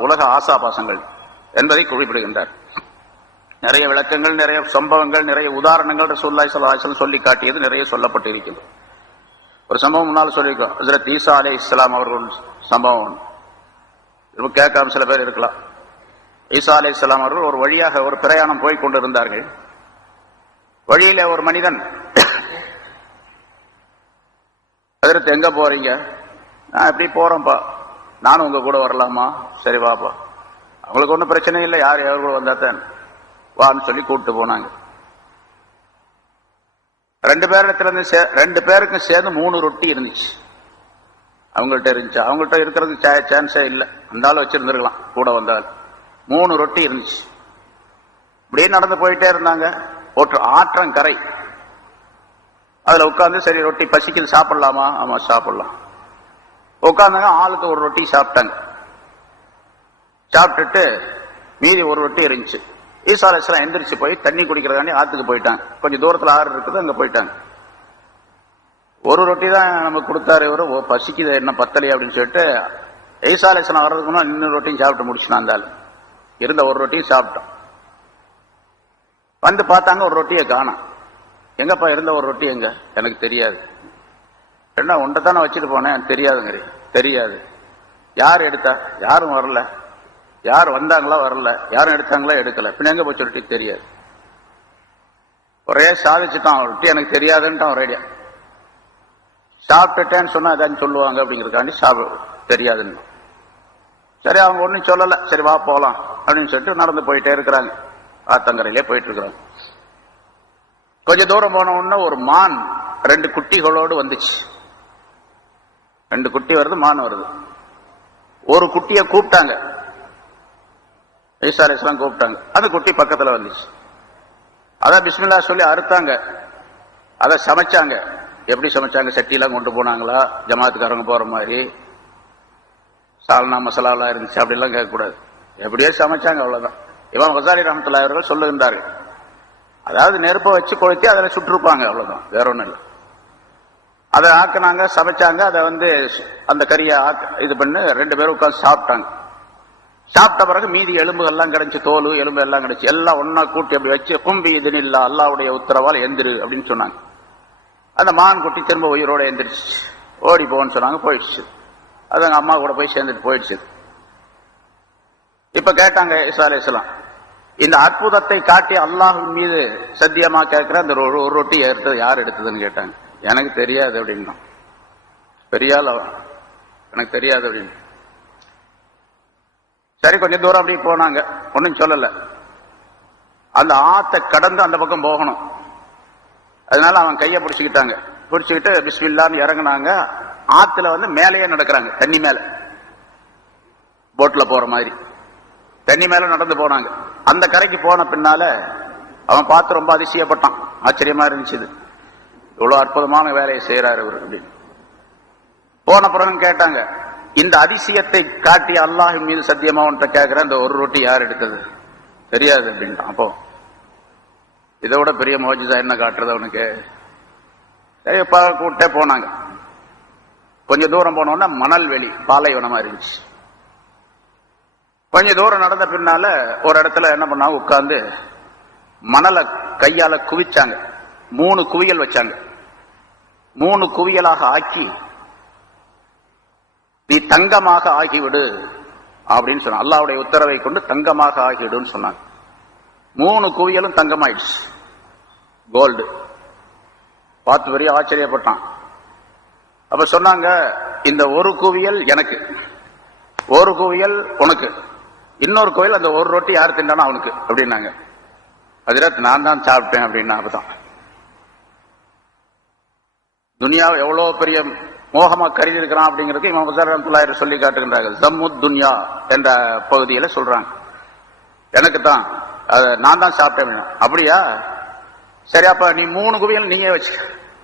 உலக ஆசாபாசங்கள் என்பதை குறிப்பிடுகின்றார். நிறைய விளக்கங்கள், நிறைய சம்பவங்கள், நிறைய உதாரணங்கள் ரசூலுல்லாஹி ஸல்லல்லாஹு அலைஹி வஸல்லம் சொல்லி காட்டியது நிறைய சொல்லப்பட்டு இருக்கிறது. ஒரு சம்பவம் முன்னால் சொல்லியிருக்கோம், ஹஜ்ரத் ஈசா அலைஹிஸ்ஸலாம் அவர்கள் சம்பவம். கேட்காம சில பேர் இருக்கலாம். ஈசா அலைஹிஸ்ஸலாம் அவர்கள் ஒரு வழியாக ஒரு பிரயாணம் போய் கொண்டிருந்தார்கள். வழியில ஒரு மனிதன், ஹஜ்ரத் எங்க போறீங்க? நான் எப்படி போறேன்ப்பா, நானும் உங்க கூட வரலாமா? சரி வாப்பா. அவங்களுக்கு ஒன்றும் பிரச்சனை இல்லை, யார் எவ்வளவு வந்தா தான் வான்னு சொல்லி கூப்பிட்டு போனாங்க. 2 பேருக்கும் சேர்ந்து 3 ரொட்டி இருந்துச்சு. அவங்கள்ட்ட இருந்துச்சு, அவங்கள்ட்ட இருக்கிறதுக்கு சான்ஸே இல்லை. அந்த ஆள் வச்சிருந்துருக்கலாம் கூட வந்தால். 3 ரொட்டி இருந்துச்சு. இப்படியே நடந்து போயிட்டே இருந்தாங்க. ஒரு ஆற்றங்கரை, அதுல உட்கார்ந்து சரி ரொட்டி பசிக்குது சாப்பிடலாமா? ஆமா சாப்பிடலாம். உட்கார்ந்தாங்க, ஆளுக்கு ஒரு ரொட்டி சாப்பிட்டாங்க. சாப்பிட்டுட்டு மீதி ஒரு ரொட்டி இருந்துச்சு. ஈசா அலைஹிஸ்ஸலாம் எந்திரிச்சு போய் தண்ணி குடிக்கிறதாண்டி ஆத்துக்கு போயிட்டாங்க. கொஞ்சம் தூரத்துல ஆறு இருக்குது, அங்க போயிட்டாங்க. ஒரு ரொட்டி தான் நமக்கு கொடுத்தாரு. இவரு பசிக்குது என்ன பத்தலையே அப்படின்னு சொல்லிட்டு ஈசா அலைஹிஸ்ஸலாம் வர்றதுக்கு முன்னாடி இன்னொரு ரொட்டியும் சாப்பிட்டு முடிச்சுனா அந்த ஆளு. இருந்த ஒரு ரொட்டியும் சாப்பிட்டோம். வந்து பார்த்தாங்க ஒரு ரொட்டியை காணோம். எங்கப்பா இருந்த ஒரு ரொட்டி எங்க? எனக்கு தெரியாது. என்ன ஒன்றை தானே வச்சுட்டு போனேன், எனக்கு தெரியாதுங்க. தெரியாது. யார் எடுத்தா? யாரும் வரல. யார் வந்தாங்களா? வரல. யாரும் எடுத்தாங்களா? எடுக்கல. பின்ன எங்க போச்சு ரொட்டி? தெரியாது. ஒரே சாதிச்சுட்டான். ரொட்டி எனக்கு தெரியாதுன்ட்டான் ஒரேடியா. சாப்பிட்டுட்டேன்னு சொன்னா அதான் சொல்லுவாங்க அப்படிங்கிறதுக்காண்டி தெரியாதுன்னு. சரி, அவங்க ஒன்றும் சொல்லலை. சரி வா போகலாம் அப்படின்னு சொல்லிட்டு நடந்து போயிட்டே இருக்கிறாங்க. ஆத்தங்கரையிலே போயிட்டு இருக்கிறாங்க. கொஞ்சம் தூரம் போன உடனே ஒரு மான் 2 குட்டிகளோடு வந்துச்சு. 2 குட்டி வருது, மான் வருது. ஒரு குட்டியை கூப்பிட்டாங்க. ஈசா அலைஹிஸ்ஸலாம் கூப்பிட்டாங்க. அந்த குட்டி பக்கத்துல வந்துச்சு. அதான் பிஸ்மில்லா சொல்லி அறுத்தாங்க. அதை சமைச்சாங்க. எப்படி சமைச்சாங்க? சட்டியெல்லாம் கொண்டு போனாங்களா? ஜமாத்துக்காரங்க போற மாதிரி சால்னா மசாலாலாம் இருந்துச்சு அப்படிலாம் கேட்கக்கூடாது. எப்படியோ சமைச்சாங்க, அவ்வளவுதான். இமாம் கசாலி ரஹ்மத்துல்லாஹி அவர்கள் சொல்லுகின்றார்கள், அதாவது நெருப்பை வச்சு கொளுத்தி அதில் சுட்டிருப்பாங்க, அவ்வளவுதான், வேற ஒன்றும் இல்லை. அதை ஆக்குனாங்க, சமைச்சாங்க. அதை அந்த கறியை இது பண்ணி 2 பேரும் உட்காந்து சாப்பிட்டாங்க. சாப்பிட்ட பிறகு மீதி எலும்புகள்லாம் கிடைச்சி, தோல் எலும்பு எல்லாம் கிடைச்சி, எல்லாம் ஒன்னா கூட்டி அப்படி வச்சு கும்பி இதுன்னு இல்ல அல்லாவுடைய உத்தரவால் எந்திரு அப்படின்னு சொன்னாங்க. அந்த மான் குட்டி திரும்ப உயிரோட எந்திரிச்சு. ஓடி போன்னு சொன்னாங்க, போயிடுச்சு. அது எங்க அம்மா கூட போய் சேர்ந்துட்டு போயிடுச்சு. இப்ப கேட்டாங்க ஈசா அலைஹிஸ்ஸலாம், இந்த அற்புதத்தை காட்டி அல்லாஹ்வின் மீது சத்தியமா கேட்கிற அந்த ஒரு ரொட்டி எடுத்தது யார் எடுத்ததுன்னு கேட்டாங்க. எனக்கு தெரியாது அப்படின்னா. பெரியால் எனக்கு தெரியாது அப்படின்னு. சரி, கொஞ்சம் தூரம் அப்படி போனாங்க. ஒன்னும் சொல்லல. அந்த ஆத்தை கடந்து அந்த பக்கம் போகணும். அதனால அவன் கையை பிடிச்சுக்கிட்டாங்க. பிடிச்சுக்கிட்டு பிஸ்மில்லான்னு இறங்குனாங்க. ஆத்துல மேலேயே நடக்கிறாங்க, தண்ணி மேல, போட்ல போற மாதிரி தண்ணி மேல நடந்து போனாங்க. அந்த கரைக்கு போன பின்னால அவன் பார்த்து ரொம்ப அதிசயப்பட்டான். ஆச்சரியமா இருந்துச்சு, இவ்வளவு அற்புதமான வேலையை செய்யறாரு இவர் அப்படின்னு. போன பிறகு கேட்டாங்க, இந்த அதிசயத்தை காட்டி அல்லாஹ் மீது சத்தியமா உன்கிட்ட கேட்கிற அந்த ஒரு ரொட்டி யார் எடுத்தது? தெரியாது அப்படின்ட்டான். அப்போ இதோட பெரிய மோஜிதா என்ன காட்டுறது அவனுக்கு? சரி, கூட்டே போனாங்க. கொஞ்சம் தூரம் போனோம்னா மணல் வெளி, பாலைவனமா இருந்துச்சு. கொஞ்சம் தூரம் நடந்த பின்னால ஒரு இடத்துல என்ன பண்ணாங்க, உட்கார்ந்து மணலை கையால குவிச்சாங்க. 3 குவியல் வச்சாங்க. 3 குவியலாக ஆக்கி, நீ தங்கமாக ஆகிவிடு அப்படின்னு சொன்ன. அல்லாஹ்வுடைய உத்தரவை கொண்டு தங்கமாக ஆகிவிடுன்னு சொன்னாங்க. 3 குவியலும் தங்கமாயிடுச்சு, கோல்டு. பார்த்து பெரிய ஆச்சரியப்பட்டான். அப்ப சொன்னாங்க, இந்த ஒரு குவியல் எனக்கு, ஒரு குவியல் உனக்கு, இன்னொரு குவியல் அந்த ஒரு ரொட்டி யார் திண்டானோ அவனுக்கு அப்படின்னாங்க. ஹஜ்ரத், நான் தான் சாப்பிட்டேன் அப்படின்னா. அப்பதான் துனியாவை எவ்வளவு பெரிய மோகமா கருதி இருக்கிறான் அப்படிங்கிறது இமாம் கசாலி ரஹ்மத்துல்லாஹி சொல்லி காட்டுகின்றார்கள். ஜம்முத் துன்யா என்ற பகுதியில சொல்றாங்க, எனக்கு தான், நான் தான் சாப்பிட்டேன் அப்படின்னா. அப்படியா, சரி, அப்ப நீ 3 குவியல் நீங்க வச்சு,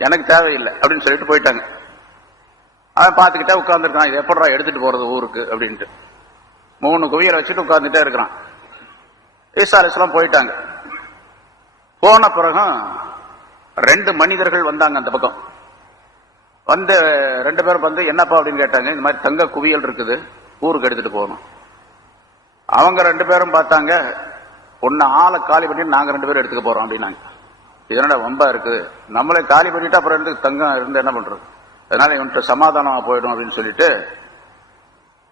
எனக்கு தேவையில்லை அப்படின்னு சொல்லிட்டு போயிட்டாங்க. அவன் பார்த்துக்கிட்டே உட்கார்ந்துருக்கான், இது எப்படா எடுத்துட்டு போறது ஊருக்கு அப்படின்ட்டு. 3 குவியலை வச்சுட்டு உட்கார்ந்துட்டே இருக்கிறான். ஈசா அலைஹிஸ்ஸலாம் போயிட்டாங்க. போன பிறகு 2 மனிதர்கள் வந்தாங்க அந்த பக்கம். 2 பேரும் என்னப்பா அப்படின்னு கேட்டாங்க. இந்த மாதிரி தங்க குவியல் இருக்குது, ஊருக்கு எடுத்துட்டு போகணும். அவங்க 2 பேரும் பார்த்தாங்க, ஒன்னு ஆளை காலி பண்ணிட்டு நாங்க 2 பேரும் எடுத்துக்க போறோம் அப்படின்னாங்க. இதனோட வம்பா இருக்குது, நம்மளே காலி பண்ணிட்டு அப்புறம் தங்கம் இருந்து என்ன பண்றது, அதனால இவன்கிட்ட சமாதானமா போயிடும் அப்படின்னு சொல்லிட்டு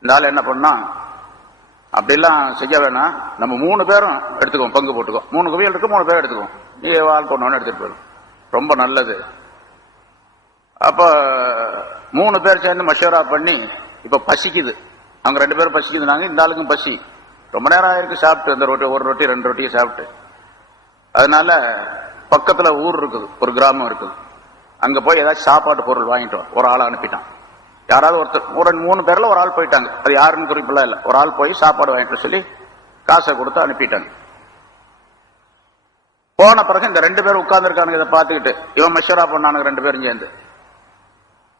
இந்த ஆள் என்ன பண்ணா, அப்படிலாம் செய்ய வேணாம், நம்ம 3 பேரும் எடுத்துக்குவோம், பங்கு போட்டுக்கோ. 3 குவியல் இருக்கு, 3 பேரும் எடுத்துக்குவோம், நீ ஆள் கொண்டு எடுத்துட்டு போயிடும், ரொம்ப நல்லது. அப்ப 3 பேர் சேர்ந்து மஷவரா பண்ணி, இப்ப பசிக்குது, அவங்க 2 பேரும் பசிக்குதுனாங்க. இந்த ஆளுக்கும் பசி, ரொம்ப நேரம் ஆயிருக்கு சாப்பிட்டு, அந்த ரொட்டி, ஒரு ரொட்டி 2 ரொட்டியை சாப்பிட்டு. அதனால பக்கத்துல ஊர் இருக்குது, ஒரு கிராமம் இருக்குது, அங்க போய் ஏதாச்சும் சாப்பாட்டு பொருள் வாங்கிட்டு ஒரு ஆளை அனுப்பிட்டான். யாராவது ஒருத்தர், ஒரு 3 பேர்ல ஒரு ஆள் போயிட்டாங்க, அது யாருன்னு குறிப்பிடலாம் இல்லை, ஒரு ஆள் போய் சாப்பாடு வாங்கிட்டு சொல்லி காசை கொடுத்து அனுப்பிட்டாங்க. போன பிறகு இந்த 2 பேரும் உட்கார்ந்துருக்கானுங்க, இதை பார்த்துக்கிட்டு இவன் மஷூரா பண்ணானுங்க 2 பேரும் சேர்ந்து.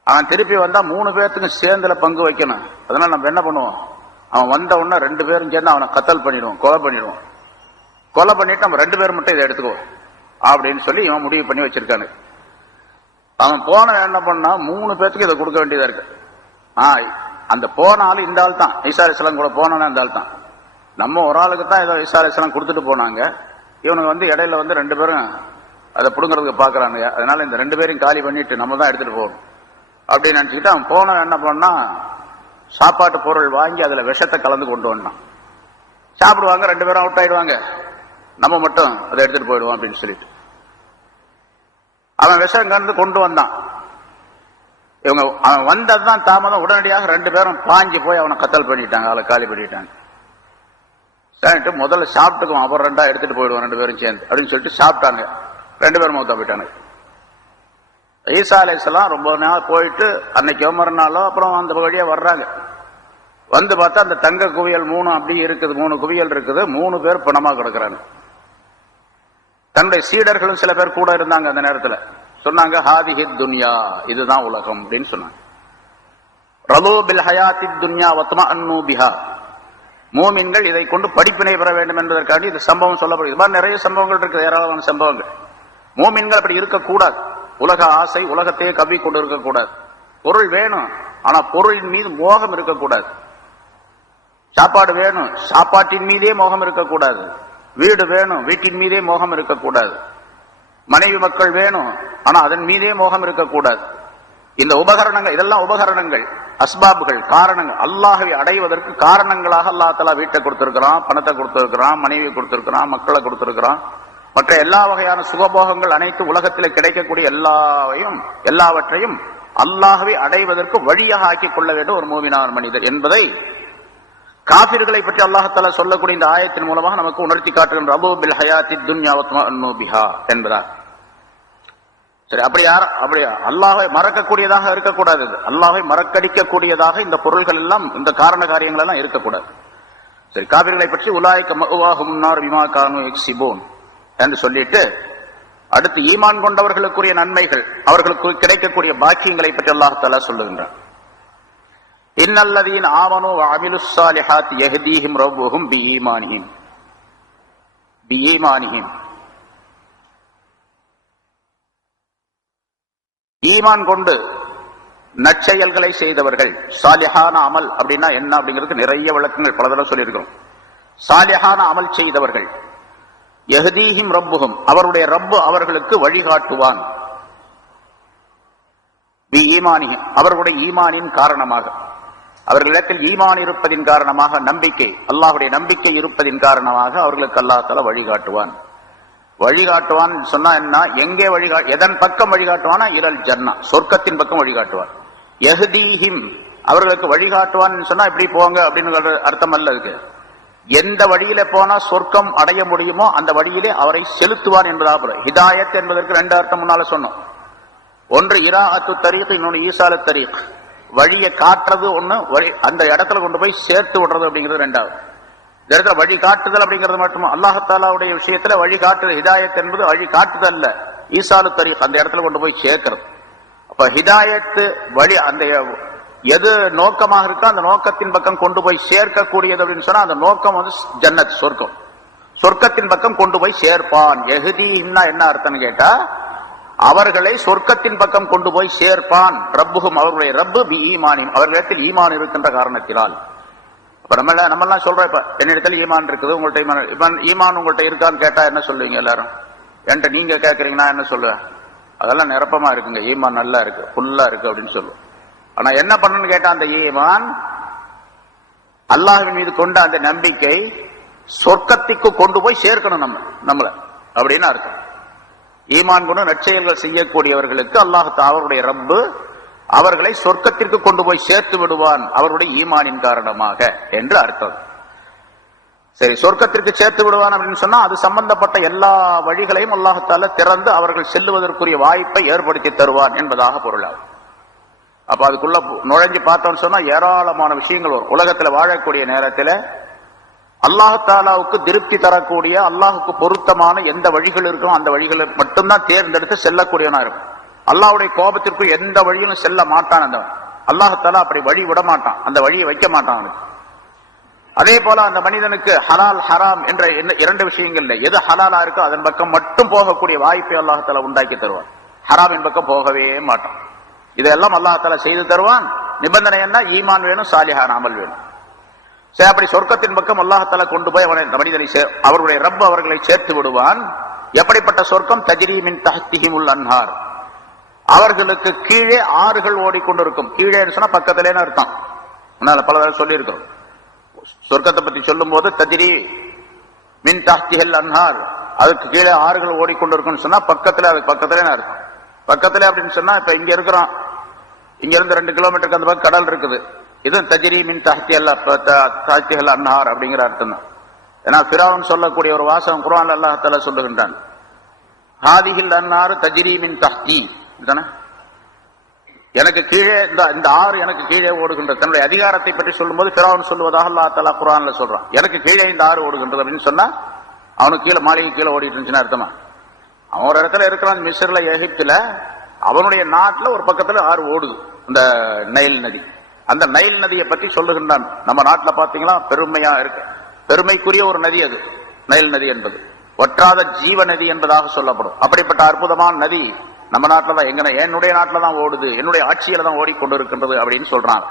அவன் திருப்பி வந்தா 3 பேர்த்துக்கும் சேர்ந்துல பங்கு வைக்கணும். அதனால நம்ம என்ன பண்ணுவோம், அவன் வந்த உடனே 2 பேரும் சேர்ந்து அவனை கத்தல் பண்ணிடுவோம், கொலை பண்ணிடுவோம். கொலை பண்ணிட்டு நம்ம 2 பேரும் மட்டும் இதை எடுத்துக்குவோம் அப்படின்னு சொல்லி இவன் முடிவு பண்ணி வச்சிருக்கானு. அவன் போன என்ன பண்ணா 3 பேருக்கு இதை கொடுக்க வேண்டியதா இருக்கு. அந்த போன ஆள் இந்த ஆள் தான், ஈசா அலைஹிஸ்ஸலாம் கூட போனா இந்த ஆள் தான். நம்ம ஒரு ஆளுக்கு தான் ஏதோ ஈசா அலைஹிஸ்ஸலாம் கொடுத்துட்டு போனாங்க. இவனுக்கு இடையில 2 பேரும் அதை புடுங்கிறதுக்கு பாக்குறாங்க. அதனால இந்த 2 பேரையும் காலி பண்ணிட்டு நம்ம தான் எடுத்துட்டு போகணும் அப்படின்னு நினைச்சுக்கிட்டு அவன் போன என்ன பண்ணா, சாப்பாட்டு பொருள் வாங்கி அதுல விஷத்தை கலந்து கொண்டு வந்தான். சாப்பிடுவாங்க, 2 பேரும் அவுட் ஆயிடுவாங்க, நம்ம மட்டும் அதை எடுத்துட்டு போயிடுவோம் அப்படின்னு சொல்லிட்டு அவன் விஷம் கலந்து கொண்டு வந்தான். அவன் வந்ததுதான் தாமதம். உடனடியாக 2 பேரும் பாஞ்சு போய் அவனை கத்தல் பண்ணிட்டாங்க, அவளை காலி பண்ணிட்டாங்க. முதல்ல சாப்பிட்டுக்குவோம், அப்புறம் 2 எடுத்துட்டு போயிடுவோம் 2 பேரும் சேர்ந்து அப்படின்னு சொல்லிட்டு சாப்பிட்டாங்க. 2 பேரும் மௌத்தா போயிட்டாங்க. ஈசா அலைஹிஸ்ஸலாம் ரொம்ப நாள் போயிட்டு அன்னைக்கு மறுநாளோ அப்புறம் அந்த வழியா வர்றாங்க. வந்து பார்த்தா அந்த தங்க குவியல் 3 அப்படி இருக்குது, 3 குவியல் இருக்குது. 3 பேர் பணமா கிடக்குறாங்க. தன்னுடைய சீடர்களும் சில பேர் கூட இருந்தாங்க. அந்த நேரத்தில் சொன்னாங்க, ஹாதிஹி துன்யா, இதுதான் உலகம் அப்படின்னு சொன்னாங்க. ரலூ பில் ஹயாத்தி துன்யா வத்மஅன்னு பிஹா, மூமின்கள் இதை கொண்டு படிப்பினை பெற வேண்டும் என்பதற்காக இது சம்பவம் சொல்லப்படுது. இது மாதிரி நிறைய சம்பவங்கள் இருக்கு, ஏராளமான சம்பவங்கள். மூமின்கள் அப்படி இருக்கக்கூடாது. உலக ஆசை, உலகத்தையே கவ்வி கொண்டு இருக்கக்கூடாது. பொருள் வேணும், ஆனா பொருளின் மீது மோகம் இருக்கக்கூடாது. சாப்பாடு வேணும், சாப்பாட்டின் மீதே மோகம் இருக்கக்கூடாது. வீடு வேணும், வீட்டின் மீதே மோகம் இருக்கக்கூடாது. மனைவி மக்கள் வேணும், ஆனா அதன் மீதே மோகம் இருக்கக்கூடாது. இந்த உபகரணங்கள், இதெல்லாம் உபகரணங்கள், அஸ்பாபுகள், காரணங்கள். அல்லாஹ்வை அடைவதற்கு காரணங்களாக அல்லாஹ் தஆலா வீட்டை கொடுத்திருக்கிறான், பணத்தை கொடுத்திருக்கிறான், மனைவியை கொடுத்திருக்கிறான், மக்களை கொடுத்திருக்கிறான். மற்ற எல்லா வகையான சுகபோகங்கள் அனைத்து உலகத்தில் கிடைக்கக்கூடிய எல்லாவற்றையும் அல்லாஹ்வை அடைவதற்கு வழியாக ஆக்கிக் கொள்ள வேண்டும் ஒரு மூமினான மனிதர் என்பதை காபிர்களை பற்றி அல்லாஹ் தஆலா சொல்லக்கூடிய இந்த ஆயத்தின் மூலமாக நமக்கு உணர்த்தி காட்டுகின்ற ரலூ பில் ஹயாத்தி துன்யா வத்மஅன்னு பிஹா என்பதால். சரி, அப்படி அல்லாஹ்வை மறக்கக்கூடியதாக இருக்கக்கூடாது. அல்லாஹ்வை மறக்கடிக்கக்கூடியதாக இந்த பொருள்கள் எல்லாம், இந்த காரண காரியங்கள் எல்லாம் இருக்கக்கூடாது. சரி, காபிர்களை பற்றி உலாயிக மஅவாஹும் நார் பிமா கானூ யக்ஸிபூன் என்று சொல்லிட்டு அடுத்து ஈமான் கொண்டவர்களுக்குரிய நன்மைகள், அவர்களுக்கு கிடைக்கக்கூடிய பாக்கியங்களை பற்றி அல்லாஹ் தஆலா சொல்லுகின்றார். இன்னல்லதீன ஆமனூ வ அமிலுஸ் ஸாலிஹாத்தி யஹ்தீஹிம் ரப்புஹும் பிஈமானிஹிம். ஈமான் கொண்டு நற்செயல்களை செய்தவர்கள். சாலிஹான அமல் அப்படின்னா என்ன அப்படிங்கிறதுக்கு நிறைய விளக்கங்கள் பல தடவை சொல்லியிருக்கிறோம். சாலிஹான அமல் செய்தவர்கள். யஹ்தீஹிம் ரப்புஹும், அவருடைய ரப்பு அவர்களுக்கு வழிகாட்டுவான். பிஈமானிஹிம், அவர்களுடைய ஈமானின் காரணமாக, அவர்களிடத்தில் ஈமான் இருப்பதின் காரணமாக, நம்பிக்கை, அல்லாஹ்வுடைய நம்பிக்கை இருப்பதின் காரணமாக அவர்களுக்கு அல்லாஹ் தஆலா வழிகாட்டுவான். வழிகாட்டுவான் சொன்னா என்ன, எங்கே எதன் பக்கம் வழிகாட்டுவானா, இலல் ஜன்னா, சொர்க்கத்தின் பக்கம் வழிகாட்டுவான். யஹ்தீஹிம், அவர்களுக்கு வழிகாட்டுவான் சொன்னா இப்படி போங்க அப்படின்னு அர்த்தம் அல்ல. இருக்கு எந்த வழியில போனா சொர்க்கம் அடைய முடியுமோ அந்த வழியிலே அவரை செலுத்துவான் என்பதாக. ஹிதாயத் என்பதற்கு 2 அர்த்தம் முன்னால சொன்னோம். ஒன்று இராஅத்து தரீக், இன்னொன்று ஈசால தரீக். வழியை காட்டுறது ஒண்ணு, அந்த இடத்துல கொண்டு போய் சேர்த்து விடுறது அப்படிங்கிறது 2வது. இந்த இடத்துல வழி காட்டுதல் அப்படிங்கிறது மட்டும் அல்லாஹ் தஆலாவுடைய விஷயத்துல வழி காட்டுதல். ஹிதாயத் என்பது வழி காட்டுதல் அல்ல, ஈசாலு தரீக், அந்த இடத்துல கொண்டு போய் சேர்க்கிறது. அப்ப ஹிதாயத்து வழி, அந்த எது நோக்கமாக இருக்கோ அந்த நோக்கத்தின் பக்கம் கொண்டு போய் சேர்க்கக்கூடியது அப்படின்னு சொன்னா அந்த நோக்கம் ஜன்னத், சொர்க்கம். சொர்க்கத்தின் பக்கம் கொண்டு போய் சேர்ப்பான். யஹ்தீஹிம்னா என்ன அர்த்தம்னு கேட்டா, அவர்களை சொர்க்கத்தின் பக்கம் கொண்டு போய் சேர்ப்பான். ரப்புஹும், அவர்களுடைய ரப்பு பிஈமானிஹிம், அவர்களிடத்தில் ஈமான் இருக்கின்ற காரணத்தினால். இப்ப நம்ம எல்லாம் சொல்றோம், இப்ப என்னிடத்தில் ஈமான் இருக்குது, உங்கள்கிட்ட ஈமான் உங்கள்கிட்ட இருக்கான்னு கேட்டா என்ன சொல்லுவீங்க எல்லாரும்? என்கிட்ட நீங்க கேட்கறீங்கன்னா என்ன சொல்லுவேன்? அதெல்லாம் நிரப்பமா இருக்குங்க, ஈமான் நல்லா இருக்கு, ஃபுல்லா இருக்கு அப்படின்னு சொல்லுவோம். ஆனா என்ன பண்ணணும்னு கேட்டா, அந்த ஈமான், அல்லாஹ்வின் மீது கொண்ட அந்த நம்பிக்கை சொர்க்கத்திற்கு கொண்டு போய் சேர்க்கணும் நம்மள அப்படின்னு அர்த்தம். ஈமான் கொண்டு நற்செயல்கள் செய்யக்கூடியவர்களுக்கு அல்லாஹ் அவருடைய ரப்பு அவர்களை சொர்க்கத்திற்கு கொண்டு போய் சேர்த்து விடுவான், அவருடைய ஈமானின் காரணமாக என்று அர்த்தம். சரி, சொர்க்கத்திற்கு சேர்த்து விடுவான் அப்படின்னு சொன்னா அது சம்பந்தப்பட்ட எல்லா வழிகளையும் அல்லாஹ் தஆலா திறந்து அவர்கள் செல்லுவதற்குரிய வாய்ப்பை ஏற்படுத்தி தருவான் என்பதாக பொருளாகும். அப்ப அதுக்குள்ள நுழைஞ்சு பார்த்தோம்னு சொன்னா ஏராளமான விஷயங்கள் வரும். உலகத்துல வாழக்கூடிய நேரத்தில் அல்லாஹ் தஆலாவுக்கு திருப்தி தரக்கூடிய, அல்லாஹுக்கு பொருத்தமான எந்த வழிகள் இருக்கும் அந்த வழிகளை மட்டும்தான் தேர்ந்தெடுத்து செல்லக்கூடியவனா இருக்கும். அல்லாஹ்வுடைய கோபத்திற்கு எந்த வழியிலும் செல்ல மாட்டான். அந்த அல்லாஹ் தஆலா அப்படி வழி விட மாட்டான், அந்த வழியை வைக்க மாட்டான் அவனுக்கு. அதே போல அந்த மனிதனுக்கு ஹலால் ஹராம் என்ற 2 விஷயங்கள்ல எது ஹலாலா இருக்கோ அதன் பக்கம் மட்டும் போகக்கூடிய வாய்ப்பை அல்லாஹ் தஆலா உண்டாக்கி தருவான். ஹராமின் பக்கம் போகவே மாட்டோம். இதெல்லாம் அல்லாஹ் செய்து தருவான். நிபந்தனை என்ன? ஈமான் வேணும், சாலிஹான அமல் வேணும். சரி, அப்படி சொர்க்கத்தின் பக்கம் அல்லாஹ் கொண்டு போய் மனிதனை அவருடைய ரப் அவர்களை சேர்த்து விடுவான். எப்படிப்பட்ட சொர்க்கம்? தஜ்ரீ மின் தஹ்திஹிமுல் அன்ஹார், அவர்களுக்கு கீழே ஆறுகள் ஓடிக்கொண்டிருக்கும். கீழே சொன்னா பக்கத்திலேன்னு அர்த்தம். முன்னால பல தடவை சொல்லி இருக்கிறோம். சொர்க்கத்தை பற்றி சொல்லும் போது தஜ்ரீ மின் தஹ்திஹில் அன்ஹார், அதுக்கு கீழே ஆறுகள் ஓடிக்கொண்டிருக்கும் சொன்னா பக்கத்துல, அதுக்கு பக்கத்திலேன்னு அர்த்தம். பக்கத்துல அப்படின்னு சொன்னா இப்ப இங்க இருக்கிறோம், இங்க இருந்து 2 கிலோமீட்டருக்கு அந்த பக்கம் கடல் இருக்குது. இது தஜ்ரீ மின் தஹ்திஹில் அன்ஹார் அப்படிங்கிற அர்த்தம் தான். ஏன்னா ஃபிரௌன் சொல்லக்கூடிய ஒரு வாசகம் குர்ஆன்ல அல்லாஹ் தஆலா சொல்லுகின்றான், ஹாதிஹில் அன்ஹார் தஜ்ரீ மின் தஹ்தி, எனக்கு கீழே இந்த ஆறு எனக்கு கீழே ஓடுகின்றது. தன்னுடைய அதிகாரத்தை பற்றி சொல்லும்போது ஃபிரௌன் சொல்லுவதாக அல்லாஹ் தஆலா குர்ஆன்ல சொல்றான். எனக்கு கீழே இந்த ஆறு ஓடுகின்றது அப்படின்னு சொன்னா அவனுக்கு கீழே மாளிகை கீழே ஓடிட்டு இருந்துச்சுன்னா அர்த்தமா? அவன் ஒரு இடத்துல இருக்கிறான், மிஸ்ர்ல, எகிப்துல. அவனுடைய நாட்டுல ஒரு பக்கத்துல ஆறு ஓடுது, இந்த நைல் நதி. அந்த நைல் நதியை பற்றி சொல்லுகின்றான். நம்ம நாட்டுல பாத்தீங்களா பெருமையா இருக்கு, பெருமைக்குரிய ஒரு நதி அது நைல் நதி என்பது. வற்றாத ஜீவ நதி என்பதாக சொல்லப்படும். அப்படிப்பட்ட அற்புதமான நதி நம்ம நாட்டில தான், என்னுடைய நாட்டில தான் ஓடுது, என்னுடைய ஆட்சியில தான் ஓடிக்கொண்டிருக்கின்றது அப்படின்னு சொல்றாங்க.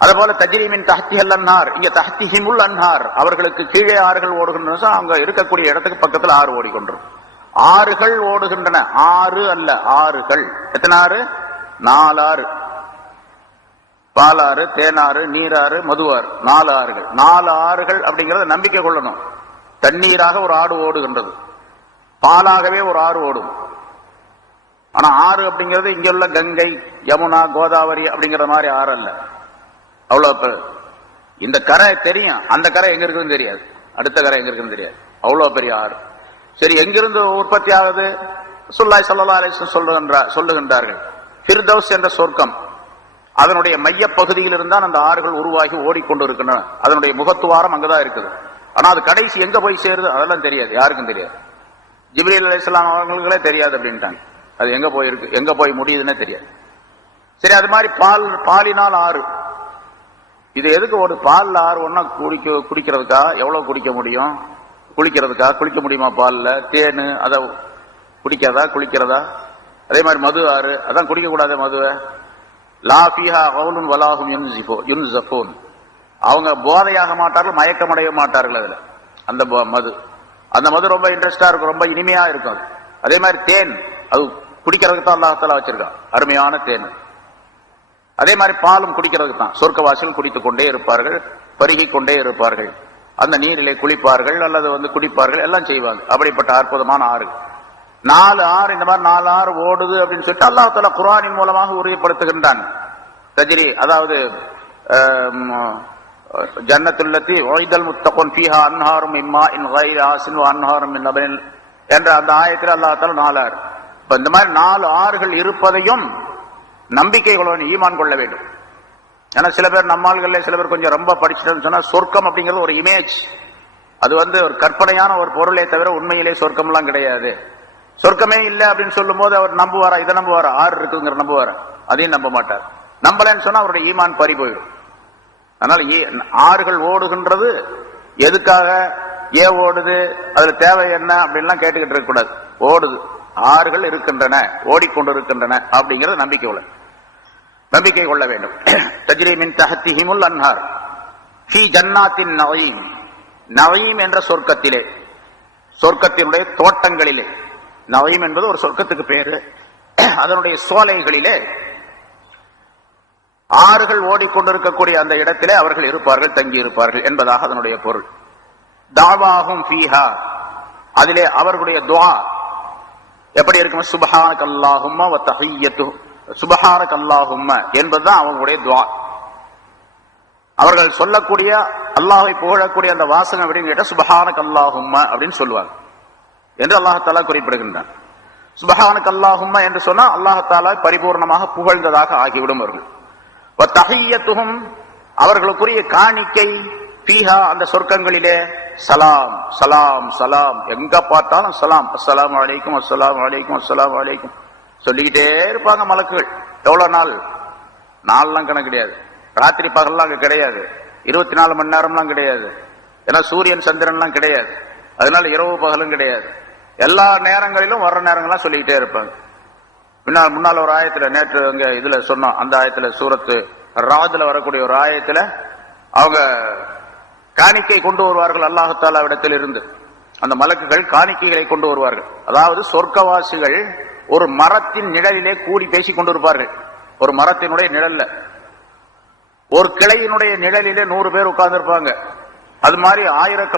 அதுபோல தஜ்ரீ மின் தஹ்திஹில் அன்ஹார், இங்க தஹ்திஹிமுல் அன்ஹார், அவர்களுக்கு கீழே ஆறுகள் ஓடுகின்றன. அவங்க இருக்கக்கூடிய இடத்துக்கு பக்கத்துல ஆறு ஓடிக்கொண்டிருக்கும். ஆறுகள் ஓடுகின்றன, ஆறு அல்ல, ஆறுகள். எத்தனை ஆறு? 4 ஆறு. பாலாறு, தேனாறு, நீராறு, மதுவாறு, 4 ஆறுகள். 4 ஆறுகள் அப்படிங்கறத நம்பிக்கை கொள்ளணும். தண்ணீராக ஒரு ஆறு ஓடுகின்றது, பாலாகவே ஒரு ஆறு ஓடும். ஆனா ஆறு அப்படிங்கிறது இங்க உள்ள கங்கை, யமுனா, கோதாவரி அப்படிங்கிற மாதிரி ஆறு அல்ல. அவ்வளவு இந்த கரை தெரியும், அந்த கரை எங்க இருக்குன்னு தெரியாது, அடுத்த கரை எங்க இருக்குன்னு தெரியாது. அவ்வளவு பெரிய ஆறு. சரி, எங்கிருந்து உற்பத்தி ஆகுது? ரசூலுல்லாஹி ஸல்லல்லாஹு அலைஹி வஸல்லம் சொல்லுகின்றார்கள், ஃபிர்தௌஸ் என்ற சொர்க்கம், அதனுடைய மைய பகுதியில் இருந்தால் அந்த ஆறுகள் உருவாகி ஓடிக்கொண்டிருக்கின்றன. அதனுடைய முகத்துவாரம் அங்கதான் இருக்குது. ஆனா அது கடைசி எங்க போய் சேருது அதெல்லாம் தெரியாது, யாருக்கும் தெரியாது. ஜிப்ரீல் அலைஹிஸ்ஸலாம் அவர்களுக்கே தெரியாது அப்படின்ட்டாங்க. அது எங்க போயிருக்கு, எங்க போய் முடியுதுன்னே தெரியாது. சரி, அது மாதிரி பாலினால் ஆறு. இது எதுக்கு? ஒரு பால்ல ஆறு ஒன்னா குடிக்கிறதுக்கா? எவ்வளவு குடிக்க முடியும்? குளிக்கிறதுக்கா? குளிக்க முடியுமா பால்ல? தேனு அதை குடிக்கிறதா, குளிக்கிறதா? அதே மாதிரி மது ஆறு, அதான் குடிக்க கூடாது மதுவை. லா ஃபீஹா கவுலுன் வலாஹும் யுன்ஸஃபூன், அவங்க போதையாக மாட்டார்கள், மயக்கமடைய மாட்டார்கள். அதுல அந்த மது, அந்த மது ரொம்ப இன்ட்ரெஸ்டா இருக்கும், ரொம்ப இனிமையா இருக்கும். அதே மாதிரி தேன், அது குடிக்கிறதுக்கு தான் அல்லாஹ் தஆலா வச்சிருக்கான், அருமையான தேன். அதே மாதிரி பாலும் குடிக்கிறதுக்கு தான். சொர்க்கவாசிகள் குடித்துக் கொண்டே இருப்பார்கள், பருகிக் கொண்டே இருப்பார்கள். அந்த நீரிலே குளிப்பார்கள் அல்லது குடிப்பார்கள், எல்லாம் செய்வாங்க. அப்படிப்பட்ட அற்புதமான ஆறு. 4 ஆறு, இந்த மாதிரி 4 ஆறு ஓடுது அப்படின்னு சொல்லிட்டு அல்லாஹ் தஆலா குர்ஆனின் மூலமாக உறுதிப்படுத்துகின்றான். தஜ்ரி, அதாவது ஜன்னத்துல்லதி உஇதல் முத்தகூன் ஃபீஹா அன்ஹாரும் மின் மாஇன் கைரி ஆசின் வ அன்ஹாரும் மின் லபனின் என்ற அந்த ஆயத்தில் அல்லாஹ் தஆலா 4 ஆறு. இப்ப இந்த மாதிரி 4 ஆறுகள் இருப்பதையும் நம்பிக்கை கொள்ள, ஈமான் கொள்ள வேண்டும். ஏன்னா சில பேர் நம்மாள்கள்ல சில பேர் கொஞ்சம் ரொம்ப படிச்சுட்டு சொன்னா சொர்க்கம் அப்படிங்கிறது ஒரு இமேஜ், அது ஒரு கற்பனையான ஒரு பொருளே தவிர உண்மையிலே சொர்க்கம் எல்லாம் கிடையாது. சொர்க்கமே இல்லை அப்படின்னு சொல்லும் போது அவர் நம்புவாரா? இதை நம்புவாரா? ஆறு இருக்குங்கிற நம்புவாரா? அதையும் நம்ப மாட்டார். நம்பலன்னு சொன்னா அவருடைய ஈமான் பறி போயிடும். அதனால ஆறுகள் ஓடுகின்றது எதுக்காக, ஏன் ஓடுது, அதுல தேவை என்ன அப்படின்லாம் கேட்டுக்கிட்டு இருக்க கூடாது. ஓடுது, ஆறுகள் இருக்கின்றன, ஓடிக்கொண்டிருக்கின்றன அப்படிங்கிறது நம்பிக்கை கொள்ள வேண்டும். தஜ்ரீ மின் தஹ்திஹிமுல் அன்ஹார் ஃபீ ஜன்னாத்தின் நஈம், நஈம் என்ற சொர்க்கத்திலே, சொர்க்கத்தினுடைய தோட்டங்களிலே, நஈம் என்பது ஒரு சொர்க்கத்துக்கு பேரு, அதனுடைய சோலைகளிலே ஆறுகள் ஓடிக்கொண்டிருக்கக்கூடிய அந்த இடத்திலே அவர்கள் இருப்பார்கள், தங்கி இருப்பார்கள் என்பதாக அதனுடைய பொருள். தாவாஹும் ஃபீஹா, அதிலே அவர்களுடைய துஆ எப்படி இருக்கும்? சுப்ஹானக அல்லாஹும்ம வ தஹிய்யத்து, சுப்ஹானக அல்லாஹும்ம என்பதுதான் அவங்களுடைய துஆ. அவர்கள் சொல்லக்கூடிய அல்லாஹ்வை புகழக்கூடிய அந்த வாசகம் அப்படின்னு கேட்டா சுப்ஹானக அல்லாஹும்ம அப்படின்னு சொல்லுவாங்க என்று அல்லாஹ் தஆலா குறிப்பிடுகின்றான். சுப்ஹானக அல்லாஹும்ம என்று சொன்னா அல்லாஹ் தஆலா பரிபூர்ணமாக புகழ்ந்ததாக ஆகிவிடும். அவர்கள் வ தஹிய்யத்துஹும், அவர்களுக்குரிய காணிக்கை ஃபீஹா, அந்த சொர்க்கங்களிலே சலாம் சலாம் சலாம், எங்க பார்த்தாலும் சலாம், அஸ்ஸலாமு அலைக்கும் அஸ்ஸலாமு அலைக்கும் அஸ்ஸலாமு அலைக்கும் சொல்லிக்கிட்டே இருப்பாங்க மலக்குகள். எவ்வளவு நாள்லாம் கணக்கு கிடையாது, ராத்திரி பகல்லாம் அங்க கிடையாது, 24 மணி நேரம்லாம் கிடையாது, ஏன்னா சூரியன் சந்திரன்லாம் கிடையாது, அதனால இரவு பகலும் கிடையாது. எல்லா நேரங்களிலும் வர்ற நேரங்கள்லாம் சொல்லிக்கிட்டே இருப்பாங்க. முன்னால ஒரு ஆயத்துல நேற்று அங்க இதுல சொன்னோம், அந்த ஆயத்துல சூரத்து ராஜ்ல வரக்கூடிய ஒரு ஆயத்துல அவங்க காணிக்கை கொண்டு வருவார்கள் அல்லாஹு தாலாவிடத்தில் இருந்து. அந்த மலக்குகள் காணிக்கைகளை கொண்டு வருவார்கள். அதாவது சொர்க்கவாசிகள் ஒரு மரத்தின் நிழலிலே கூடி பேசிக் கொண்டிருப்பார்கள். ஒரு மரத்தினுடைய நிழல்ல, ஒரு கிளையினுடைய நிழலிலே 100 பேர் உட்கார்ந்து இருப்பாங்க. அது மாதிரி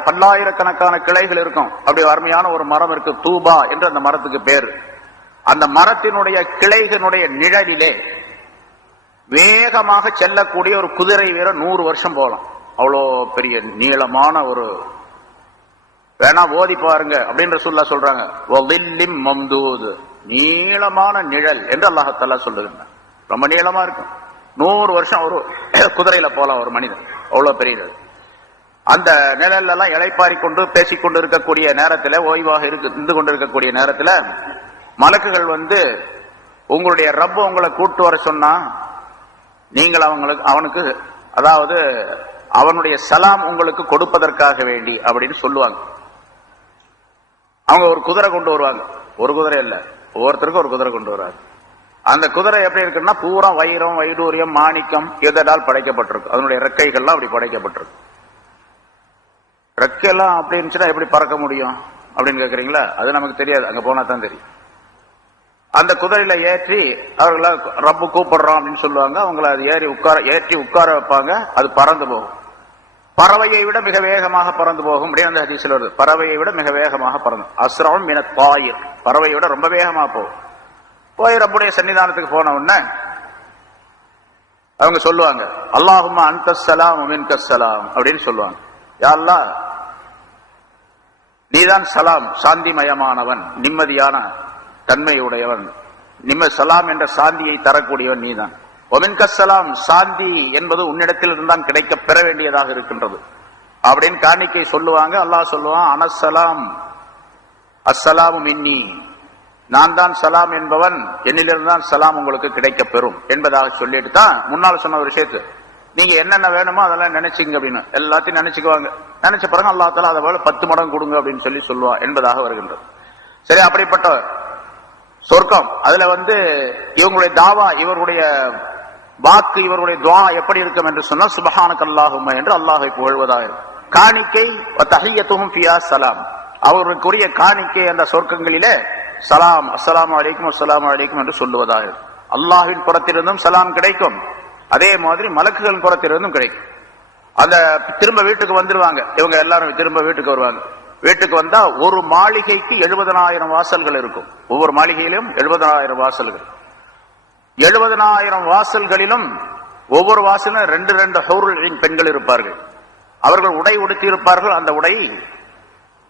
பல்லாயிரக்கணக்கான கிளைகள் இருக்கும். அப்படி அருமையான ஒரு மரம் இருக்கு, தூபா என்று அந்த மரத்துக்கு பேரு. அந்த மரத்தினுடைய கிளைகளுடைய நிழலிலே வேகமாக செல்லக்கூடிய ஒரு குதிரை வீரர் 100 வருஷம் போகலாம். அவ்வளோ பெரிய நீளமான ஒரு, வேணா ஓதி பாருங்க அப்படின்னு ரசூலுல்லாஹ் சொல்றாங்க, மம்தூத், நீளமான நிழல் என்று அல்லாஹ் சொல்லுகிறார். ரொம்ப நீளமா இருக்கும். 100 வருஷம் ஒரு குதிரையில போலாம் ஒரு மனிதன், அவ்வளவு பெரியது. அந்த நிழல் எல்லாம் இளைப்பாரி கொண்டு பேசிக்கொண்டு இருக்கக்கூடிய நேரத்தில், ஓய்வாக இருந்து கொண்டிருக்கக்கூடிய நேரத்தில் மலக்குகள் வந்து, உங்களுடைய ரப்பு உங்களை கூட்டு வர சொன்னா நீங்கள் அவனுக்கு அதாவது அவனுடைய சலாம் உங்களுக்கு கொடுப்பதற்காக வேண்டி அப்படின்னு சொல்லுவாங்க. அவங்க ஒரு குதிரை கொண்டு வருவாங்க. ஒரு குதிரை இல்ல, ஒவ்வொருத்தருக்கும் ஒரு குதிரை கொண்டு வருவாங்க. அந்த குதிரை எப்படி இருக்குன்னா பூரா வைரம், வைடூரியம், மாணிக்கம் இதனால் படைக்கப்பட்டிருக்கு. அதனுடைய ரெக்கைகள்லாம் அப்படி படைக்கப்பட்டிருக்கு. ரெக்கையெல்லாம் அப்படி இருந்துச்சுன்னா எப்படி பறக்க முடியும் அப்படின்னு கேக்குறீங்களா? அது நமக்கு தெரியாது, அங்க போனா தான் தெரியும். அந்த குதிரையில ஏற்றி அவர்கள ரப்பு கூப்பிடுறோம் அப்படின்னு சொல்லுவாங்க. அவங்கள அது ஏற்றி உட்கார வைப்பாங்க. அது பறந்து போகும். பறவையை விட மிக வேகமாக பறந்து போகும். அப்படியே அந்த ஹதீஸ்ல வருது, பறவையை விட மிக வேகமாக பறந்து, அஸ்ரவும் மின தாயிர், பறவையை விட ரொம்ப வேகமா போகும். போய் ரப்புடைய சன்னிதானத்துக்கு போன உடனே அவங்க சொல்லுவாங்க, அல்லாஹும்ம அன்தஸ்ஸலாம் மின்கஸ்ஸலாம் அப்படின்னு சொல்லுவாங்க. யா அல்லாஹ், நீதான் சலாம், சாந்திமயமானவன், நிம்மதியான தன்மையுடையவன், சலாம் என்ற சாந்தியை தரக்கூடியவன் நீதான். ஒமின்கஸ்ஸலாம், சாந்தி என்பது உன்னிடத்தில் இருந்தான் கிடைக்க பெற வேண்டியதாக இருக்கின்றது அப்படின்னு காணிக்கை சொல்லுவாங்க. அல்லாஹ் சொல்லுவான், அனஸ்ஸலாம் அஸ்ஸலாமு மின்னி, நான் தான் சலாம் என்பவன், என்னிலிருந்தான் சலாம் உங்களுக்கு கிடைக்க பெறும் என்பதாக சொல்லிட்டு தான் முன்னால் சொன்ன ஒரு விஷயத்து, நீங்க என்னென்ன வேணுமோ அதெல்லாம் நினைச்சிங்க அப்படின்னு எல்லாத்தையும் நினைச்சுக்குவாங்க. நினைச்ச பிறகு அல்லாஹ் தஆலா அதை போல 10 மடங்கு கொடுங்க அப்படின்னு சொல்லுவான் என்பதாக வருகின்றது. சரி, அப்படிப்பட்ட சொர்க்கம், அதுல வந்து இவங்களுடைய தாவா, இவருடைய வாக்கு, இவருடைய துஆ எப்படி இருக்கும் என்று சொன்னால் சுப்ஹானக அல்லாஹும்ம என்று அல்லாஹ்வை புகழ்வதாக இருக்கும். காணிக்கை தஹிய்யத்துஹும் ஃபியா ஸலாம், அவர்களுக்குரிய காணிக்கை அந்த சொர்க்கங்களிலே சலாம், அஸ்ஸலாமு அலைக்கும் அஸ்ஸலாமு அலைக்கும் என்று சொல்லுவதாக இருக்கும். அல்லாஹ்வின் புறத்திலிருந்தும் சலாம் கிடைக்கும், அதே மாதிரி மலக்குகளின் புறத்திலிருந்தும் கிடைக்கும். அந்த திரும்ப வீட்டுக்கு வந்துருவாங்க, இவங்க எல்லாரும் திரும்ப வீட்டுக்கு வருவாங்க. வீட்டுக்கு வந்தா ஒரு மாளிகைக்கு 70,000 வாசல்கள் இருக்கும். ஒவ்வொரு மாளிகையிலும் 70,000 வாசல்கள். 70,000 வாசல்களிலும் ஒவ்வொரு வாசலும் 2 ஹூருல் ஈன் பெண்கள் இருப்பார்கள். அவர்கள் உடை உடுத்தி இருப்பார்கள். அந்த உடை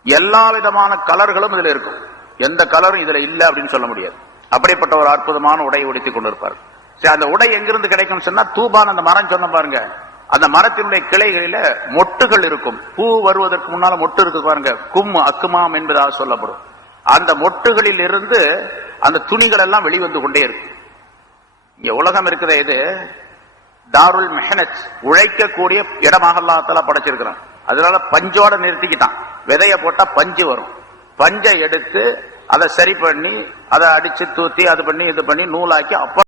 எல்லா விதமான கலர்களும் இதுல இருக்கும். எந்த கலரும் இதுல இல்ல அப்படின்னு சொல்ல முடியாது. அப்படிப்பட்ட ஒரு அற்புதமான உடை உடுத்தி கொண்டிருப்பார்கள். சரி, அந்த உடை எங்கிருந்து கிடைக்கும் சொன்னா, தூபான் அந்த மரம் சொன்ன பாருங்க, அந்த மரத்தினுடைய கிளைகளில மொட்டுகள் இருக்கும். பூ வருவதற்கு முன்னால மொட்டு இருக்கு பாருங்க, அக்குமாம் என்பதாக சொல்லப்படும். அந்த மொட்டுகளில் இருந்து அந்த துணிகள் எல்லாம் வெளிவந்து கொண்டே இருக்கு. இங்க உலகம் இருக்குதே, இது தாருல் மெஹனத், உழைக்கக்கூடிய இடமாக அல்லாஹ் தஆலா படைச்சிருக்கிறான். அதனால பஞ்சோட நிறுத்திக்கிட்டான். விதைய போட்டா பஞ்சு வரும். பஞ்சை எடுத்து அதை சரி பண்ணி அதை அடிச்சு தூத்தி அது பண்ணி இது பண்ணி நூலாக்கி அப்புறம்